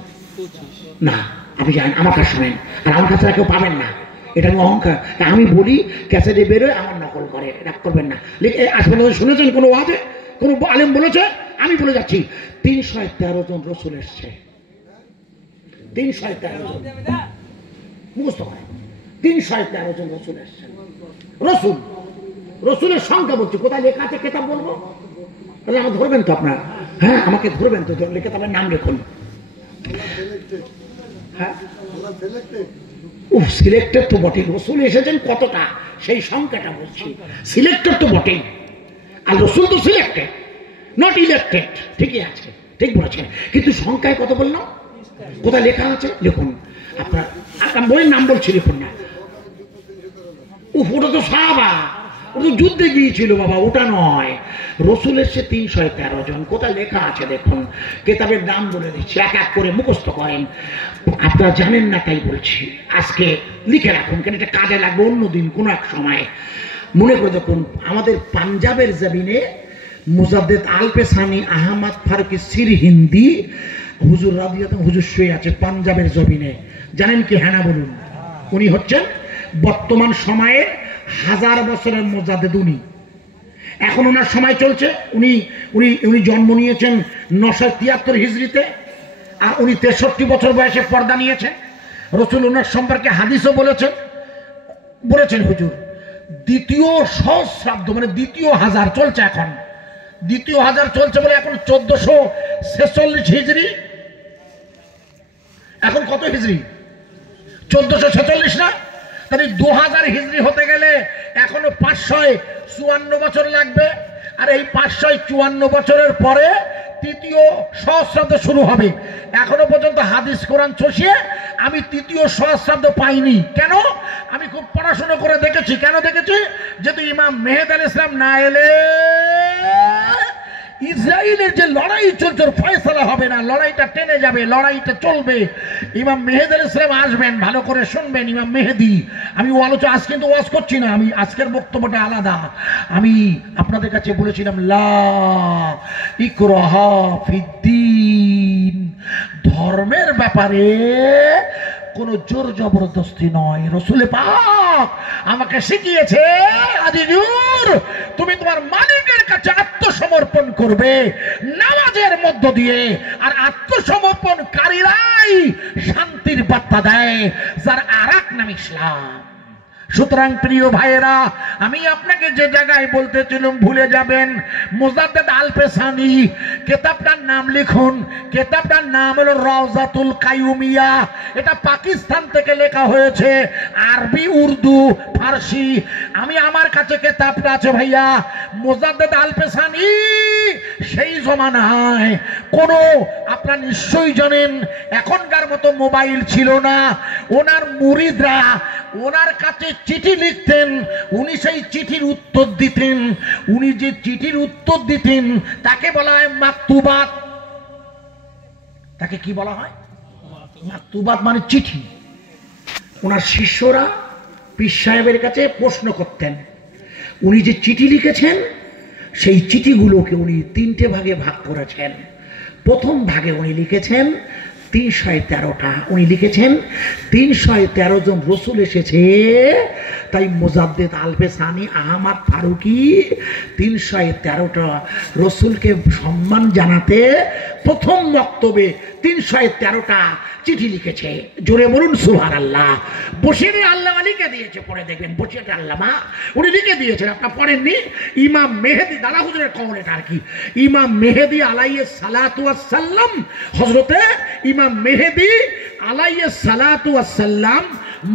না, আপনি জানেন, আমার কাছে শোনেন, আর আমার কাছে কেউ পাবেন না। এটা আমি অহংকার, আমি বলি ক্যাসেটে বেরোয় আমার নকল করে, রাগ করবেন না। আসলে শুনেছেন কোনো ওয়াজে কোনো আলেম বলেছে? আমি বলে যাচ্ছি, 313 জন রসুল এসছে। 313 জন, মুখস্থ হয়। 313 জন রসুল এসছেন। রসুল, রসুলের সংখ্যা বলছি, কোথায় লেখা আছে কেতাব বলবো? তাহলে আমাকে ধরবেন তো আপনার? হ্যাঁ, আমাকে ধরবেন তো, কেতাবের নাম লিখুন। হ্যাঁ, সিলেক্টেড তো বটে। রসুল এসেছেন কতটা, সেই সংখ্যাটা বলছি। সিলেক্টেড তো বটেই, আর রসুল তো সিলেক্টেড, নট ইলেক্টেড। ঠিকই আছে, ঠিক বলেছেন, কিন্তু সংখ্যায় কত বললাম? কোথায় লেখা আছে লিখুন। আপনার বইয়ের নাম বলছি, লিখুন না। ওটা তো সাহাবা, ও তো যুদ্ধে গিয়েছিল বাবা, ওটা নয়। রসুল এসছে 313 জন। কোথায় লেখা আছে দেখুন, কেতাবের নাম বলে দিচ্ছি, এক এক করে মুখস্থ করেন। আপনারা জানেন না তাই বলছি, আজকে লিখে রাখুন, কেন এটা কাজে লাগবে অন্যদিন কোনো এক সময়। মনে করে দেখুন, আমাদের পাঞ্জাবের জমিনে মুজাদ্দেদ আল-পেশানি আহমদ ফারুকি সির হিন্দি হুজুর রাদিয়াত হুজুর শুয়ে আছে পাঞ্জাবের জমিনে। জানেন কি? হ্যাঁ না বলুন। উনি হচ্ছেন বর্তমান সময়ে 1000 বছরের মুজাদ্দেদ। উনি এখন ওনার সময় চলছে। উনি উনি উনি জন্ম নিয়েছেন 973 হিজরিতে, আর উনি 63 বছর বয়সে পর্দা নিয়েছেন। রসুল ওনার সম্পর্কে হাদিসও বলেছেন হুজুর, দ্বিতীয় সহস্রাব্দ মানে দ্বিতীয় 1000 চলছে এখন, দ্বিতীয় 1000 চলছে বলে এখন 1446 হিজরি। এখন কত হিজরি? 1446 না? তাহলে 2000 হিজরি হতে গেলে এখনো 554 বছর লাগবে। আর এই 554 বছরের পরে তৃতীয় সহস্রাব্দ শুরু হবে। এখনো পর্যন্ত হাদিস কোরআন চষিয়ে আমি তৃতীয় সহস্রাব্দ পাইনি। কেন? আমি খুব পড়াশোনা করে দেখেছি। কেন দেখেছি? যেহেতু ইমাম মেহেদী আলাইহিস সালাম না এলে ইসরায়েলের যে লড়াই চলছে ফয়সালা হবে না, লড়াইটা টেনে যাবে, লড়াইটা চলবে। ইমাম মেহেদী আলাইহিস সালাম আসবেন, ভালো করে শুনবেন। ইমাম মেহেদী, আমি আলোচনা আজ কিন্তু ওয়াজ করছি না, আমি আজকের বক্তব্যটা আলাদা। আমি আপনাদের কাছে বলেছিলাম লা ইকরাহা ফিদ্দীন, ধর্মের ব্যাপারে কোন জোর জবরদস্তি নয়। রাসূল পাক আমাকে শিখিয়েছে, আজিজুর তুমি তোমার মালিকের কাছে আত্মসমর্পণ করবে নামাজের মধ্য দিয়ে, আর আত্মসমর্পণকারীরাই শান্তির বার্তা দেয়, যার আরেক নাম ইসলাম। সুতরাং প্রিয় ভাইয়েরা, আমি আপনাকে যে জায়গায় বলতেছিলাম ভুলে যাবেন, মুজাদ্দেদ আল-পেশানি কিতাবটার নাম লিখুন। কিতাবটার নাম হলো রাওজাতুল কায়ুমিয়া। এটা পাকিস্তান থেকে লেখা হয়েছে, আরবি, উর্দু, ফার্সি। আমার কাছে কিতাবটা আছে ভাইয়া। মুজাদ্দেদ আল-পেশানি সেই জমানায় কোনো, আপনারা নিশ্চয়ই জানেন, এখনকার মতো মোবাইল ছিল না। ওনার মুরিদরা ওনার কাছে চিঠি লিখতেন, উনি সেই চিঠির উত্তর দিতেন। উনি যে চিঠির উত্তর দিতেন তাকে বলা হয় মাকতুবাত। তাকে কি বলা হয়? মাকতুবাত মানে চিঠি। ওনার শিষ্যরা পীর সাহেবের কাছে প্রশ্ন করতেন। উনি যে চিঠি লিখেছেন সেই চিঠিগুলোকে উনি 3টে ভাগে ভাগ করেছেন। প্রথম ভাগে উনি লিখেছেন 313টা উনি লিখেছেন। 313 জন রসুল এসেছে, তাই মুজাদ্দেদ আলফেসানি আহমদ ফারুকি 313টা রসুলকে সম্মান জানাতে প্রথম বক্তব্যে 313টা চিঠি লিখেছে। জোরে বলুন সুবহানাল্লাহ। বসিরে আল্লামা লিখে দিয়েছে, পড়ে দেখবেন। বসিরে আল্লামা উনি লিখে দিয়েছেন, আপনারা পড়েননি? ইমাম মেহেদি, দাদা হুজুরের কবর এটা আর কি। ইমাম মেহেদি আলাইহিস সালাতু ওয়াস সালাম, হযরতে ইমাম মেহেদি আলাইহিস সালাতু ওয়াস সালাম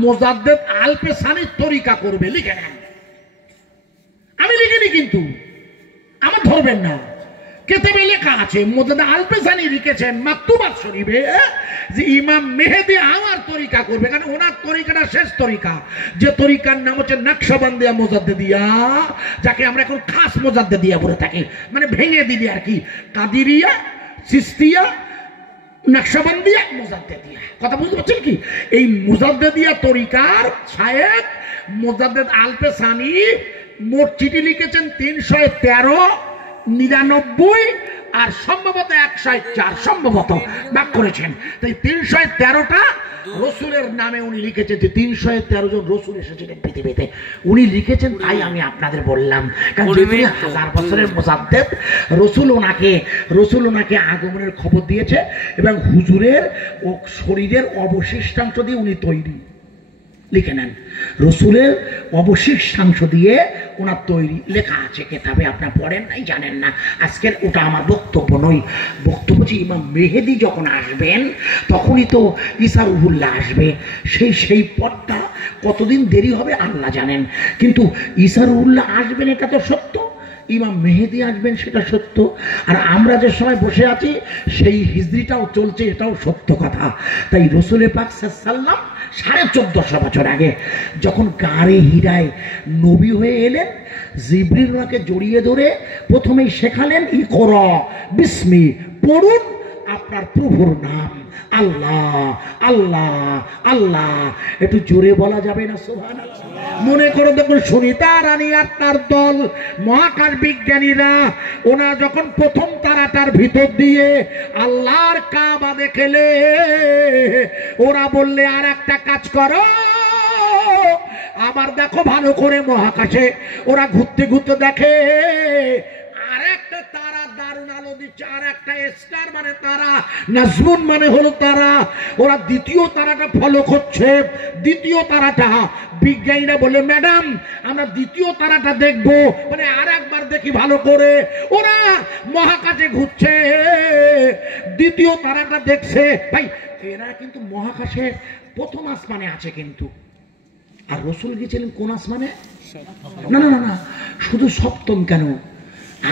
মুজাদ্দেদ আলফেসানির তরিকা করবে, লিখে নেন। আমি লিখিনি কিন্তু, আমার ধরবেন না। কেতাবে লেখা আছে, মুজাদ্দেদ আলফেসানি লিখেছেন মাকতুবাত শরীফে যে ইমাম মেহেদি আমার তরিকা করবে, কারণ ওনার তরিকাটা শেষ তরিকা, যে তরিকার নাম হচ্ছে নকশবন্দিয়া মুজাদ্দেদিয়া, যাকে আমরা এখন খাস মুজাদ্দেদিয়া বলে থাকি, মানে ভেঙে দিলি আর কি। কাদিরিয়া, চিশতিয়া, নকশবন্দিয়া, মুজাদ্দেদিয়া, কথা বুঝতে পারছেন কি? এই মুজাদ্দেদিয়া তরিকার শায়েখ মুজাদ্দেদ আলফেসানি মোট চিঠি লিখেছেন 313, 99 আর সম্ভবত 104, সম্ভবত ভাগ করেছেন। তাই 313টা রসুলের নামে উনি লিখেছেন যে 313 জন রসুল এসেছিলেন পৃথিবীতে, উনি লিখেছেন। তাই আমি আপনাদের বললাম, কারণ যেহেতু 1000 বছরের মুজাদ্দেদ, রসুল ওনাকে আগমনের খবর দিয়েছে এবং হুজুরের ও শরীরের অবশিষ্টাংশ দিয়ে উনি তৈরি। লিখে নেন, রসুলের অবশিষ্টাংশ দিয়ে ওনার তৈরি, লেখা আছে কেতাবে। আপনার পড়েন নাই, জানেন না। আজকের ওটা আমার বক্তব্য নয়। বক্তব্য যে ইমাম মেহেদি যখন আসবেন তখনই তো ঈসা রুহুল্লাহ আসবে। সেই পথটা কতদিন দেরি হবে আল্লাহ জানেন, কিন্তু ঈসা রুহুল্লাহ আসবেন এটা তো সত্য, ইমাম মেহেদি আসবেন সেটা সত্য। আর আমরা যে সময় বসে আছি সেই হিজরিটাও চলছে, এটাও সত্য কথা। তাই রসুল পাক সাল্লাল্লাহু 1450 বছর আগে যখন গাড়ে হীরায় নবী হয়ে এলেন, জিবরিল ওনাকে জড়িয়ে ধরে প্রথমেই শেখালেন ইকরা বিসমি, পড়ুন আপনার প্রভুর নাম, আল্লাহ আল্লাহ আল্লাহ। একটু জোরে বলা যাবে না সুবহানাল্লাহ? মনে করে দেখুন, সুনিতা রানী আর তার দল মহাকাশ বিজ্ঞানীরা ওনারা যখন প্রথম তারাটার ভিতর দিয়ে আল্লাহর কাবা দেখলে, ওরা বললে আর একটা কাজ করো, আবার দেখো ভালো করে মহাকাশে। ওরা ঘুরতে ঘুরতে দেখে আর একটা তারা দারুণ আলো দিচ্ছে, আর একটা স্টার মানে তারা, নাজমুন মানে হলো তারা। ওরা দ্বিতীয় তারাটা ফলো করছে। দ্বিতীয় তারাটা বিজ্ঞানীরা বলে, ম্যাডাম আমরা দ্বিতীয় তারাটা দেখবো, মানে আর একবার দেখি ভালো করে। ওরা মহাকাশে ঘুরছে, দ্বিতীয় তারাটা দেখছে। ভাই এরা কিন্তু মহাকাশের প্রথম আসমানে আছে কিন্তু, আর রসুল গিয়েছিলেন কোন আসমানে? না না না, শুধু সপ্তম কেন,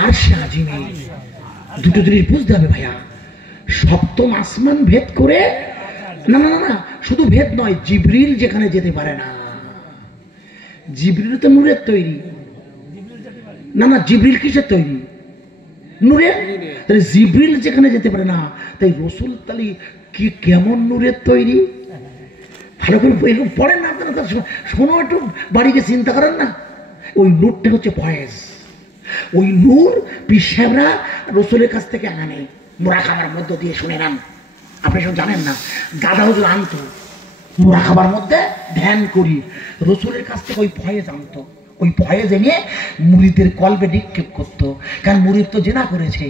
আর সে আজিমে। দুটো জিনিস বুঝতে হবে ভাইয়া। সপ্তম আসমান ভেদ করে, না না না, শুধু ভেদ নয়, জিবরিল যেখানে যেতে পারে না। জিবরিল তো নূরের তৈরি, না না, জিবরিল কিসের তৈরি? নূরের। তাহলে জিবরিল যেখানে যেতে পারে না, তাই রসুল তাহলে কি কেমন নূরের তৈরি? ভালো করে এরকম পড়েন না আপনারা, শোনো একটু, বাড়িকে চিন্তা করেন না। ওই নূরটা হচ্ছে ফয়েজ। ওই নূর পীর সাহেবরা রসুলের কাছ থেকে আনে, মুরাকাবার মধ্য দিয়ে। শুনে নেন, আপনি সব জানেন না, দাদা হুজুর আনতো মুরাকাবার মধ্যে ধ্যান করি, রসুলের কাছ থেকে ওই ফয়েজ আনতো। ওই ফয়েজ এনে মুরিদের কলবে নিক্ষেপ করতো। কারণ মুরিদ তো জেনা করেছে,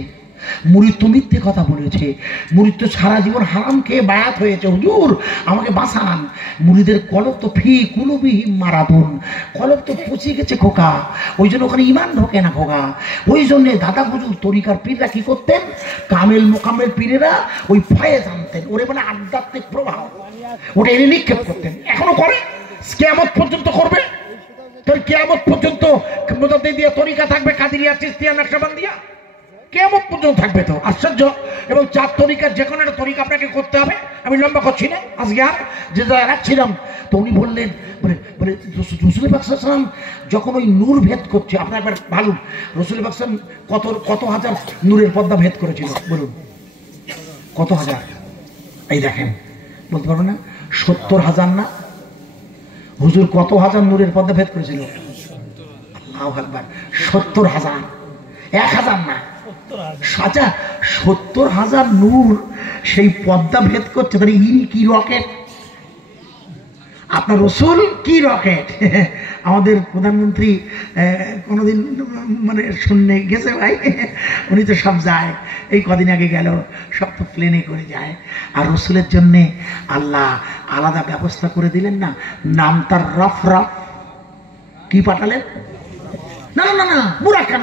মুরিদ তো মিথ্যে কথা বলেছে, মুরিদ তো সারা জীবন হারাম খেয়ে বায়াত হয়েছে, হুজুর আমাকে বাঁচান। মুরিদের কলব তো ফি কুলুবিহিম মারাদুন, কলব তো পচে গেছে খোকা, ওই জন্য ওখানে ইমান ঢোকে না খোকা। ওই জন্য দাদা হুজুর তরিকার পীররা কি করতেন, কামেল মোকামেল পীরেরা ওই ফয়েজ আনতেন, ওরে মানে আধ্যাত্মিক প্রভাব, ওটা এনে নিক্ষেপ করতেন। এখনো করে, কিয়ামত পর্যন্ত করবে। তোর কিয়ামত পর্যন্ত মুজাদ্দিদিয়া তরিকা থাকবে, কাদিরিয়া, চিশতিয়া, নকশবন্দিয়া, কিয়ামত পর্যন্ত থাকবে। তো আশ্চর্য। এবং 4 তরিকার যে কোনো একটা তরিকা আপনাকে করতে হবে। আমি লম্বা করছি না আজকে, আর যে রাখছিলাম তো উনি বললেন, বলে রসুল পাক সাল্লাল্লাহু আলাইহি ওয়াসাল্লাম যখন ওই নূর ভেদ করছে, আপনার একবার ভালো, রসুল পাক কত হাজার নূরের পর্দা ভেদ করেছিল বলুন? কত হাজার? এই দেখেন, বলতে পারবো না, 70,000 না? হুজুর কত হাজার নূরের পর্দা ভেদ করেছিল? আল্লাহু আকবার, 70,000, 1,000 না। আচ্ছা, 70,000 নূর সেই পদ্মা ভেদ করছে, তাহলে ইনি কি রকেট, আপনার রসুল কি রকেট? আমাদের প্রধানমন্ত্রী কোনোদিন মানে শূন্যে গেছে ভাই? উনি তো সব যায়, এই কদিন আগে গেল, সব তো প্লেনে করে যায়। আর রসুলের জন্যে আল্লাহ আলাদা ব্যবস্থা করে দিলেন না, নাম তার রফরফ। কি পাঠালেন? না না না না, বুরাক কেন?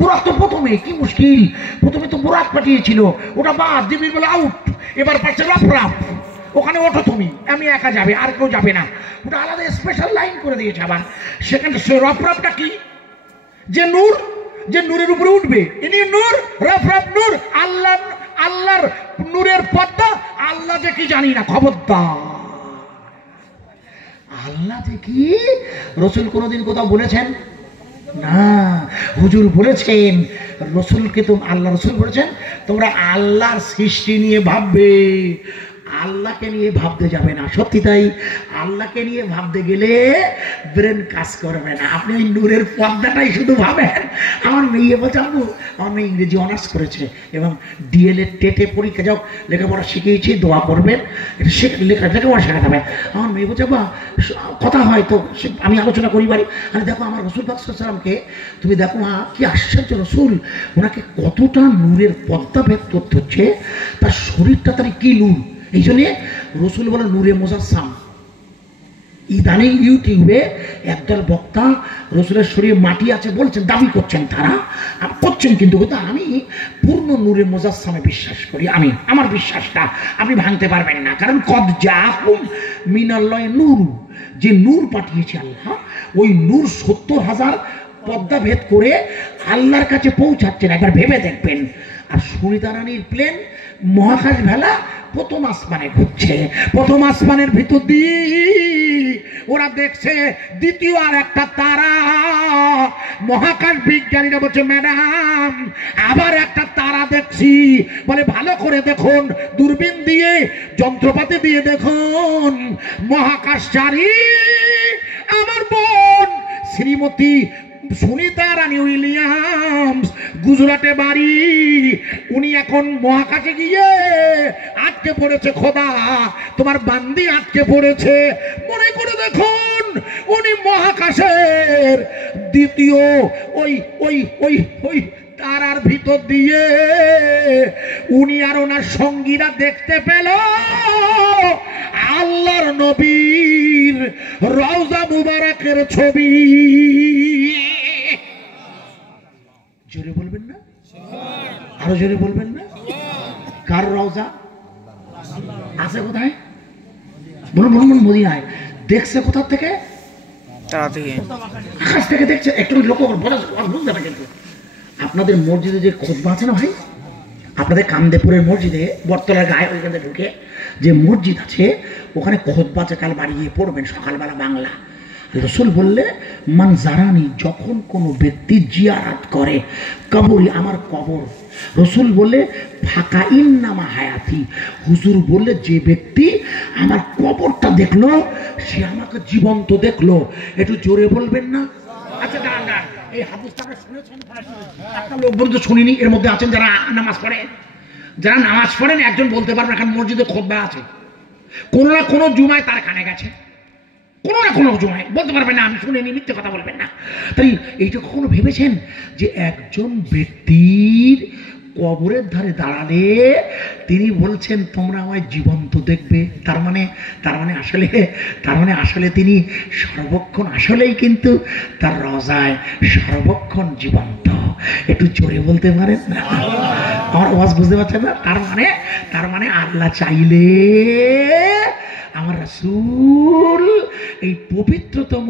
বুরাক তো প্রথমে, কি মুশকিল, প্রথমে তো বুরাক পাঠিয়েছিল, ওটা বাদ, জিবরিল বলে আউট, এবার পাচ্ছে রফরফ, ওখানে ওঠো তুমি, আমি একা যাবে, আর কেউ যাবে না, ওটা আলাদা স্পেশাল লাইন করে দিয়েছে। আবার সেখানে সে রফরফটা কি? যে নূর, যে নূরের উপরে উঠবে, ইনি নূর, রফরফ নূর, আল্লাহ, আল্লাহর নূরের পদ্মা। আল্লাহ যে কি জানি না, খবরদার, আল্লাহ যে কি? রসুল কোনোদিন কোথাও বলেছেন না, হুজুর বলেছেন, রসুলকে তো আল্লাহ রসুল বলেছেন তোমরা আল্লাহর সৃষ্টি নিয়ে ভাববে, আল্লাহকে নিয়ে ভাবতে যাবে না। সত্যি তাই, আল্লাহকে নিয়ে ভাবতে গেলে ব্রেন কাজ করবে না, আপনি ওই নূরের পর্দাটাই শুধু ভাবেন। আমার মেয়ে বলছে, আব্বু আমার মেয়ে ইংরেজি অনার্স করেছে এবং ডিএলএড টেটে পরীক্ষা, যাও লেখাপড়া শিখিয়েছি, দোয়া করবেন, এটা লেখাপড়া শেখাতে হবে। আমার মেয়ে বলছে, বা কথা হয় তো আমি আলোচনা করি বাড়ি, আরে দেখো আমার রসুল পাক সাল্লাল্লাহু আলাইহি ওয়াসাল্লামকে তুমি দেখো, কি আশ্চর্য রসুল, ওনাকে কতটা নূরের পদ্মা ভেদ করতে হচ্ছে, তার শরীরটা তার কি নূর। এই জন্যে রসুল বলে নূরে মুজাসসাম। ইদানিং ইউটিউবে একদল বক্তা রসুলের শরীরে মাটি আছে বলছেন, দাবি করছেন, তারা করছেন, কিন্তু আমি পূর্ণ নূরে মুজাসসামে বিশ্বাস করি। আমি আমার বিশ্বাসটা আপনি ভাঙতে পারবেন না, কারণ কদ জাআকুম মিনাল্লাহি নূর, যে নূর পাঠিয়েছে আল্লাহ, ওই নূর 70,000 পদ্মা ভেদ করে আল্লাহর কাছে পৌঁছাচ্ছেন, একবার ভেবে দেখবেন। আর সুনিতা রানীর প্লেন মহাকাশ ভেলা প্রথম আসমানে ঘুরছে, প্রথম আসমানের ভিতর দিয়ে ওরা দেখছে দ্বিতীয় আর একটা তারা। মহাকাশ বিজ্ঞানীরা বলছে, ম্যাডাম আবার একটা তারা দেখছি। বলে ভালো করে দেখুন, দূরবীন দিয়ে, যন্ত্রপাতি দিয়ে দেখুন। মহাকাশচারী আমার বোন শ্রীমতী সুনিতা রানী উইলিয়ামস, গুজরাটে বাড়ি, উনি এখন মহাকাশে গিয়ে আটকে পড়েছে। খোদা, তোমার বান্দি আটকে পড়েছে, মনে করে দেখুন উনি মহাকাশের দ্বিতীয় ওই ওই ওই ওই তারার ভিতর দিয়ে উনি আর ওনার সঙ্গীরা দেখতে পেল আল্লাহর নবীর রওজা মুবারকের ছবি। জোরে বলবেন না? আরো জোরে বলবেন না? কার রওজা আছে? কোথায়? বলুন বলুন। মদিনায়। দেখছে কোথা থেকে? আকাশ থেকে দেখছে। একটু লক্ষ্য বুঝতে পারে। কিন্তু আপনাদের মসজিদে যে খুতবা আছে না ভাই, আপনাদের কান্দেপুরের মসজিদে বটতলার গায়ে ওইখানে ঢুকে যে মসজিদ আছে, ওখানে খুতবা আছে, কাল বাড়ি গিয়ে পড়বেন সকালবেলা বাংলা। রসুল বললে, মান জারানি, যখন কোনো ব্যক্তি জিয়ারাত করে কবরি, আমার কবর, রসুল বললে ফাঁকা ইন্নামা হায়াতি, হুজুর বললে যে ব্যক্তি আমার কবরটা দেখলো সে আমাকে জীবন্ত দেখলো। একটু জোরে বলবেন না? আচ্ছা দাঁড়ান, এই হাদিসটা শুনেছেন? একটা লোক বলতে শুনিনি। এর মধ্যে আছেন যারা নামাজ পড়ে, যারা নামাজ পড়েন, একজন বলতে পারবেন এখন মসজিদে খুতবা আছে, কোনো না কোনো জুমায় তার কানে গেছে, কোনো না কোনো জুমায়, বলতে পারবেন না আমি শুনিনি, মিথ্যে কথা বলবেন না। তাই এইটা কখনো ভেবেছেন যে একজন ব্যক্তির কবরের ধারে দাঁড়ালে তিনি বলছেন তোমরা আমায় জীবন্ত দেখবে? তার মানে আসলে তিনি সর্বক্ষণ, আসলেই কিন্তু তার রওজায় সর্বক্ষণ জীবন্ত। একটু জোরে বলতে পারেন না? আমার আওয়াজ বুঝতে পারছেন না? তার মানে আল্লাহ চাইলে আমার রাসূল এই পবিত্রতম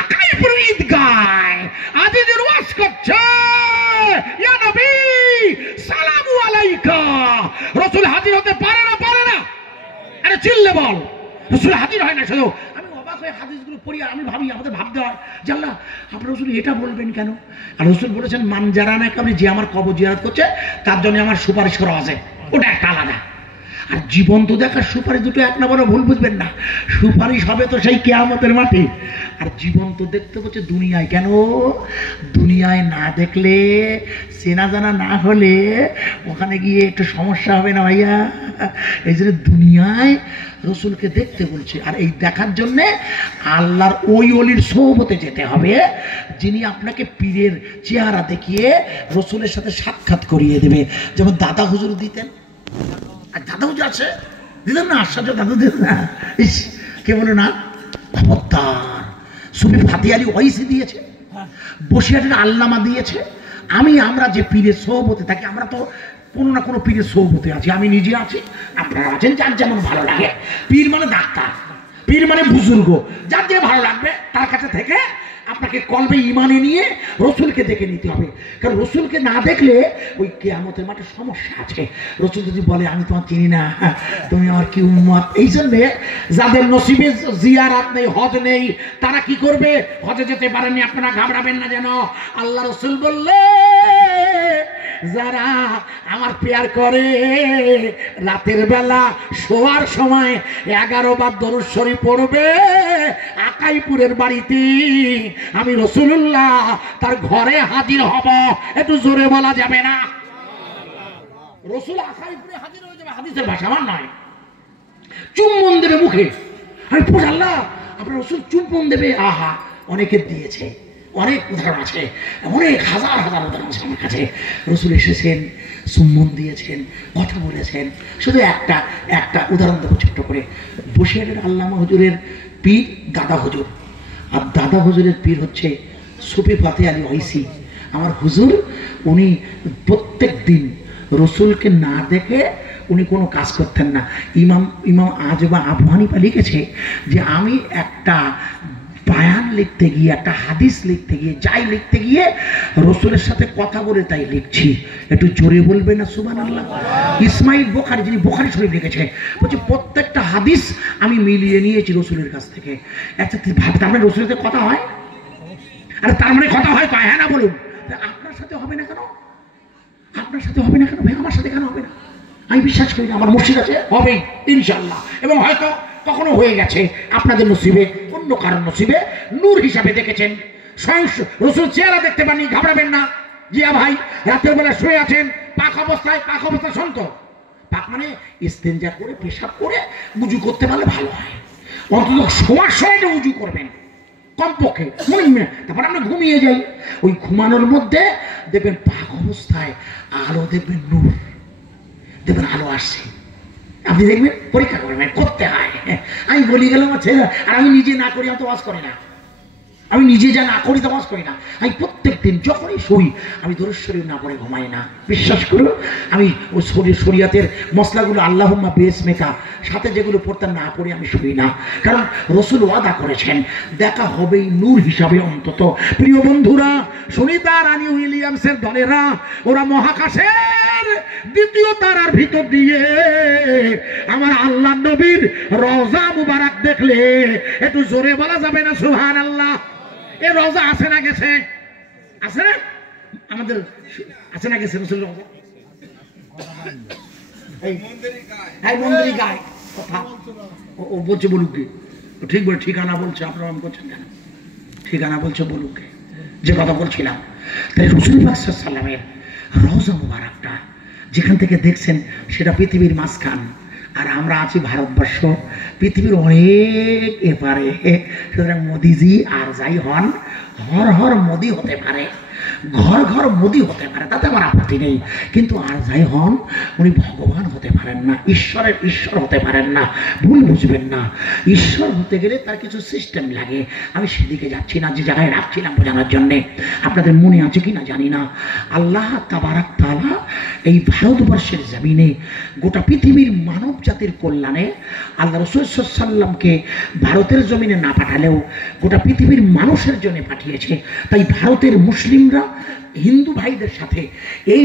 আকাই প্রীত গায় আজিজের ওয়াজ করছে, ইয়া নবী সালামু আলাইকা। রাসূল হাজির হতে পারে না? আরে চিল্লে বল, রাসূল হাজির হয় না। শুধু আমি অবাক হয়ে হাদিসগুলো পড়ি, আমি ভাবি, আমাদের ভাবতে হয় যে আল্লাহ আপনার রাসূল এটা বলবেন কেন? আর রাসূল বলেছেন, মান জারানা কাবরি, যে আমার কবর জিয়ারত করছে তার জন্য আমার সুপারিশ করা আছে, ওটা একটা আলাদা। আর জীবন্ত দেখার সুপারিশ দুটো এক না বড় ভুল বুঝবেন না, সুপারিশ হবে তো সেই কিয়ামতের মাঠে। আর জীবন্ত দেখতে পাচ্ছে দুনিয়ায়, কেন দুনিয়ায় না দেখলে, চেনা জানা না হলে ওখানে গিয়ে একটু সমস্যা হবে না ভাইয়া। এই জন্য দুনিয়ায় রসুলকে দেখতে বলছে। আর এই দেখার জন্যে আল্লাহর ওই অলির সোহবতে যেতে হবে, যিনি আপনাকে পীরের চেহারা দেখিয়ে রসুলের সাথে সাক্ষাৎ করিয়ে দেবে। যেমন দাদা হুজুর দিতেন, আর দাদা হুজুর আছে দিতেন না, আশ্চর্য দাদু দিতেন না, ইস কে বলো না, খবরদার। সুফি ফাতি আলী ওয়াইসি দিয়েছে, বসিরহাটের আল্লামা দিয়েছে। আমরা যে পীরের সোহবতে থাকি, আমরা তো কোনো না কোনো পীরের সোহবতে আছি, আমি নিজে আছি, আপনারা আছেন, যার যেমন ভালো লাগে। পীর মানে ডাক্তার, পীর মানে বুজুর্গ, যার যে ভালো লাগবে তার কাছে থেকে আপনাকে কলবে ইমানে নিয়ে রসুলকে দেখে নিতে হবে। কারণ রসুলকে না দেখলে ওই কিয়ামতের মাঠে সমস্যা আছে। রসুল যদি বলে আমি তোমার চিনি না, তুমি আমার কি উম্মত, এই জন্যে যাদের নসিবে জিয়ারাত নেই, হজ নেই, তারা কি করবে, হজে যেতে পারেননি, আপনারা ঘাবড়াবেন না যেন। আল্লাহ রসুল বললে যারা আমার পেয়ার করে রাতের বেলা শোয়ার সময় 11 বার দরুদ শরীফ পড়বে আকাইপুরের বাড়িতে, আমি রাসূলুল্লাহ তার ঘরে হাজির হব। একটু জোরে বলা যাবে না? রাসূল আকাইপুরে হাজির হয়ে যাবে, হাদিসের ভাষা আমার নয়। চুম্বন দেবে মুখে, আমি বলি আল্লাহ আপনার রাসূল চুম্বন দেবে। আহা, অনেকে দিয়েছে, অনেক উদাহরণ আছে, অনেক হাজার হাজার উদাহরণ আছে আমার কাছে। রসুল এসেছেন, চুম্বন দিয়েছেন, কথা বলেছেন। শুধু একটা উদাহরণ দেবো ছোট্ট করে। বসিরহাটের আল্লামা হুজুরের পীর দাদা হুজুর, আর দাদা হুজুরের পীর হচ্ছে সুফি ফাতি আলী ওয়াইসি। আমার হুজুর উনি প্রত্যেক দিন রসুলকে না দেখে উনি কোনো কাজ করতেন না। ইমাম আজবা আবু হানিফা লিখেছে যে আমি একটা বায়ান লিখতে গিয়ে, একটা হাদিস লিখতে গিয়ে, যাই লিখতে গিয়ে রসুলের সাথে কথা বলে তাই লিখছি। একটু জোরে বলবে না সুবহানাল্লাহ? ইসমাইল বুখারী, যিনি বুখারী শরীফ লিখেছে, বলছে প্রত্যেকটা হাদিস আমি মিলিয়ে নিয়েছি রসুলের কাছ থেকে। একটা তার মানে রসুলের সাথে কথা হয়? আরে তার মানে কথা হয় তো, হ্যাঁ না বলুন। আপনার সাথে হবে না কেন? আপনার সাথে হবে না কেন ভাই? আমার সাথে কেন হবে না? আমি বিশ্বাস করি না, আমার মুর্শিদ আছে, হবেই ইনশাআল্লাহ। এবং হয়তো কখনো হয়ে গেছে আপনাদের নসিবে, অন্য কারণ নসিবে নূর হিসাবে দেখেছেন। স্বয়ং রসুল চেহারা দেখতে পাননি, ঘাবড়াবেন না। জিয়া ভাই রাতের বেলা শুয়ে আছেন পাক অবস্থায়, পাক অবস্থা শুনত, পাক মানে ইস্তেঞ্জা করে পেশাব করে উজু করতে পারলে ভালো হয়। অন্তত শোয়ার সময়টা উজু করবেন কমপক্ষে, তারপর আমরা ঘুমিয়ে যাই। ওই ঘুমানোর মধ্যে দেখবেন পাক অবস্থায় আলো, দেখবেন নূর, দেখবেন আলো আসছে, আপনি দেখবেন, পরীক্ষা করবেন, করতে হয়। আমি বলি গেলাম আমার ছেলে, আর আমি নিজে না করি, আমি তো ওয়াজ করি না, আমি নিজে যা না করি তো ওয়াজ করি না। আমি প্রত্যেক দিন যখনই শুই আমি দরুদ শরীফ না পড়ে ঘুমাই না। বিশ্বাস করুন, আমি ওই শরীয়তের মশলাগুলো আল্লাহুম্মা বিসমিকা সাথে যেগুলো পড়তে না পড়ে আমি শুই না। কারণ রসুল ওয়াদা করেছেন দেখা হবেই নূর হিসাবে অন্তত। প্রিয় বন্ধুরা, সুনিতা রানী উইলিয়ামসের দলেরা ওরা মহাকাশের দ্বিতীয় তারার ভিতর দিয়ে আমার আল্লাহ নবীর রওজা মুবারক দেখলে একটু জোরে বলা যাবে না সুবহানাল্লাহ? এ রওজা আছে না গেছে? আছে না? আমাদের আছে না গেছে রসুল রওজা? এই মন্দিরই গায় কথা ও বলছে, বলুক গে, ঠিক বলে ঠিকানা বলছে, আপনারা করছেন কেন? ঠিকানা বলছে, বলুক গে যে কথা বলছিলাম। তাই রসুল পাক সাল্লাল্লাহু আলাইহি ওয়াসাল্লামের রওজা মুবারকটা যেখান থেকে দেখছেন সেটা পৃথিবীর মাঝখান, আর আমরা আছি ভারতবর্ষ পৃথিবীর অনেক এপারে। সুতরাং মোদিজি আর যাই হন, হর হর মোদি হতে পারে, ঘর ঘর মোদি হতে পারে, তাতে আমার আপত্তি নেই। কিন্তু আর যাই হন, উনি ভগবান হতে পারেন না, ঈশ্বরের ঈশ্বর হতে পারেন না। ভুল বুঝবেন না, ঈশ্বর হতে গেলে তার কিছু সিস্টেম লাগে। আমি সেদিকে যাচ্ছি না, যে জায়গায় রাখছিলাম বোঝানোর জন্যে। আপনাদের মনে আছে কি না জানি না, আল্লাহ তাবারাক তাআলা এই ভারতবর্ষের জমিনে গোটা পৃথিবীর মানব জাতির কল্যাণে আল্লাহ রাসূল সাল্লাল্লাহু আলাইহি ওয়াসাল্লামকে ভারতের জমিনে না পাঠালেও গোটা পৃথিবীর মানুষের জন্য পাঠিয়েছে। তাই ভারতের মুসলিমরা হিন্দু ভাইদের সাথে এই